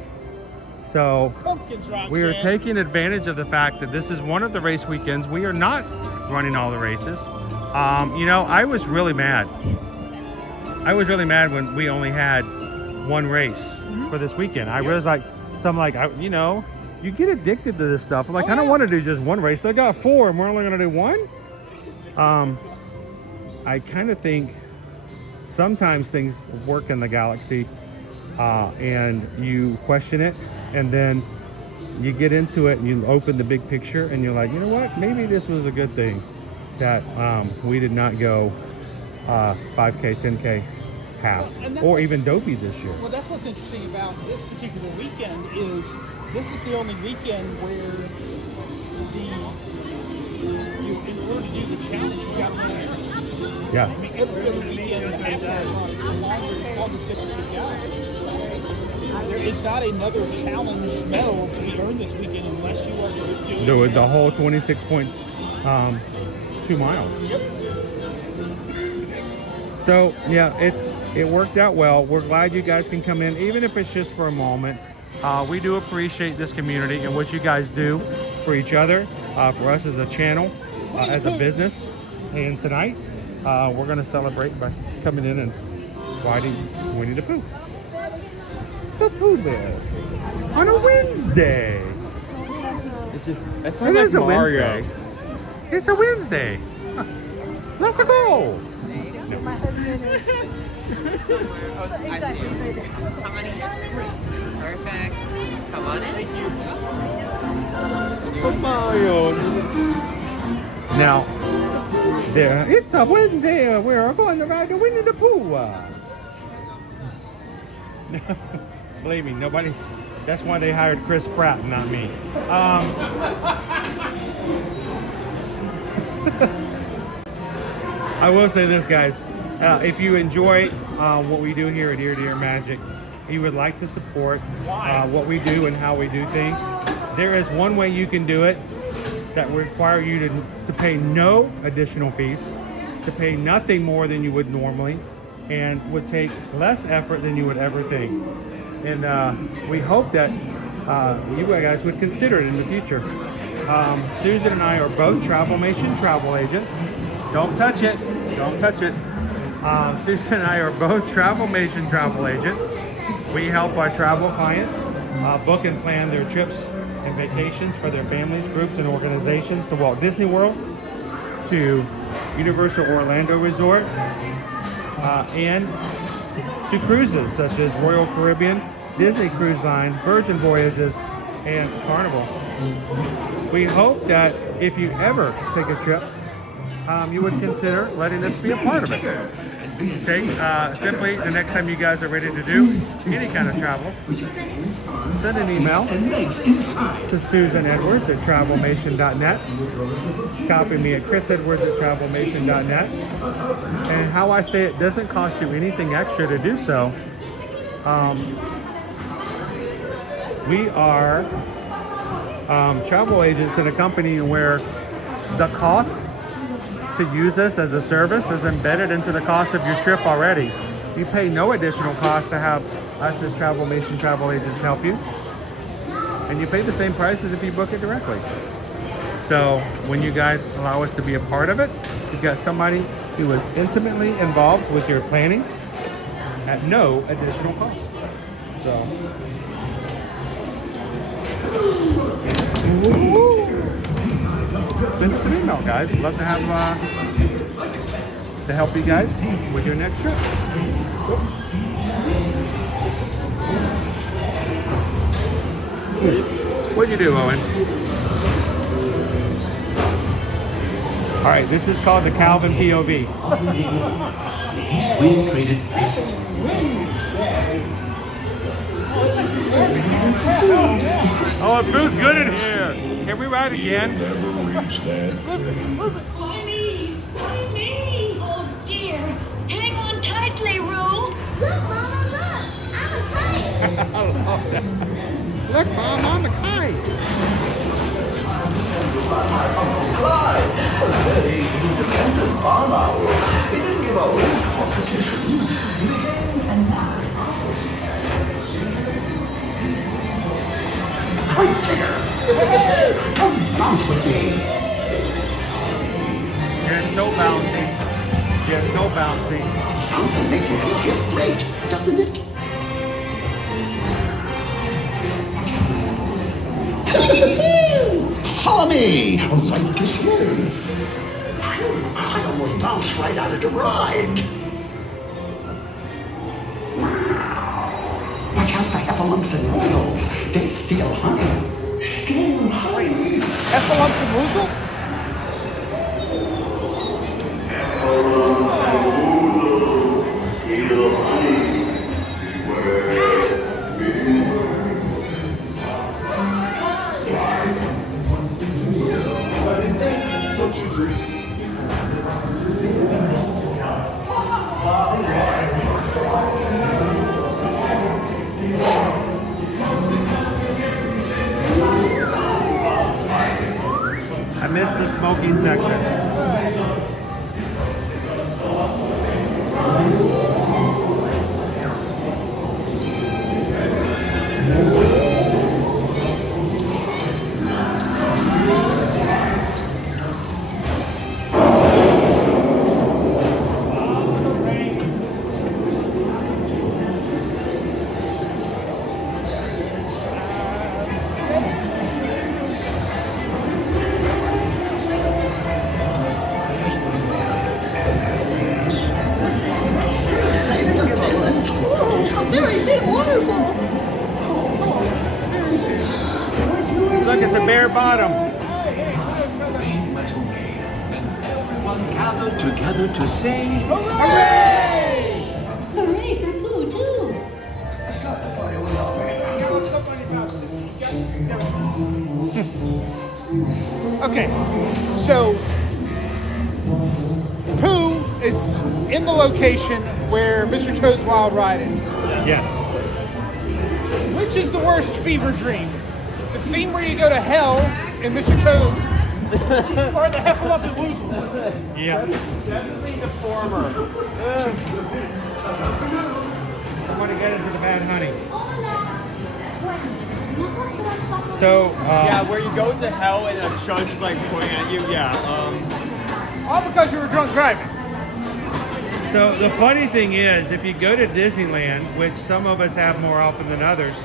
So Pumpkins, Roxanne. we are taking advantage of the fact that this is one of the race weekends. We are not running all the races. You know, I was really mad. I was really mad when we only had one race for this weekend. I was like, so I'm like, you know, you get addicted to this stuff. I'm like, I don't want to do just one race. They got 4 and we're only going to do 1. I kind of think sometimes things work in the galaxy and you question it, and then you get into it and you open the big picture and you're like, you know what, maybe this was a good thing that we did not go 5K, 10K half, or even dopey this year. Well, that's what's interesting about this particular weekend is this is the only weekend where in order to do the challenge, you got to run everything. Yeah. I mean, every other weekend, half marathon is the longest distance you've got. There is not another challenge medal to be earned this weekend unless you are doing the whole 26.2 miles. Yep. So yeah, it worked out well. We're glad you guys can come in, even if it's just for a moment. We do appreciate this community and what you guys do for each other, for us as a channel, as a business. And tonight, we're going to celebrate by coming in and riding Winnie the Pooh. The Pooh Bear on a Wednesday. That sounds like a Mario. Wednesday. It's a Wednesday. Let's go. My husband is exactly, he's right there. Come on in. Perfect. Come on in. Thank you. Mario. Now, it's a Wednesday. We're going to ride the Winnie the Pooh. Believe me, nobody. That's why they hired Chris Pratt, not me. I will say this, guys. If you enjoy what we do here at Ear to Ear Magic, you would like to support what we do and how we do things, there is one way you can do it that would require you to pay no additional fees, to pay nothing more than you would normally, and would take less effort than you would ever think. And we hope that you guys would consider it in the future. Susan and I are both Travelmation travel agents. Don't touch it. Don't touch it. Susan and I are both Travelmation travel agents. We help our travel clients book and plan their trips and vacations for their families, groups, and organizations to Walt Disney World, to Universal Orlando Resort, and to cruises such as Royal Caribbean, Disney Cruise Line, Virgin Voyages, and Carnival. We hope that if you ever take a trip, you would consider letting us be a part of it. Okay, simply the next time you guys are ready to do any kind of travel, send an email to susanedwards at travelmation.net. Copy me at chrisedwards at travelmation.net. And how I say it doesn't cost you anything extra to do so. We are travel agents in a company where the cost to use us as a service is embedded into the cost of your trip already. You pay no additional cost to have us as Travelmation travel agents help you, and you pay the same price as if you book it directly. So when you guys allow us to be a part of it, you've got somebody who is intimately involved with your planning at no additional cost. So send us an email, guys. Love to have to help you guys with your next trip. What'd you do, Owen? All right, this is called the Calvin POV. East Wind traded places. Oh, it feels good in here. Can we ride again? Why me? Why me? Oh dear. Hang on tightly, Roo. Look, Mama, look. I'm a kite. I love that. Look, Mom, I'm a kite. Clyde, a very independent farm owl. He didn't give a hoot for tradition. He became an kite digger. Come bounce with me. You're so bouncy. You're so bouncy. Bouncing makes you feel just great, doesn't it? Follow me! Right this way. I almost bounced right out of the ride. Watch out for heffalumps and weasels. They steal honey. Steal honey. Heffalumps and weasels? I missed the smoking section. Very big waterfall. Look, it's a bare bottom. Everyone gathered together to say, Hooray! Hooray for Pooh, too. Okay, so is in the location where Mr. Toad's Wild Ride is. Yes. Which is the worst fever dream? The scene where you go to hell in Mr. Toad, or the Heffalump Yeah. Definitely the former. I want to get into the bad honey. So, yeah, where you go to hell and a judge is like pointing at you. Yeah. All because you were drunk driving. So the funny thing is, if you go to Disneyland, which some of us have more often than others,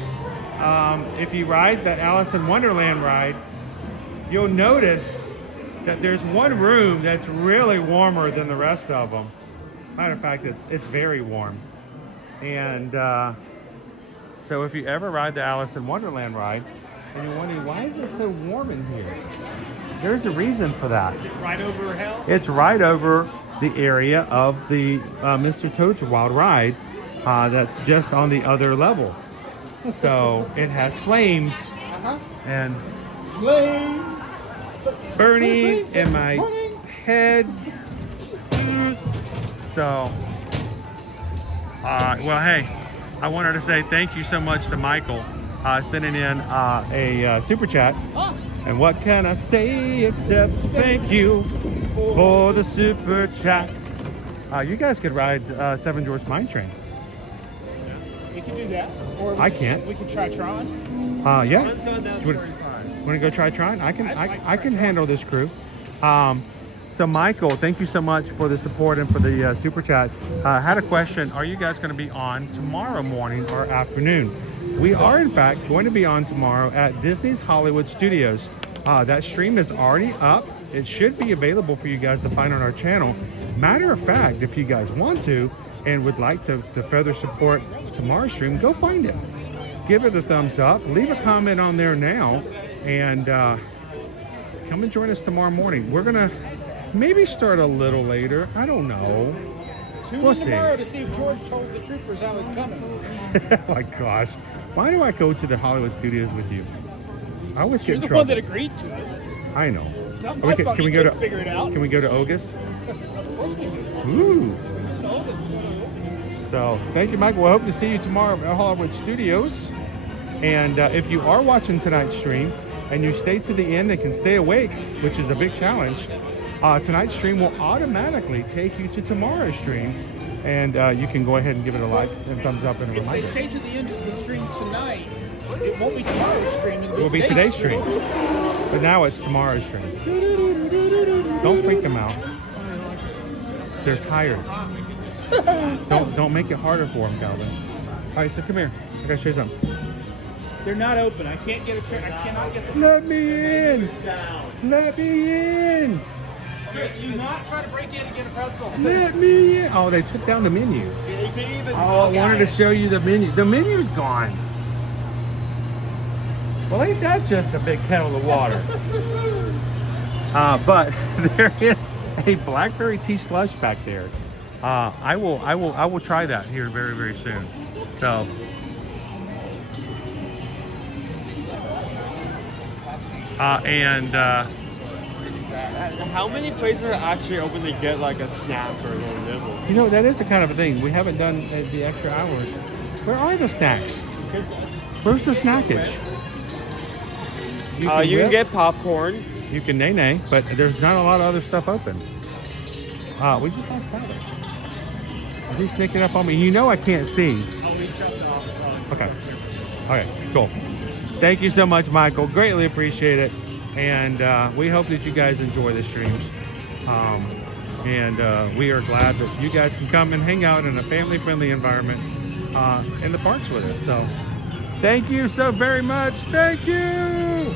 if you ride the Alice in Wonderland ride, you'll notice that there's one room that's really warmer than the rest of them. Matter of fact, it's very warm. And so if you ever ride the Alice in Wonderland ride, and you're wondering, why is it so warm in here? There's a reason for that. Is it right over hell? It's right over the area of the Mr. Toad's Wild Ride that's just on the other level. So it has flames and flames burning in my head. So, well, hey, I wanted to say thank you so much to Michael sending in a super chat. And what can I say except thank you for the super chat. You guys could ride Seven Dwarfs Mine Train. We can do that. Or I can't. We can try Tron. Yeah. You want to go try Tron? I can handle this crew. So Michael, thank you so much for the support and for the super chat. Had a question. Are you guys going to be on tomorrow morning or afternoon? We are, in fact, going to be on tomorrow at Disney's Hollywood Studios. That stream is already up. It should be available for you guys to find on our channel. Matter of fact, if you guys want to and would like to further support tomorrow's stream, go find it. Give it a thumbs up. Leave a comment on there now. And come and join us tomorrow morning. We're going to maybe start a little later. I don't know. Tune in tomorrow to see if George told the troopers I was coming. Oh my gosh. Why do I go to the Hollywood Studios with you? I always get in You're the trouble. one that agreed to it. I know. Not my fault you couldn't figure it out. Can we go to August? Of course we do. Ooh. So thank you, Michael. I hope to see you tomorrow at Hollywood Studios. And if you are watching tonight's stream and you stay to the end and can stay awake, which is a big challenge, tonight's stream will automatically take you to tomorrow's stream. And you can go ahead and give it a like and thumbs up and a If they reminder. stay to the end of the stream tonight, it won't be tomorrow's stream. It will be today's stream. But now it's tomorrow's stream. Don't freak them out. They're tired. Don't make it harder for them, Calvin. All right, so come here. I gotta show you something. They're not open. I can't get a I cannot get the. Let me in. Let me in. Chris, do not try to break in and get a pretzel. Let me in. Oh, they took down the menu. Oh, I wanted to show you the menu. The menu's gone. Well, ain't that just a big kettle of water? But there is a blackberry tea slush back there. I will try that here very, very soon. So. How many places are actually open to get like a snack or a little nibble? You know, that is the kind of a thing. We haven't done the extra hours. Where are the snacks? Where's the snackage? You can get popcorn. You can nay-nay, but there's not a lot of other stuff open. We just lost Tyler. Is he sneaking up on me? You know I can't see. Okay. Okay, cool. Thank you so much, Michael. Greatly appreciate it. And we hope that you guys enjoy the streams. And we are glad that you guys can come and hang out in a family-friendly environment in the parks with us. So thank you so very much. Thank you.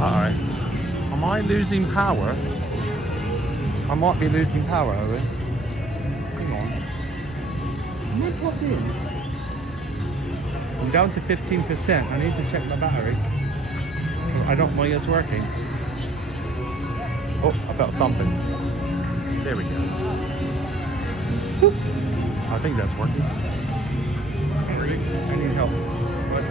All right. Am I losing power? I might be losing power, Owen. Hang on. Am I plugged in? I'm down to 15%. I need to check my battery. I don't think it's working. Oh, I felt something. There we go. Whew. I think that's working. I need help. What?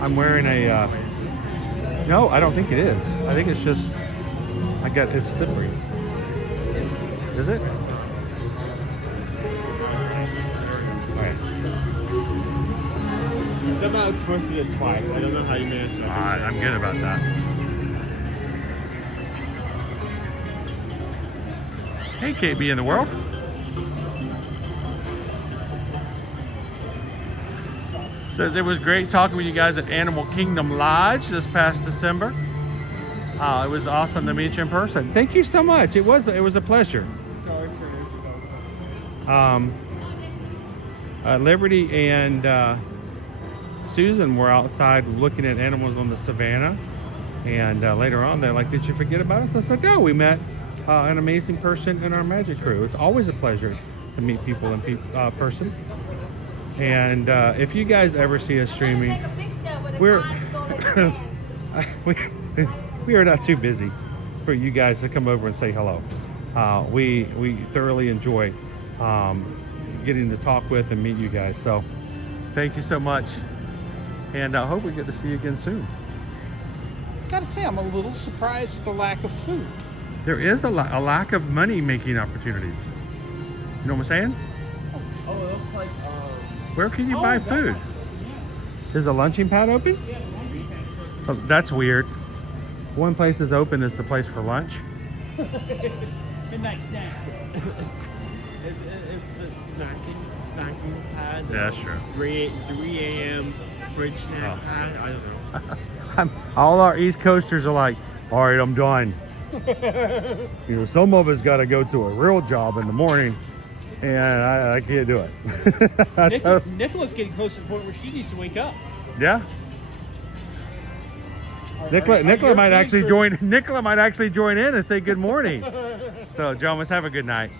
I'm wearing a, no, I don't think it is. I think it's just, it's slippery. Is it? Alright. Somehow twisted it twice. I don't know how you managed that. I'm good about that. Hey, KB in the world. Says it was great talking with you guys at Animal Kingdom Lodge this past December. It was awesome to meet you in person. Thank you so much. It was a pleasure. Liberty and Susan were outside looking at animals on the savannah, and later on they're like, "Did you forget about us?" I said, "No, we met an amazing person in our magic crew. It's always a pleasure to meet people in person." And if you guys ever see us streaming, we're we are not too busy for you guys to come over and say hello. We thoroughly enjoy getting to talk with and meet you guys. So thank you so much, and I hope we get to see you again soon. Gotta say, I'm a little surprised at the lack of food. There is a lack of money making opportunities. You know what I'm saying? Oh, it looks like. Where can you buy food? Is the lunching pad open? Oh, that's weird. One place is open is the place for lunch. Midnight snack. It's the snacking pad. Yeah, that's true. 3 a.m. fridge snack pad. I don't know. All our East Coasters are like, all right, I'm done. You know, some of us got to go to a real job in the morning, and I can't do it. Nicola's getting close to the point where she needs to wake up. Yeah. Nicola might actually join. Nicola might actually join in and say good morning. So, John, let's have a good night.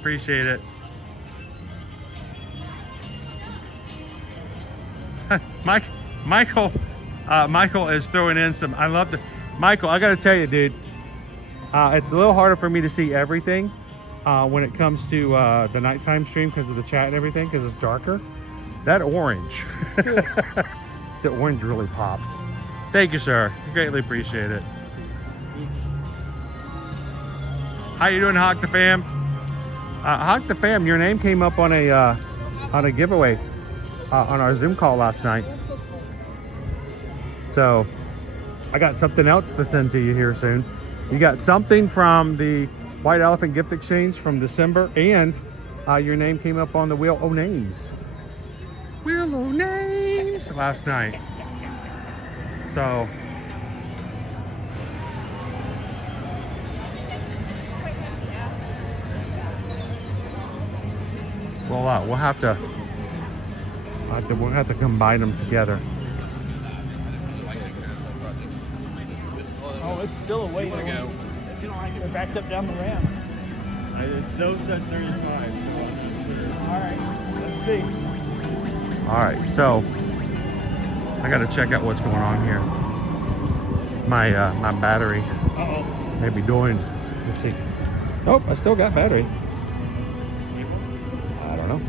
Appreciate it. Michael is throwing in some. I love the Michael. I got to tell you, dude. It's a little harder for me to see everything when it comes to the nighttime stream because of the chat and everything, because it's darker. That orange, the orange really pops. Thank you, sir. Greatly appreciate it. How you doing, Hawk the Fam? Hawk the Fam, your name came up on a giveaway on our Zoom call last night. So I got something else to send to you here soon. You got something from the White Elephant Gift Exchange from December, and your name came up on the Wheel o' Names. Wheel o' Names last night. So well, we'll have to combine them together. Oh, it's still a way to go. If you don't like it, we're backed up down the ramp. It's so set 35. All right, let's see. All right, so I got to check out what's going on here. My battery may be doing. Let's see. Oh, I still got battery. I don't know.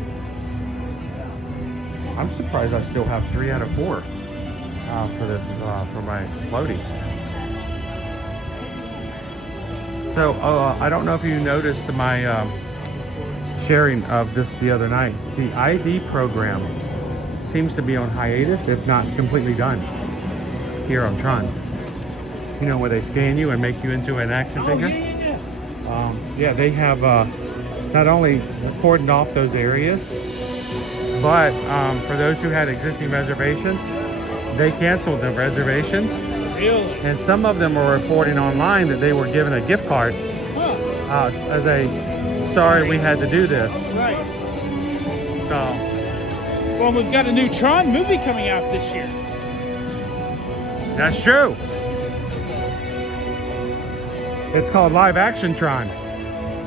I'm surprised I still have 3 out of 4 for this for my floaty. So I don't know if you noticed my sharing of this the other night. The ID program seems to be on hiatus, if not completely done, here on Tron. You know, where they scan you and make you into an action figure? Yeah, they have not only cordoned off those areas, but for those who had existing reservations, they canceled the reservations. Really? And some of them are reporting online that they were given a gift card as a sorry we had to do this. Right. So, well, we've got a new Tron movie coming out this year. That's true. It's called Live Action Tron.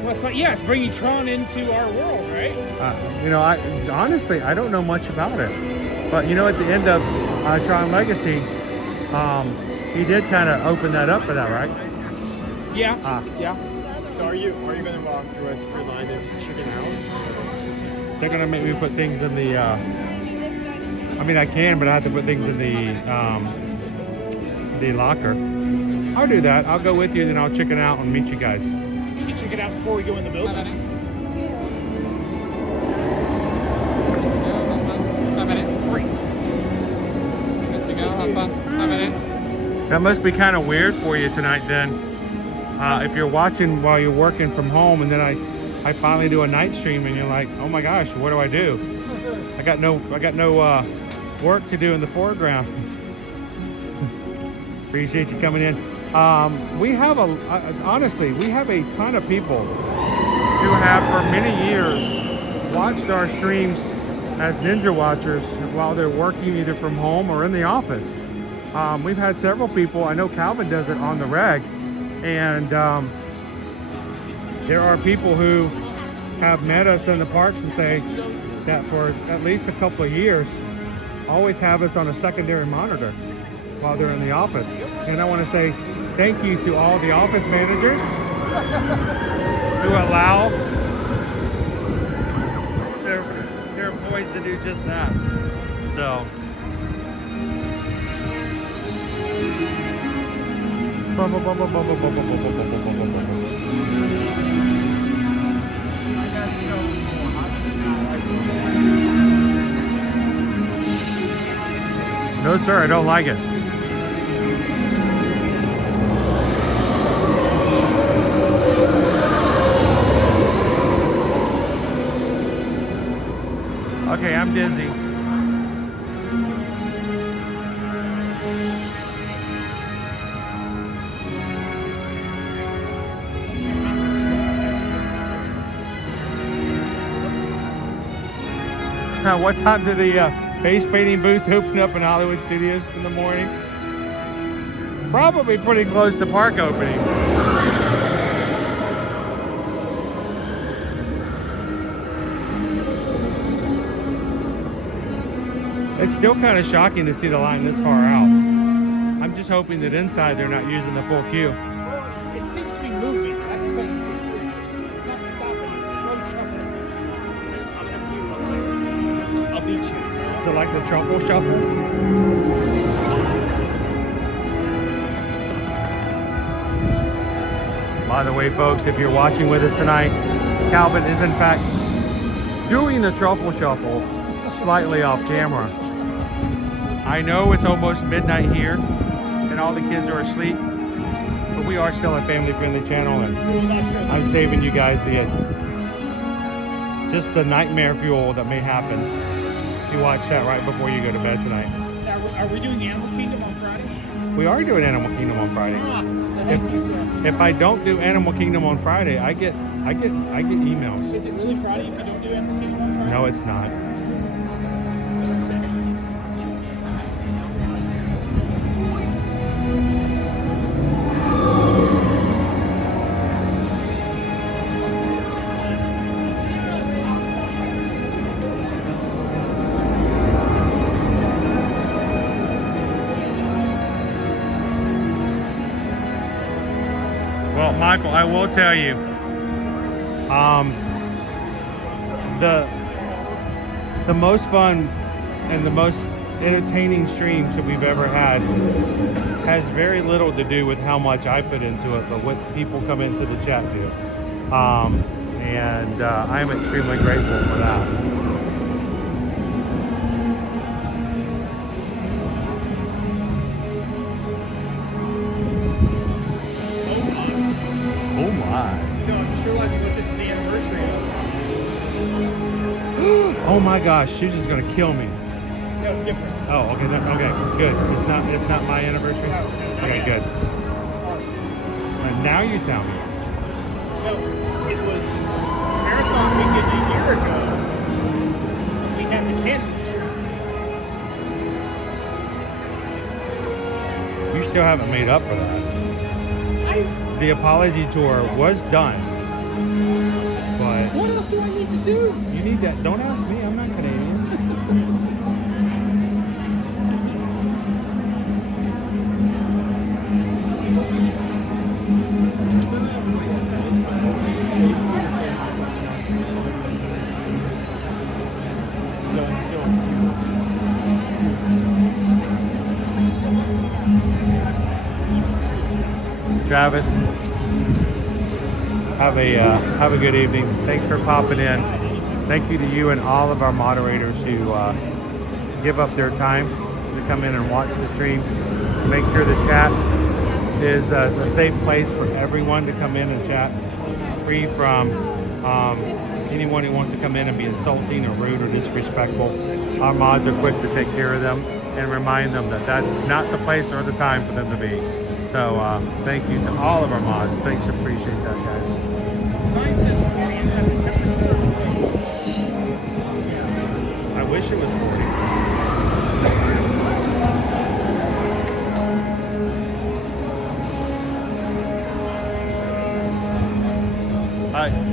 Well, it's like, yeah, it's bringing Tron into our world, right? You know, honestly, I don't know much about it. But, you know, at the end of Tron Legacy, he did kind of open that up for that, right? Yeah. Yeah. So are you going to walk through us for line of chicken out? They're going to make me put things in the I mean, I can, but I have to put things in the locker. I'll do that. I'll go with you, then I'll check it out and meet you guys. You can check it out before we go in the building. 3. Good to go. Have fun. 5 minutes. That must be kind of weird for you tonight, then. If you're watching while you're working from home, and then I finally do a night stream, and you're like, oh my gosh, what do I do? I got no work to do in the foreground. Appreciate you coming in. We have honestly, we have a ton of people who have for many years watched our streams as Ninja Watchers while they're working either from home or in the office. We've had several people, I know Calvin does it on the reg, and there are people who have met us in the parks and say that for at least a couple of years, always have us on a secondary monitor while they're in the office. And I want to say thank you to all the office managers who allow their employees to do just that. So. No, sir, I don't like it. Okay, I'm dizzy. What time did the face painting booth open up in Hollywood Studios in the morning? Probably pretty close to park opening. It's still kind of shocking to see the line this far out. I'm just hoping that inside they're not using the full queue. Well, it seems to be moving. That's the thing. It's not stopping. It's a slow shuffle. I'll beat you. So like the truffle shuffle? By the way, folks, if you're watching with us tonight, Calvin is in fact doing the truffle shuffle slightly off camera. I know it's almost midnight here and all the kids are asleep, but we are still a family-friendly channel, and I'm saving you guys just the nightmare fuel that may happen if you watch that right before you go to bed tonight. Are we doing Animal Kingdom on Friday? We are doing Animal Kingdom on Friday. If I don't do Animal Kingdom on Friday, I get emails. Is it really Friday if you don't do Animal Kingdom on Friday? No, it's not. Well, Michael, I will tell you, the most fun and the most entertaining streams that we've ever had has very little to do with how much I put into it, but what people come into the chat do. And I'm extremely grateful for that. Oh my. No, I'm just realizing what this is the anniversary of. Oh my gosh, Susan's gonna kill me. No, different. Oh, okay, okay, good. It's not my anniversary? Okay, good. And now you tell me. No, it was Marathon Weekend a year ago. We had the candle stream. You still haven't made up for that. The apology tour was done, but what else do I need to do? You need that. Don't ask me. I'm not Canadian. So it's still. Travis, have a good evening. Thanks for popping in. Thank you to you and all of our moderators who give up their time to come in and watch the stream. Make sure the chat is a safe place for everyone to come in and chat, free from anyone who wants to come in and be insulting or rude or disrespectful. Our mods are quick to take care of them and remind them that that's not the place or the time for them to be. So thank you to all of our mods. Thanks, appreciate that, guys. Sign says 40 and have the temperature. I wish it was 40.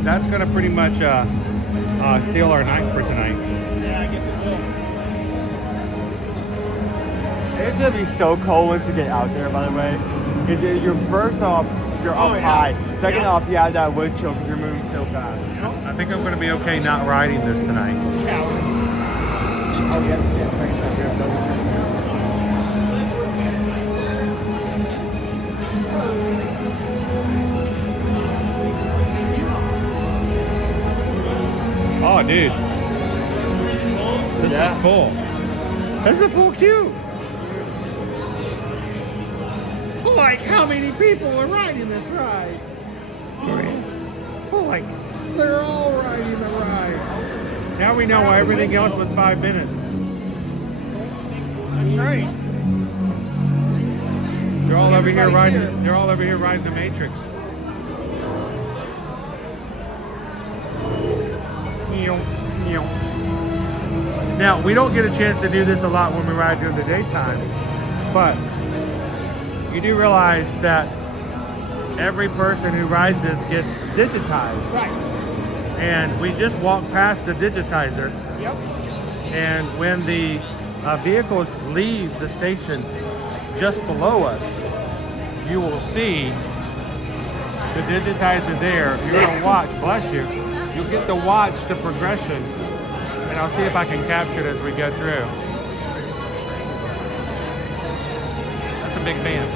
That's going to pretty much steal our night for tonight. Yeah, I guess it will. It's gonna be so cold once you get out there, by the way. You're first off, you're up high. Second off, you have that wind chill because you're moving so fast. I think I'm going to be okay not riding this tonight. Coward. Oh, yeah. Oh, dude. This is full. This is a full queue. Like, how many people are riding this ride? Well, like, they're all riding the ride. Now we know why everything else was 5 minutes. That's right. They're all over here riding. Here. They're all over here riding the Matrix. Now, we don't get a chance to do this a lot when we ride during the daytime, but you do realize that every person who rides this gets digitized. Right. And we just walked past the digitizer. Yep. And when the vehicles leave the station just below us, you will see the digitizer there. You're going to watch, bless you. You'll get to watch the progression. And I'll see if I can capture it as we go through. That's a big fan.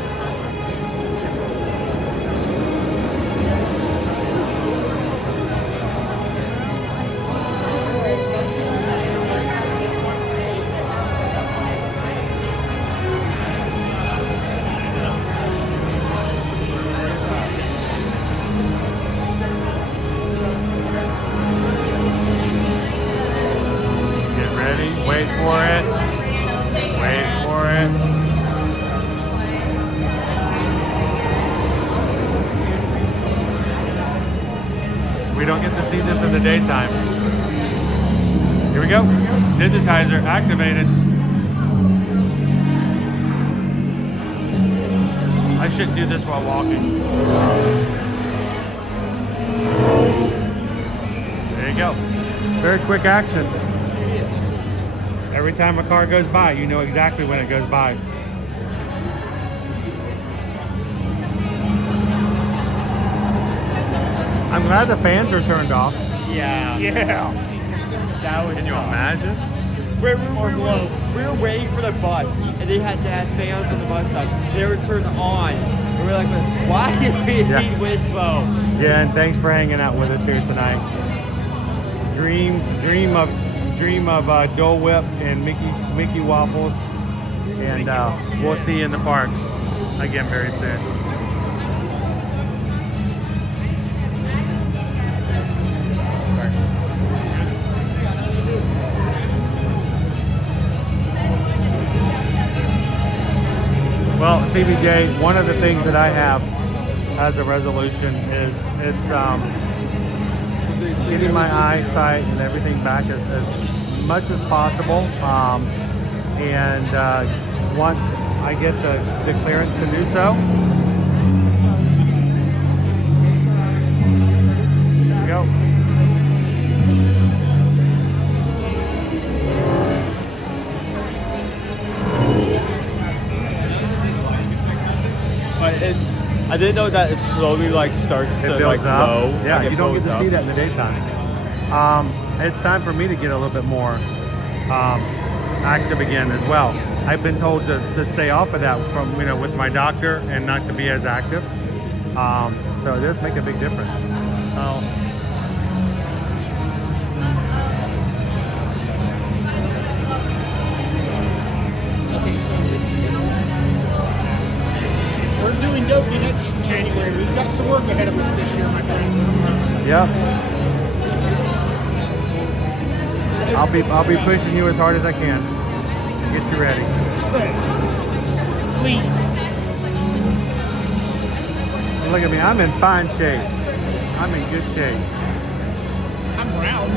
Wait for it. Wait for it. We don't get to see this in the daytime. Here we go. Digitizer activated. I shouldn't do this while walking. There you go. Very quick action. Every time a car goes by, you know exactly when it goes by. I'm glad the fans are turned off. Yeah. Yeah. That would Can you suck. imagine? We were waiting for the bus, and they had fans on the bus stops. They were turned on. We were like, why did we need wind foam? Yeah, and thanks for hanging out with us here tonight. Dream of Dole Whip and Mickey Waffles, and we'll see you in the parks again very soon. Well, CBJ, one of the things that I have as a resolution is it's getting my eyesight and everything back as much as possible. And once I get the clearance to do so, here we go. But I didn't know that it slowly starts to builds up. glow. Yeah, Like, you don't get to blows see up. that in the daytime. It's time for me to get a little bit more active again as well. I've been told to stay off of that from with my doctor and not to be as active. So it does make a big difference. We're doing Dopey next January. We've got some work ahead of us this year, my friend. Yep. I'll be pushing you as hard as I can to get you ready. Please. Look at me. I'm in fine shape. I'm in good shape. I'm round.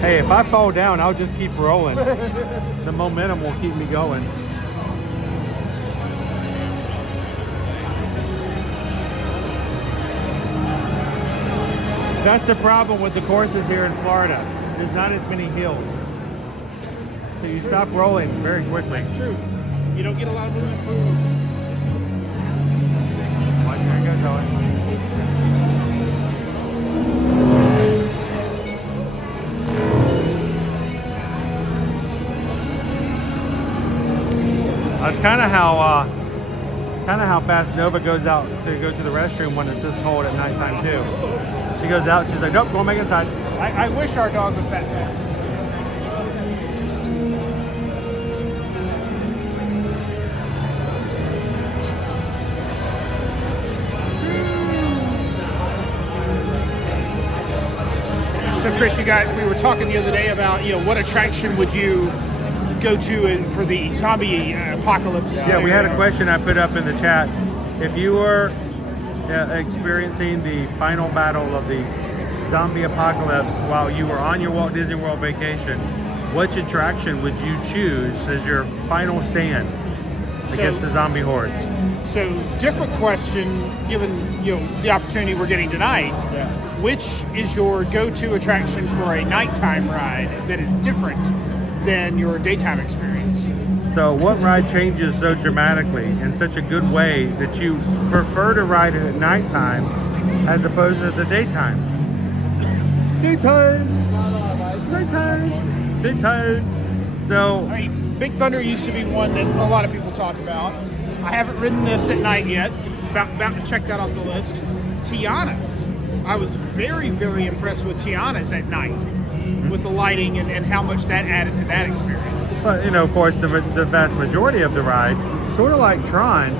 Hey, if I fall down, I'll just keep rolling. The momentum will keep me going. That's the problem with the courses here in Florida. There's not as many hills. So you stop rolling very quickly. That's true. You don't get a lot of movement forward. There you go, Owen. That's kind of how fast Nova goes out to go to the restroom when it's this cold at nighttime too. She goes out, she's like, nope, go make it tight. I wish our dog was that fast. So Chris, we were talking the other day about, what attraction would you go to for the zombie apocalypse? Yeah, we had a question I put up in the chat. If you were experiencing the final battle of the zombie apocalypse while you were on your Walt Disney World vacation, which attraction would you choose as your final stand against the zombie hordes? So, different question, given the opportunity we're getting tonight. Yeah. Which is your go-to attraction for a nighttime ride that is different than your daytime experience? So what ride changes so dramatically in such a good way that you prefer to ride it at nighttime as opposed to the daytime? Daytime! So, I mean, Big Thunder used to be one that a lot of people talk about. I haven't ridden this at night yet. About to check that off the list. Tiana's. I was very, very impressed with Tiana's at night, with the lighting and how much that added to that experience. But, of course, the vast majority of the ride, sort of like Tron,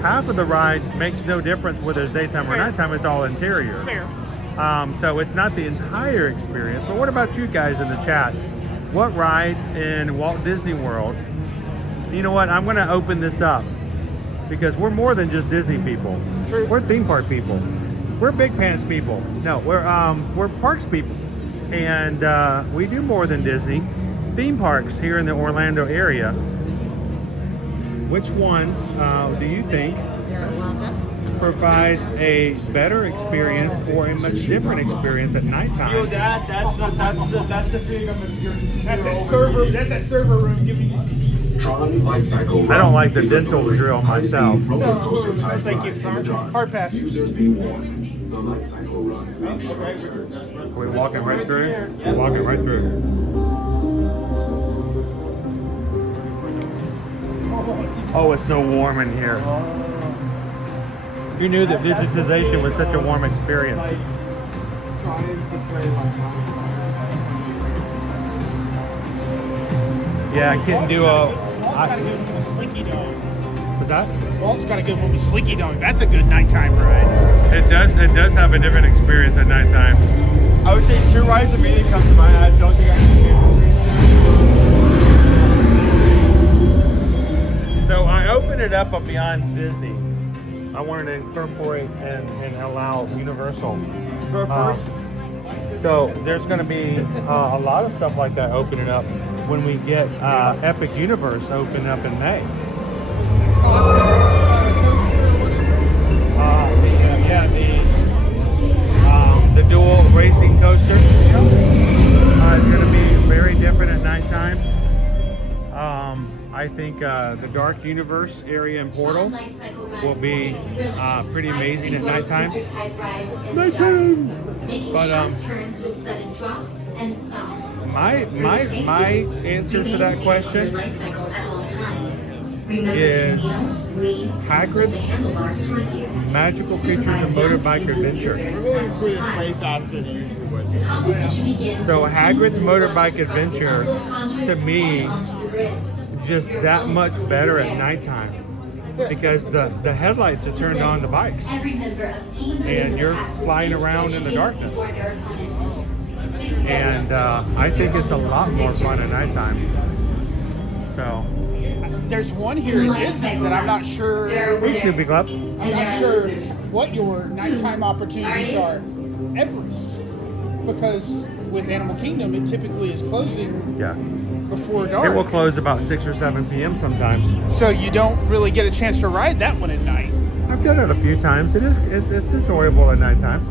half of the ride makes no difference whether it's daytime or nighttime. It's all interior. Fair. So it's not the entire experience. But what about you guys in the chat? What ride in Walt Disney World? You know what? I'm going to open this up because we're more than just Disney people. True. We're theme park people. We're big pants people. No, we're parks people, and we do more than Disney. Theme parks here in the Orlando area. Which ones do you think provide a better experience or a much different experience at nighttime? That's the thing. That's that server room giving you CD. Tron Light Cycle. I don't like the dental drill myself. Roller coaster type Thank you. Hard pass. Users be warned. The Light Cycle run. Are we walking right through? We're walking right through. Oh, it's so warm in here. You knew that digitization was such a warm experience. Yeah, I couldn't do a... Walt's got a good one with Slinky Dog. Was that? Walt's got a good one with Slinky Dog. That's a good nighttime ride. It does have a different experience at nighttime. I would say two rides immediately come to mind. I don't think I can see. So I opened it up beyond Disney. I wanted to incorporate and allow Universal. So there's going to be a lot of stuff like that opening up when we get Epic Universe open up in May. The dual racing coaster is going to be very different at nighttime. I think the Dark Universe area in Portal will be pretty amazing at nighttime. But my answer to that question is Hagrid's Magical Creatures and Motorbike Adventure. Way faster than usually would. So Hagrid's Motorbike Adventure, to me, just that much better at nighttime. Because the headlights are turned on the bikes. And you're flying around in the darkness. And I think it's a lot more fun at nighttime. So. There's one here in Disney that I'm not sure. Snoopy Club. I'm not sure what your nighttime opportunities are. Everest, because with Animal Kingdom, it typically is closing before dark. It will close about 6 or 7 p.m. sometimes. So you don't really get a chance to ride that one at night. I've done it a few times. It's enjoyable at nighttime.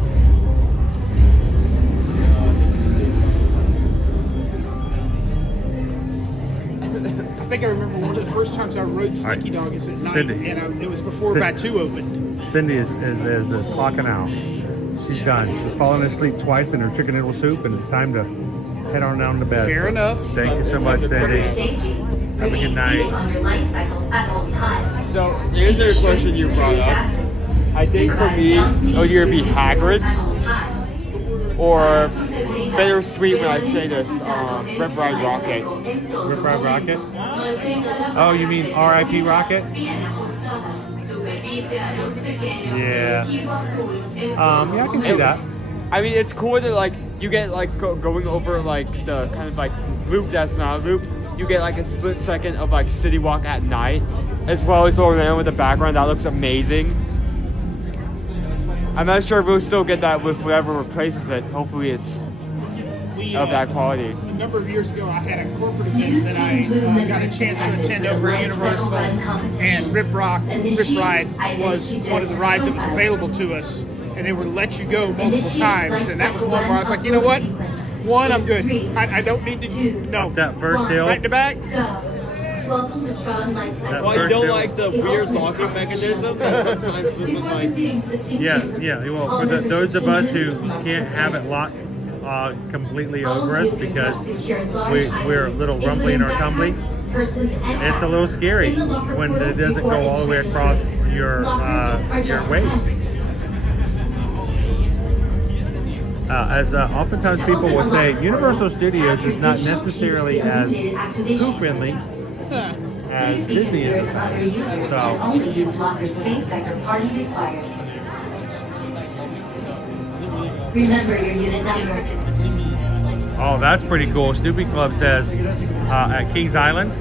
I think I remember one of the first times I rode Slinky Dog is at night, Cindy. and it was before Batu opened. Cindy is clocking out. She's done. She's fallen asleep twice in her chicken noodle soup, and it's time to head on down to bed. Fair enough. Thank you so much, Cindy. Have a good night. So here's a question you brought up. I think for me, it would either be Hagrid's or bittersweet when I say this, Rip Ride Rocket. Rip Ride Rocket? Oh, you mean R.I.P. Rocket? Yeah. Yeah, I can see that. I mean, it's cool that like you get like going over like the kind of like loop that's not a loop. You get like a split second of like City Walk at night, as well as the Orlando with the background. That looks amazing. I'm not sure if we'll still get that with whatever replaces it. Hopefully it's of that quality. A number of years ago, I had a corporate event that I got a chance to attend over at Universal, and Rip Ride was one of the rides that was available to us, and they would let you go multiple times, and that was one where I was like, you know what? One, I'm good. I don't need to. No. That first hill. Back to back. Welcome to Tron Light Cycle. Well, you don't like the weird locking mechanism that sometimes doesn't like. Yeah. Well, for those of us who can't have it locked completely over us because we're a little rumbly in our tumbly, it's a little scary when it doesn't go all the way across your waist. As oftentimes people will say, Universal Studios is not necessarily as crew-friendly as Disney is. So, only use locker space that your party requires. Remember your unit number. oh, that's pretty cool. Snoopy Club says at Kings Island,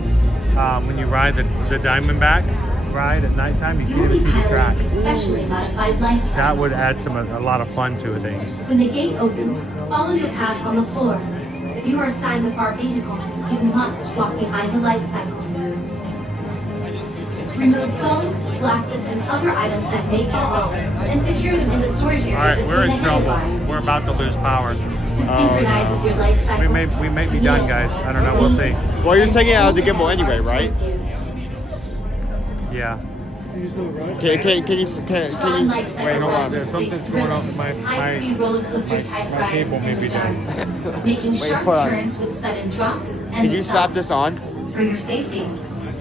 when you ride the Diamondback ride at nighttime, you can't even see the track. That would add a lot of fun to things. When the gate opens, follow your path on the floor. If you are assigned the park vehicle, you must walk behind the light cycle. Remove phones, glasses, and other items that may fall off, and secure them in the storage area. All right, we're in between the trouble. handlebars. We're about to lose power. To synchronize with your light cycle. We may be done, guys. I don't know. We'll see. Well, you're taking it out of the gimbal anyway, right? Yeah. Can you wait, hold on. There's something's going on with my cable may be done. Making Wait, sharp hold on. turns with sudden drops and Can you slap stops. this on? For your safety,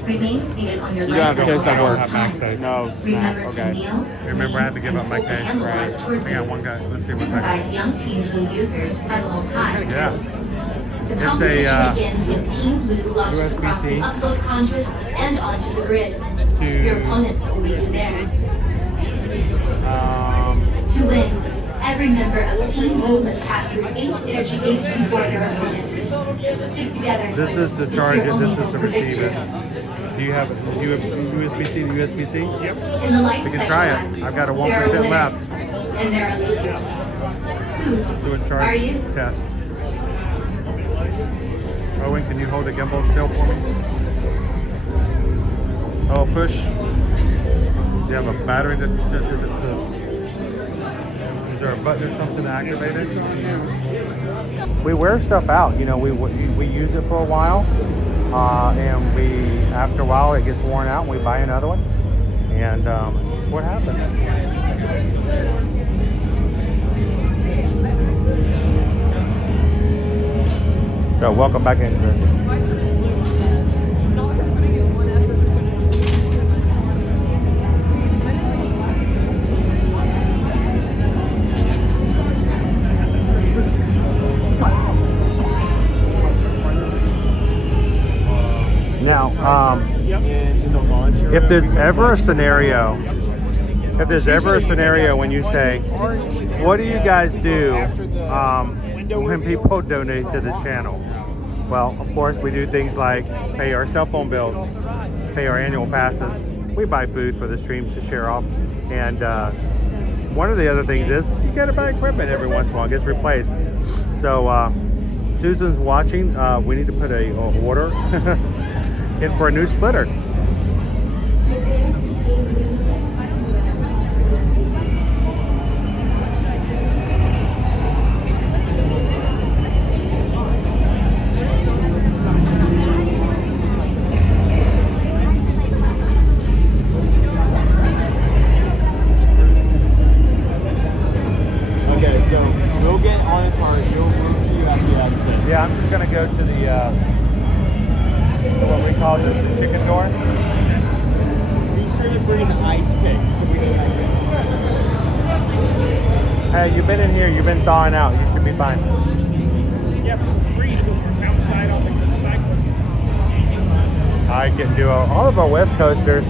remain seated on your You light don't have to cycle kiss that at all works. times. No, snap. Remember to Okay. kneel. Remember, I had to give up my Hold the cash. handlebars towards I got you. one guy. Let's see what's Supervise happening. young Team Blue users at all times. Yeah. The It's competition a begins when Team Blue launches across the USB-C upload conduit and onto the grid. to Your opponents will meet you there. To win, every member of Team Blue must pass through 8 energy gates before their opponents. Stick together. This is the It's charge your it. only This is hope to for receive victory. it. Do you have USB-C to USB-C? Yep. In the light We can cycle try run, it. I've got a there are 1% winners left. and there are losers. Who Let's do a are charge you? test. Owen, can you hold the gimbal still for me? Oh, push. Do you have a battery is there a button or something to activate it? We wear stuff out, you know, we use it for a while, and after a while it gets worn out and we buy another one, and that's what happens. So welcome back into in the launch area. If there's ever a scenario, when you say, what do you guys do when people donate to the channel? Well, of course, we do things like pay our cell phone bills, pay our annual passes. We buy food for the streams to share off. And one of the other things is you got to buy equipment every once in a while. It gets replaced. So Susan's watching. We need to put a order in for a new splitter. Okay, so we'll get on the cart. We'll see you at the exit. Yeah, I'm just gonna go to the what we call the chicken door. Be sure to bring an ice pick so we can. Hey, you've been in here. You've been thawing out. You should be fine. Yeah, but we'll freeze because we're outside on the cycle. I can do all of our West Coasters.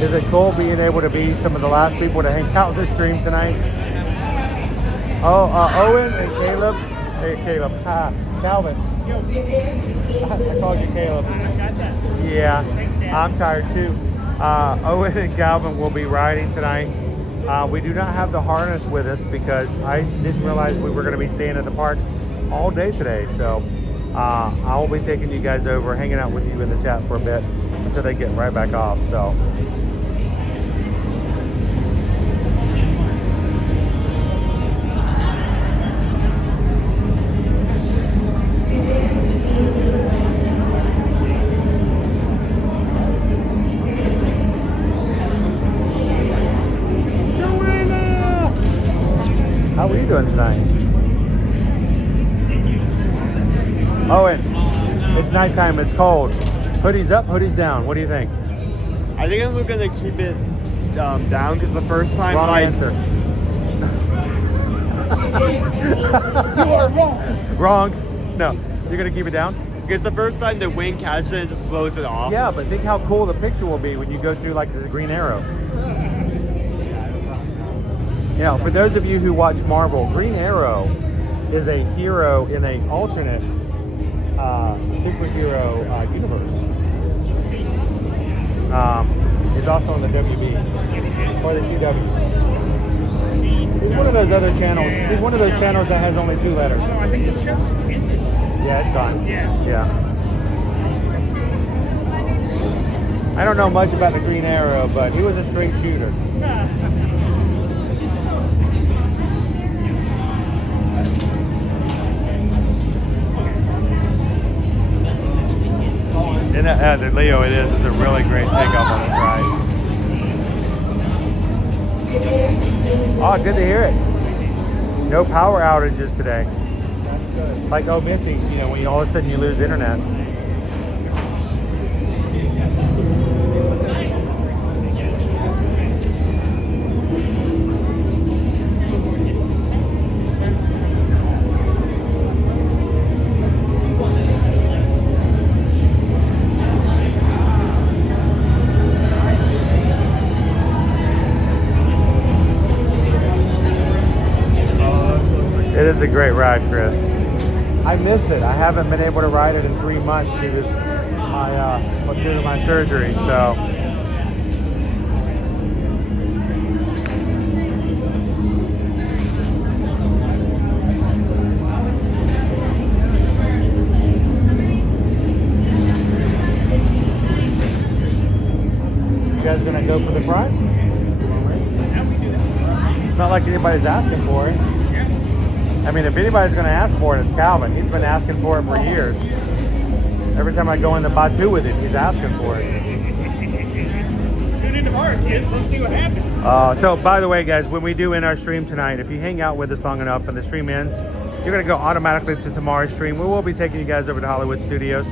Is it cool being able to be some of the last people to hang out this stream tonight? Oh, Owen and Caleb. Hey, Caleb. Calvin. I called you Caleb. I got that. Yeah, Thanks, Dad. I'm tired too. Owen and Calvin will be riding tonight. We do not have the harness with us because I didn't realize we were going to be staying at the parks all day today. So I will be taking you guys over, hanging out with you in the chat for a bit until they get right back off. So. How are you doing tonight? Owen, it's nighttime, it's cold. Hoodies up, hoodies down. What do you think? I think I'm gonna keep it down because the first time, Wrong answer. You are wrong. Wrong. No, you're gonna keep it down? Because the first time the wind catches it and just blows it off. Yeah, but think how cool the picture will be when you go through like the green arrow. You know, for those of you who watch Marvel, Green Arrow is a hero in an alternate superhero universe. It's also on the WB or the CW. It's one of those other channels. It's one of those channels that has only 2 letters. I think the show's ended. Yeah, it's gone. Yeah. I don't know much about the Green Arrow, but he was a straight shooter. And Leo, it is. It's a really great takeoff on this ride. Oh, good to hear it. No power outages today. Like missing, you know, when you all of a sudden you lose internet. It is a great ride, Chris. I miss it. I haven't been able to ride it in 3 months due to my surgery. So. You guys gonna go for the prize? It's not like anybody's asking for it. I mean, if anybody's going to ask for it, it's Calvin. He's been asking for it for years. Every time I go in the Batu with it, he's asking for it. Tune in tomorrow, kids. Let's see what happens. So, by the way, guys, when we do end our stream tonight, if you hang out with us long enough and the stream ends, you're going to go automatically to tomorrow's stream. We will be taking you guys over to Hollywood Studios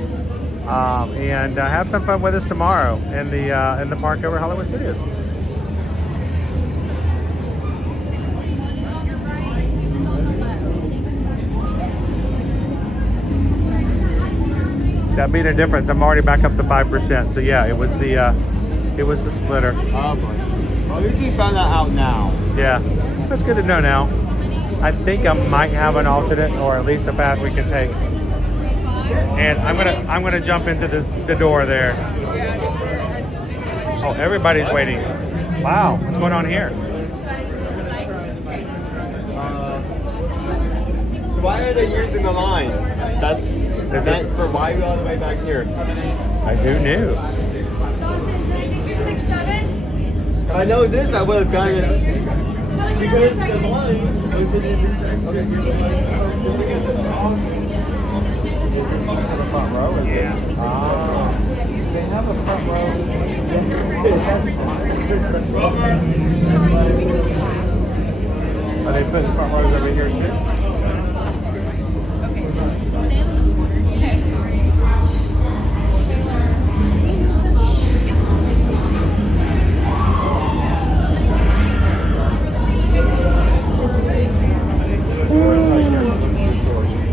and have some fun with us tomorrow in the park over at Hollywood Studios. That made a difference. I'm already back up to 5%. So yeah, it was the splitter. Oh boy. Well, at least we found that out now. Yeah, that's good to know now. I think I might have an alternate, or at least a path we can take. And I'm gonna jump into the door there. Oh, everybody's waiting. Wow, what's going on here? So why are they using the line? That's meant for why are we all the way back here? Who knew? If I know this, I would have done it. Because the line was in okay. Front row? Yeah. Ah. They have a front row. Are they putting front rows over here too?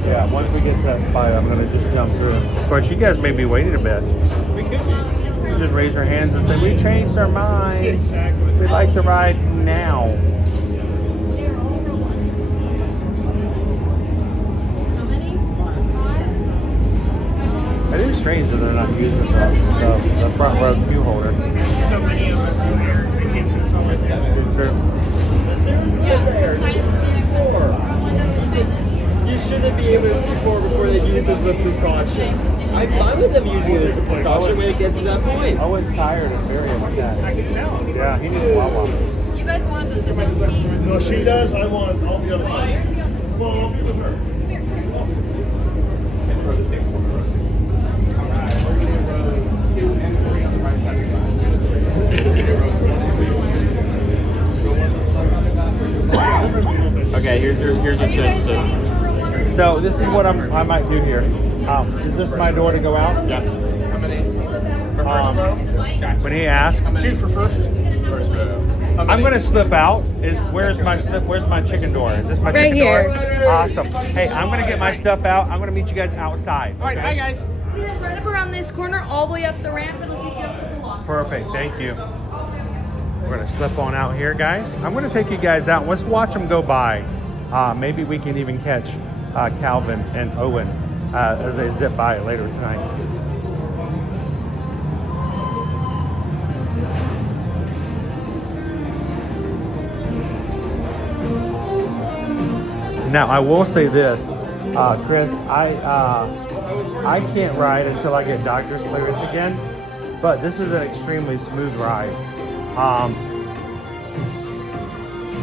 Yeah, once we get to that spot, I'm gonna just jump through. Of course, you guys may be waiting a bit. We could just raise your hands and say, "We changed our minds. Exactly. We'd like to ride now." It is strange that they're not using the front row queue holder. So many of us there. They can't fit so much. True. You shouldn't be able to see forward before they use this as a precaution. I'm fine with them using it as a precaution when it gets to that point. Owen's tired and very upset. I can tell. Yeah, he needs a Wawa. You guys wanted the sit-down seat. No, she does. I'll be on the line. Well, I'll be with her. Row 6, we'll go row 6. Alright, we're going to do row 2 and 3 on the right side of the Okay, here's your chance to. So this is what I might do here. Is this my door to go out? Yeah. How many? For first row? Gotcha. When he asked, 2 for first. First row. I'm gonna slip out. Where's my chicken door? Is this my Right chicken here. door? Awesome. Hey, I'm gonna get my stuff out. I'm gonna meet you guys outside. Alright, bye guys. Right up around this corner, all the way up the ramp. It'll take you up to the locker. Perfect. Thank you. We're gonna slip on out here, guys. I'm gonna take you guys out. Let's watch them go by. Maybe we can even catch Calvin and Owen as they zip by later tonight. Now I will say this, Chris. I can't ride until I get doctor's clearance again, but this is an extremely smooth ride,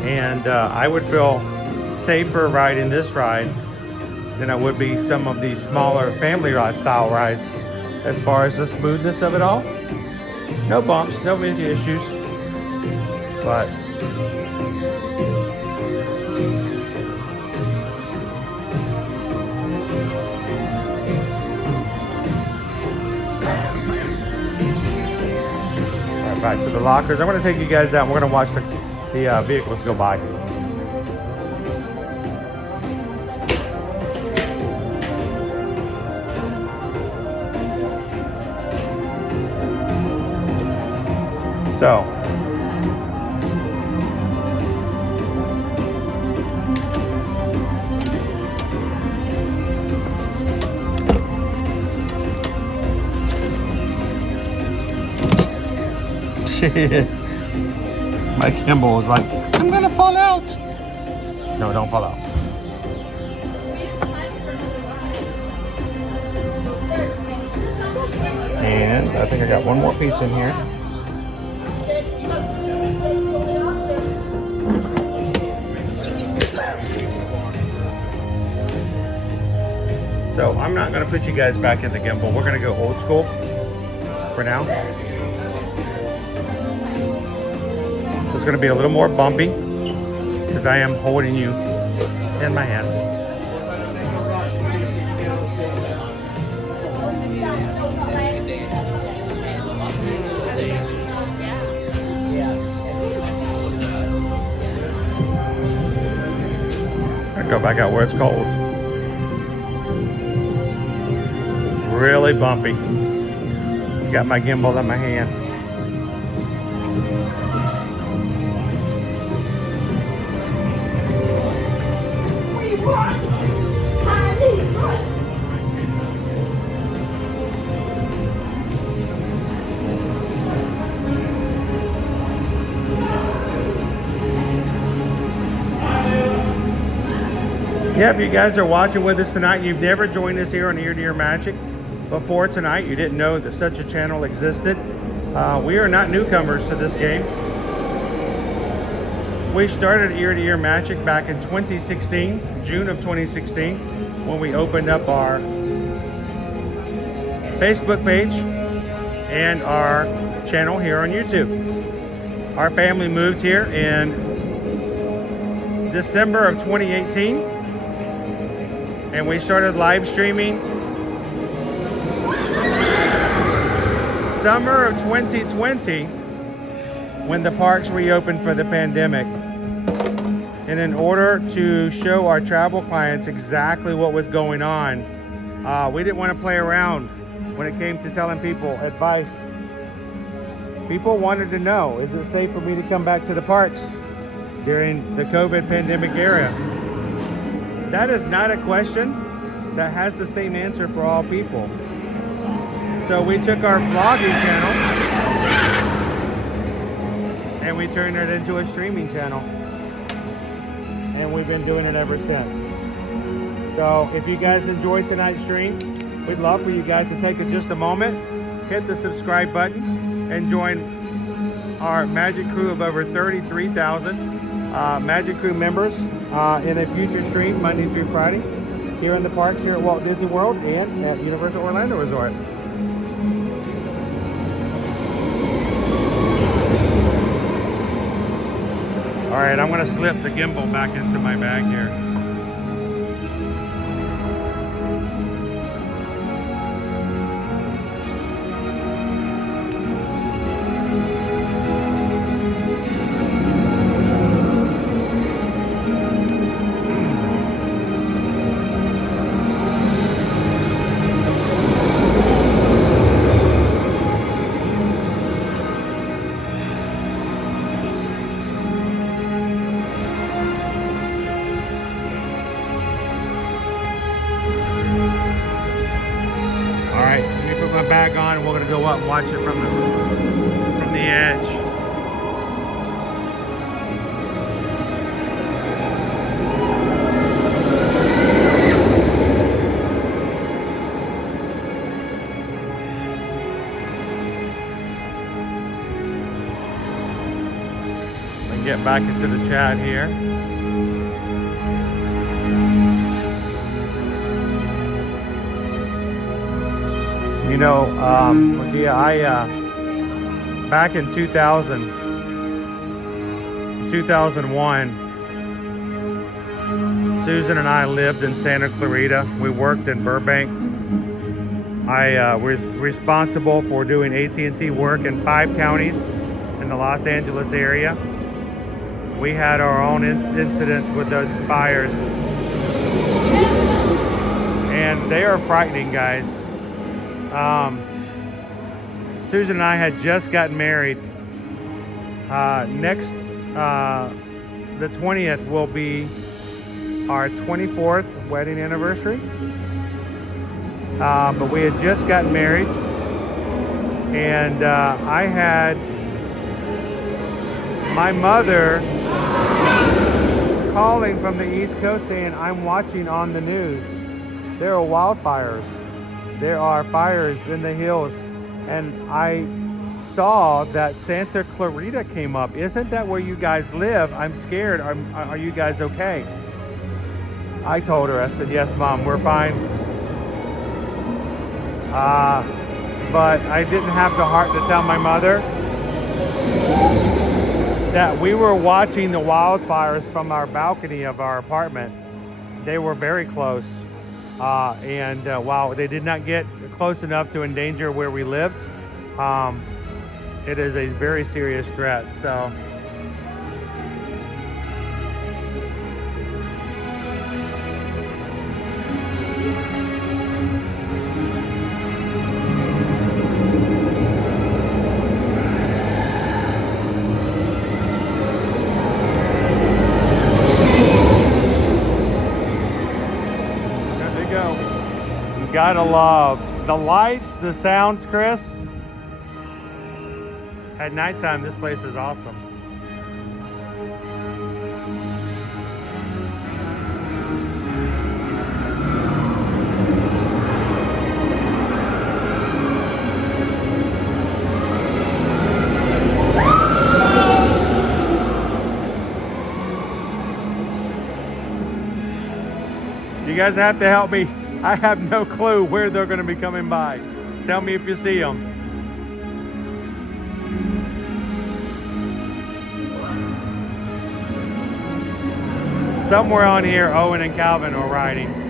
and I would feel safer riding this ride than I would be some of these smaller family ride style rides. As far as the smoothness of it all, no bumps, no big issues, but back to the lockers. I'm going to take you guys out. We're going to watch the vehicles go by. So, my Kimball was like, I'm gonna fall out. No, don't fall out. And I think I got one more piece in here. So I'm not gonna put you guys back in the gimbal. We're gonna go old school for now. It's going to be a little more bumpy because I am holding you in my hand. I go back out where it's cold. really bumpy. Got my gimbal in my hand. Yeah, if you guys are watching with us tonight, you've never joined us here on Ear to Ear Magic before tonight, you didn't know that such a channel existed, we are not newcomers to this game. We started Ear to Ear Magic back in 2016, June of 2016, when we opened up our Facebook page and our channel here on YouTube. Our family moved here in December of 2018. And we started live streaming summer of 2020 when the parks reopened for the pandemic. And in order to show our travel clients exactly what was going on, we didn't want to play around when it came to telling people advice. People wanted to know, is it safe for me to come back to the parks during the COVID pandemic era? That is not a question that has the same answer for all people. So we took our vlogging channel and we turned it into a streaming channel. And we've been doing it ever since. So if you guys enjoyed tonight's stream, we'd love for you guys to take just a moment, hit the subscribe button, and join our Magic Crew of over 33,000 Magic Crew members in a future stream Monday through Friday here in the parks here at Walt Disney World and at Universal Orlando Resort. All right, I'm gonna slip the gimbal back into my bag here. Bag on, and we're gonna go up and watch it from the edge. Let me get back into the chat here. You know, yeah, back in 2001, Susan and I lived in Santa Clarita. We worked in Burbank. I was responsible for doing AT&T work in 5 counties in the Los Angeles area. We had our own incidents with those fires. And they are frightening, guys. Susan and I had just gotten married. The 20th will be our 24th wedding anniversary. But we had just gotten married, and I had my mother calling from the East Coast saying, I'm watching on the news. There are wildfires. There are fires in the hills, and I saw that Santa Clarita came up. Isn't that where you guys live? I'm scared. Are you guys okay? I told her, I said, yes, Mom, we're fine. But I didn't have the heart to tell my mother that we were watching the wildfires from our balcony of our apartment. They were very close. And while they did not get close enough to endanger where we lived, it is a very serious threat. So Gotta love the lights, the sounds, Chris. At nighttime, this place is awesome. You guys have to help me. I have no clue where they're going to be coming by. Tell me if you see them. Somewhere on here, Owen and Calvin are riding.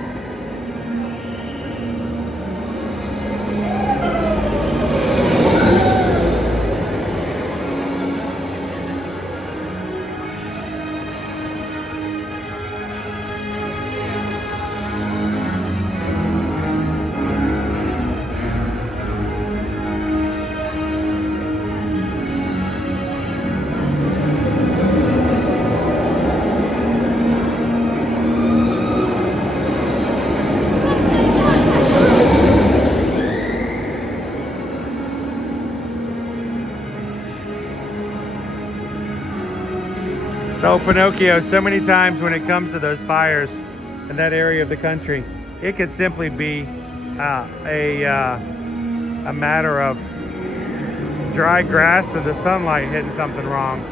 So Pinocchio, so many times when it comes to those fires in that area of the country, it could simply be a matter of dry grass and the sunlight hitting something wrong.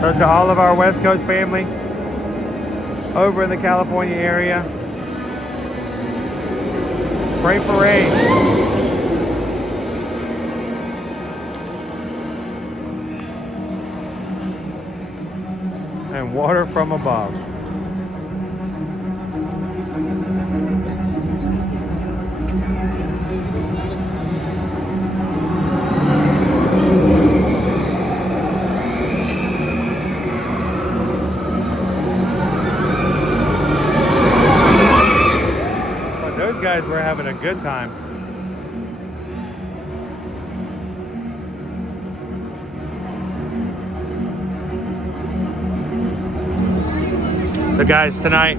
So to all of our West Coast family over in the California area, pray for rain. And water from above. Guys, we're having a good time. So guys, tonight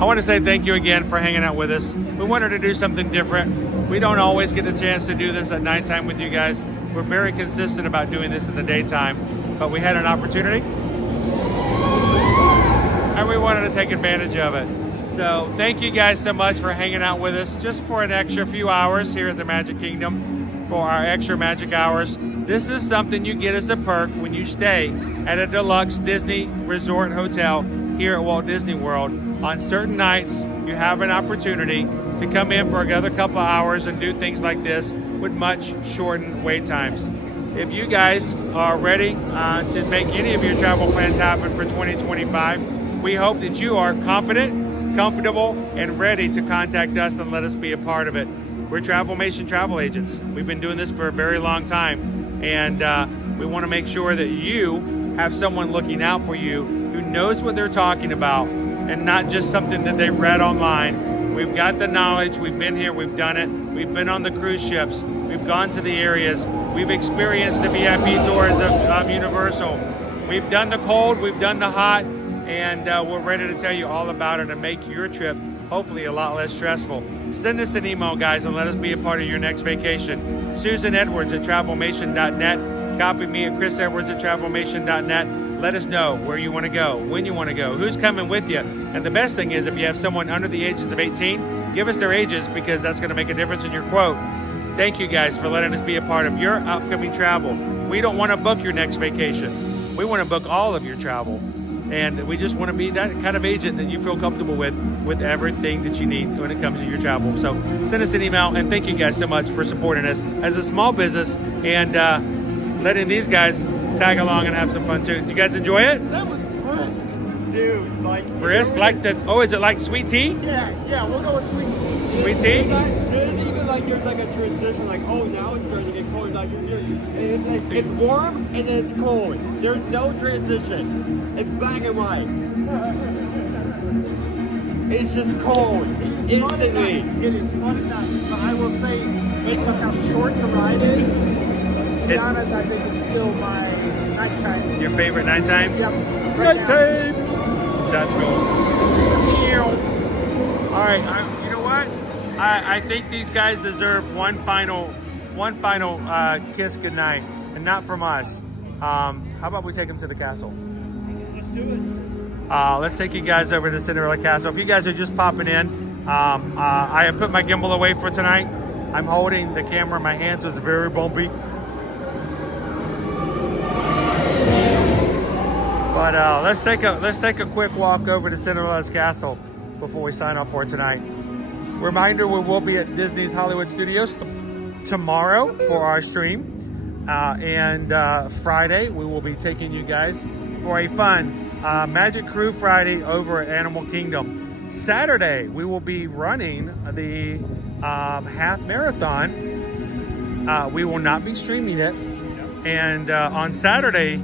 I want to say thank you again for hanging out with us. We wanted to do something different. We don't always get the chance to do this at nighttime with you guys. We're very consistent about doing this in the daytime, but we had an opportunity and we wanted to take advantage of it. So thank you guys so much for hanging out with us just for an extra few hours here at the Magic Kingdom for our extra magic hours. This is something you get as a perk when you stay at a deluxe Disney Resort Hotel here at Walt Disney World. On certain nights, you have an opportunity to come in for another couple of hours and do things like this with much shortened wait times. If you guys are ready to make any of your travel plans happen for 2025, we hope that you are confident, comfortable, and ready to contact us and let us be a part of it. We're Travelmation travel agents. We've been doing this for a very long time, and we want to make sure that you have someone looking out for you who knows what they're talking about and not just something that they read online. We've got the knowledge. We've been here. We've done it. We've been on the cruise ships. We've gone to the areas. We've experienced the VIP tours of Universal. We've done the cold. We've done the hot. And we're ready to tell you all about it and make your trip hopefully a lot less stressful. Send us an email, guys, and let us be a part of your next vacation. Susan Edwards at travelmation.net. Copy me at chrisedwards at travelmation.net. Let us know where you want to go, when you want to go, who's coming with you. And the best thing is if you have someone under the ages of 18, give us their ages because that's going to make a difference in your quote. Thank you guys for letting us be a part of your upcoming travel. We don't want to book your next vacation. We want to book all of your travel. And we just want to be that kind of agent that you feel comfortable with everything that you need when it comes to your travel. So send us an email, and thank you guys so much for supporting us as a small business and letting these guys tag along and have some fun too. Did you guys enjoy it? That was brisk, dude. Like brisk, like the, oh, is it like sweet tea? Yeah, we'll go with sweet tea. Sweet tea? There's even like there's like a transition, like, oh, now it's starting to get cold. Like, it's like, it's warm and then it's cold. There's no transition. It's black and white. It's just cold. Instantly. It is fun at night. But I will say, based on how short the ride is, to be honest, I think it's still my nighttime. Your favorite nighttime? Yep. Nighttime. That's cool. All right, you know what? I think these guys deserve one final kiss goodnight, and not from us. How about we take them to the castle? Let's do it. Let's take you guys over to Cinderella Castle. If you guys are just popping in, I have put my gimbal away for tonight. I'm holding the camera in my hands, so it's very bumpy. But let's take a quick walk over to Cinderella's Castle before we sign off for tonight. Reminder: we will be at Disney's Hollywood Studios tomorrow for our stream, and Friday we will be taking you guys for a fun Magic Crew Friday over at Animal Kingdom. Saturday we will be running the half marathon. We will not be streaming it, and on Saturday.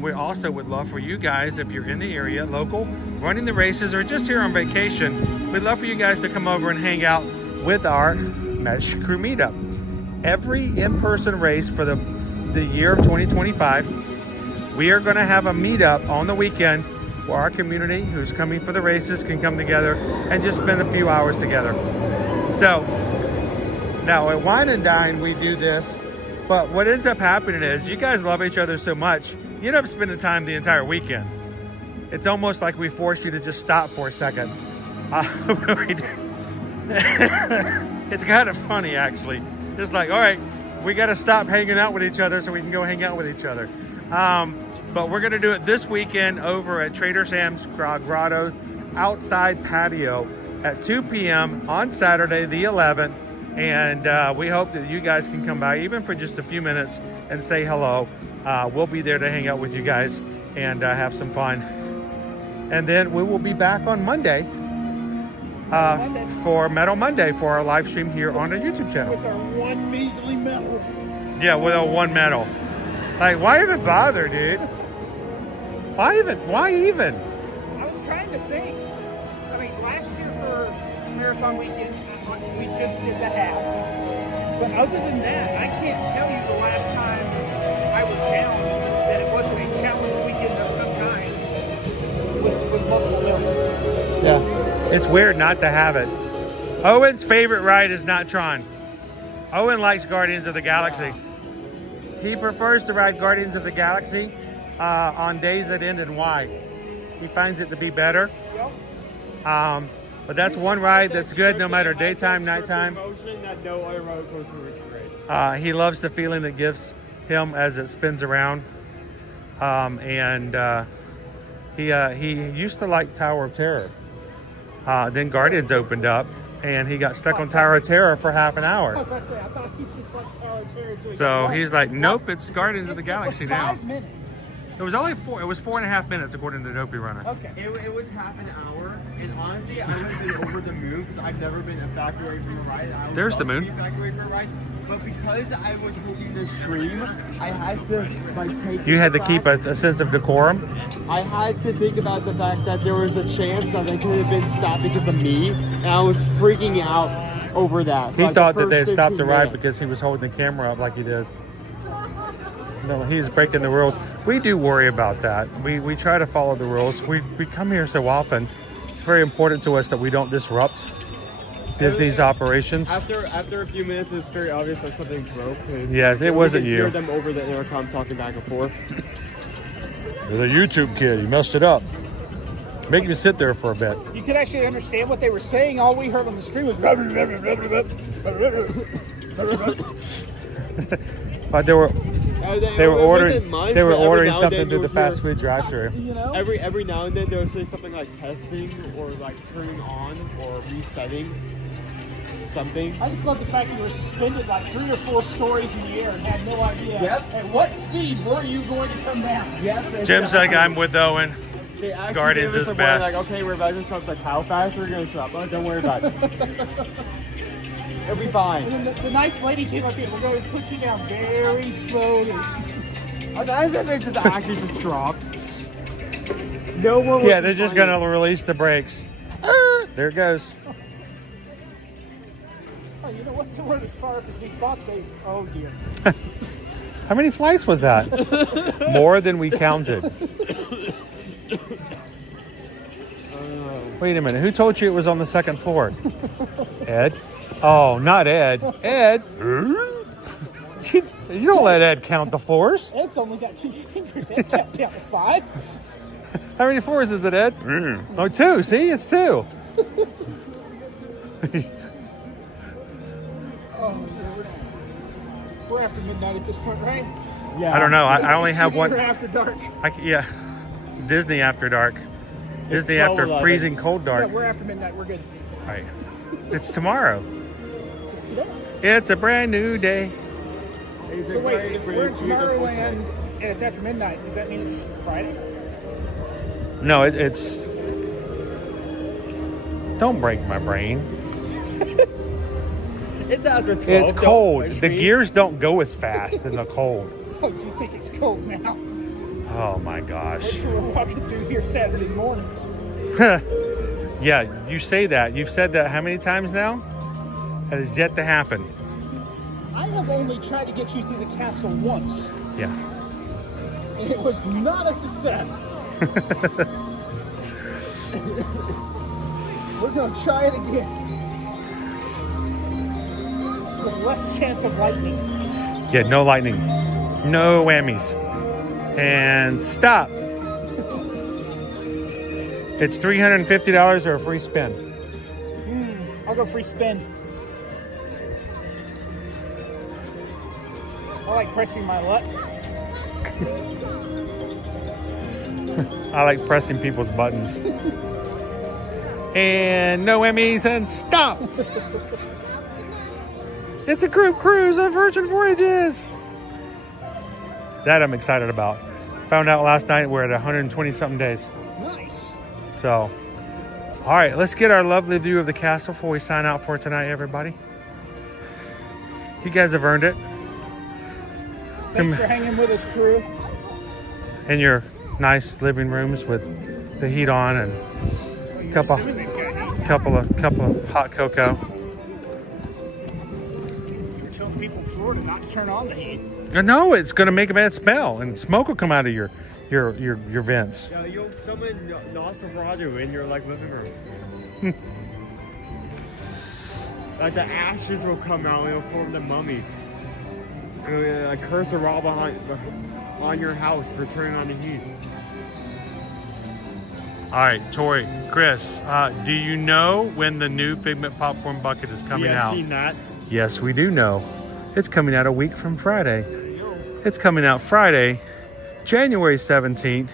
We also would love for you guys, if you're in the area, local, running the races, or just here on vacation, we'd love for you guys to come over and hang out with our Magic Crew meetup. Every in-person race for the year of 2025, we are going to have a meetup on the weekend where our community who's coming for the races can come together and just spend a few hours together. So, now at Wine and Dine, we do this, but what ends up happening is you guys love each other so much, you end up spending time the entire weekend. It's almost like we force you to just stop for a second. It's kind of funny, actually. It's like, all right, we got to stop hanging out with each other so we can go hang out with each other. But we're going to do it this weekend over at Trader Sam's Grotto outside patio at 2 p.m. on Saturday, the 11th. And we hope that you guys can come by even for just a few minutes and say hello. We'll be there to hang out with you guys and have some fun. And then we will be back on Monday for Metal Monday for our live stream here on our YouTube channel. With our one measly medal. Yeah, with our one medal. Like, why even bother, dude? Why even? I was trying to think. I mean, last year for Marathon Weekend, we just did the half. But other than that, I can't tell you the last time I was down that it wasn't a challenge weekend of some kind with multiple medals. Yeah, it's weird not to have it. Owen's favorite ride is not Tron. Owen likes Guardians of the Galaxy. He prefers to ride Guardians of the Galaxy on days that end in Y. He finds it to be better. But that's one ride that's good no matter daytime, nighttime. He loves the feeling it gives him as it spins around. He used to like Tower of Terror. Then Guardians opened up and he got stuck on Tower of Terror for half an hour. I thought he just liked Tower of Terror too. So he's like, nope, it's Guardians of the Galaxy now. 5 minutes. It was only 4.5 minutes according to Dopey Runner. Okay. It was half an hour, and honestly, I would have been over the moon because I've never been a factory away from a ride. There's the moon. But because I was holding the stream, I had to take. You had to keep a sense of decorum. I had to think about the fact that there was a chance that they could have been stopped because of me, and I was freaking out over that. He thought that they had stopped the ride because he was holding the camera up like he does. No, he's breaking the rules. We do worry about that. We try to follow the rules. We come here so often. It's very important to us that we don't disrupt Disney's operations. After a few minutes, it's very obvious that something broke. Yes, it wasn't you. Hear them over the intercom talking back and forth. You're the YouTube kid. You messed it up. Make you sit there for a bit. You could actually understand what they were saying. All we heard on the stream was. But they were ordering something through the fast food drive-thru. Every now and then they would say something like testing or like turning on or resetting something. I just love the fact that you were suspended like 3 or 4 stories in the air and had no idea at what speed were you going to come down. Jim's like, I'm with Owen. Guardians is best. Like, okay, we're about to drop. Like, how fast are we going to drop? Oh, don't worry about it. It'll be fine. And then the nice lady came up here. We're going to put you down very slowly. Oh, nice that they just actually just dropped. No one. Yeah, they're just gonna release the brakes. There it goes. Oh, you know what? They weren't as far up as we thought they. Oh dear. How many flights was that? More than we counted. Wait a minute. Who told you it was on the second floor? Ed? Oh, not Ed. Ed? You don't let Ed count the floors. Ed's only got 2 fingers. Ed kept down to 5. How many floors is it, Ed? Oh, 2. See? It's 2. Oh, we're after midnight at this point, right? Yeah. I don't know. I only have We're one. after dark. Yeah. Disney after dark. Disney after freezing cold dark. Yeah, we're after midnight. We're good. All right. It's tomorrow. It's today. It's a brand new day. So wait, if we're in Tomorrowland and it's after midnight, does that mean it's Friday? No, it's. Don't break my brain. It's after 12. It's cold. The gears don't go as fast in the cold. Oh, you think it's cold now? Oh my gosh. Wait till we're walking through here Saturday morning. Yeah, you say that. You've said that how many times now? That has yet to happen. I have only tried to get you through the castle once, Yeah. and it was not a success. We're going to try it again. With less chance of lightning. Yeah, no lightning. No whammies. And stop. It's $350 or a free spin. I'll go free spin. I like pressing my luck. I like pressing people's buttons. And no whammies and stop. It's a group cruise on Virgin Voyages. That I'm excited about. Found out last night we're at 120 something days. Nice. So, all right, let's get our lovely view of the castle before we sign out for tonight, everybody. You guys have earned it. Thanks for hanging with us, crew. In your nice living rooms with the heat on and a couple of hot cocoa. You're telling people in Florida not to turn on the heat. No, it's going to make a bad smell, and smoke will come out of your vents. Yeah, you'll summon Nosferatu in your living room. Like the ashes will come out and it'll form the mummy. And a curse of rob on your house for turning on the heat. All right, Tori, Chris, do you know when the new Figment popcorn bucket is coming out? I've seen that. Yes, we do know. It's coming out a week from Friday. It's coming out Friday, January 17th,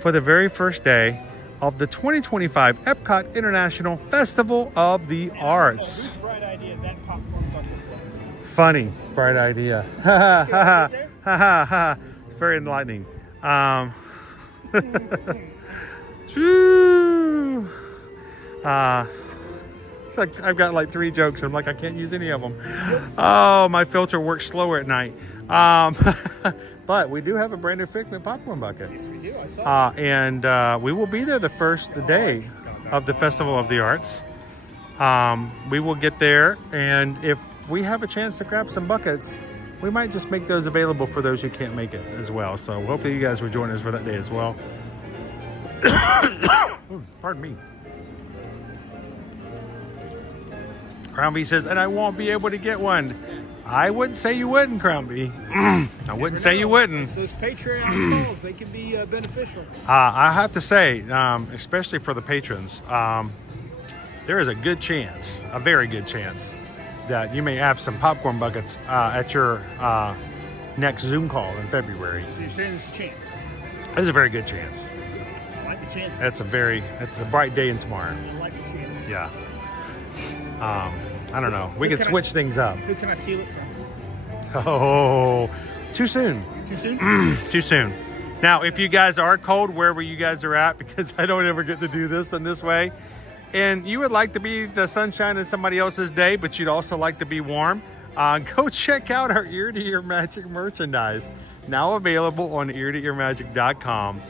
for the very first day of the 2025 Epcot International Festival of the Arts. Bright idea that popcorn bucket was. Funny, bright idea. Ha ha ha ha ha. Very enlightening. Like I've got like 3 jokes. I'm like, I can't use any of them. Oh, my filter works slower at night. But we do have a brand new Figment popcorn bucket. Yes, we do. I saw And we will be there the first day of the Festival of the Arts. We will get there, and if we have a chance to grab some buckets, we might just make those available for those who can't make it as well. So hopefully you guys will join us for that day as well. Ooh, pardon me. Crown B says, and I won't be able to get one. I wouldn't say you wouldn't, Crown B. I wouldn't say you wouldn't. those Patreon calls, they can be beneficial. I have to say, especially for the patrons, there is a good chance, a very good chance, that you may have some popcorn buckets at your next Zoom call in February. So you're saying there's a chance? There's a very good chance. I like the chances. It's a bright day in tomorrow. I like the chances. Yeah. I don't know. We could switch things up. Who can I steal it from? Oh, too soon. Too soon? Too soon. Now, if you guys are cold, wherever you guys are at, because I don't ever get to do this in this way, and you would like to be the sunshine in somebody else's day, but you'd also like to be warm, go check out our Ear to Ear Magic merchandise, now available on eartoearmagic.com.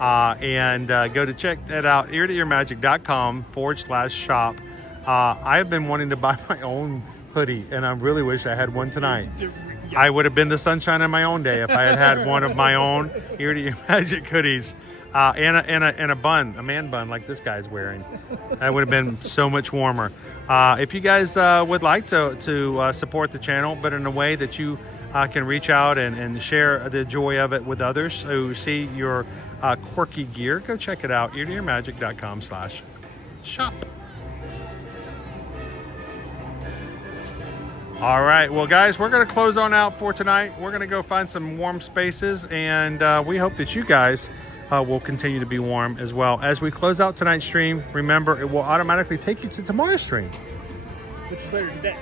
And go to check that out, eartoearmagic.com/shop. I have been wanting to buy my own hoodie, and I really wish I had one tonight. I would have been the sunshine in my own day if I had had one of my own Ear to Ear Magic hoodies, and a bun, a man bun like this guy's wearing. That would have been so much warmer. If you guys would like to support the channel, but in a way that you can reach out and share the joy of it with others who see your quirky gear, go check it out, eartoearmagic.com/shop. All right, well, guys, we're going to close on out for tonight. We're going to go find some warm spaces, and we hope that you guys will continue to be warm as well. As we close out tonight's stream, remember, it will automatically take you to tomorrow's stream. Which is later today.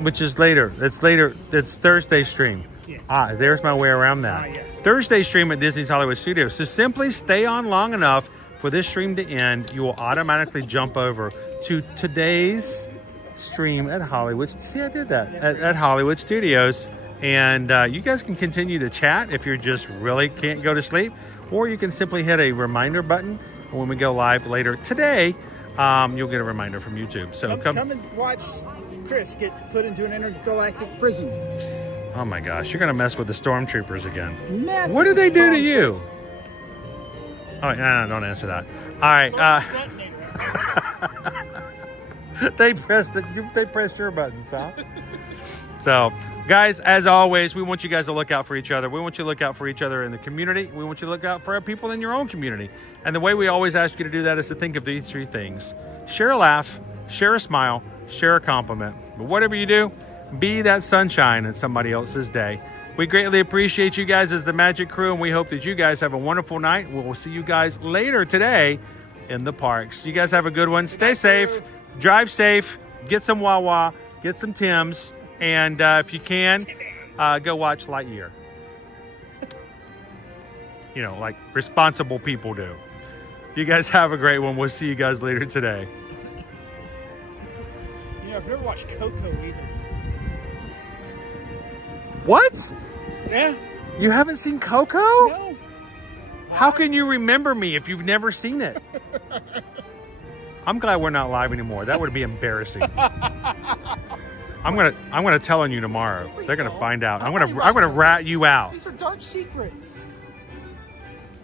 Which is later. It's later. It's Thursday's stream. Yes. There's my way around that. Yes. Thursday's stream at Disney's Hollywood Studios. So simply stay on long enough for this stream to end. You will automatically jump over to today's stream at Hollywood. See, I did that at Hollywood Studios, and you guys can continue to chat if you just really can't go to sleep, or you can simply hit a reminder button when we go live later today. You'll get a reminder from YouTube. So come and watch Chris get put into an intergalactic prison. Oh my gosh, you're gonna mess with the stormtroopers again. Mess What did they do to stormtroopers. you? Oh, no, don't answer that. All right. They pressed your buttons, huh? So, guys, as always, we want you guys to look out for each other. We want you to look out for each other in the community. We want you to look out for people in your own community. And the way we always ask you to do that is to think of these three things: share a laugh, share a smile, share a compliment. But whatever you do, be that sunshine in somebody else's day. We greatly appreciate you guys as the Magic Crew, and we hope that you guys have a wonderful night. We'll see you guys later today in the parks. You guys have a good one. Stay safe. Drive safe, get some Wawa, get some Tim's, and if you can, go watch Lightyear. You know, like responsible people do. You guys have a great one. We'll see you guys later today. You know, I've never watched Coco either. What? Yeah. You haven't seen Coco? No. How can you remember me if you've never seen it? I'm glad we're not live anymore. That would be embarrassing. I'm gonna tell on you tomorrow. They're gonna find out. I'm gonna rat you out. These are dark secrets.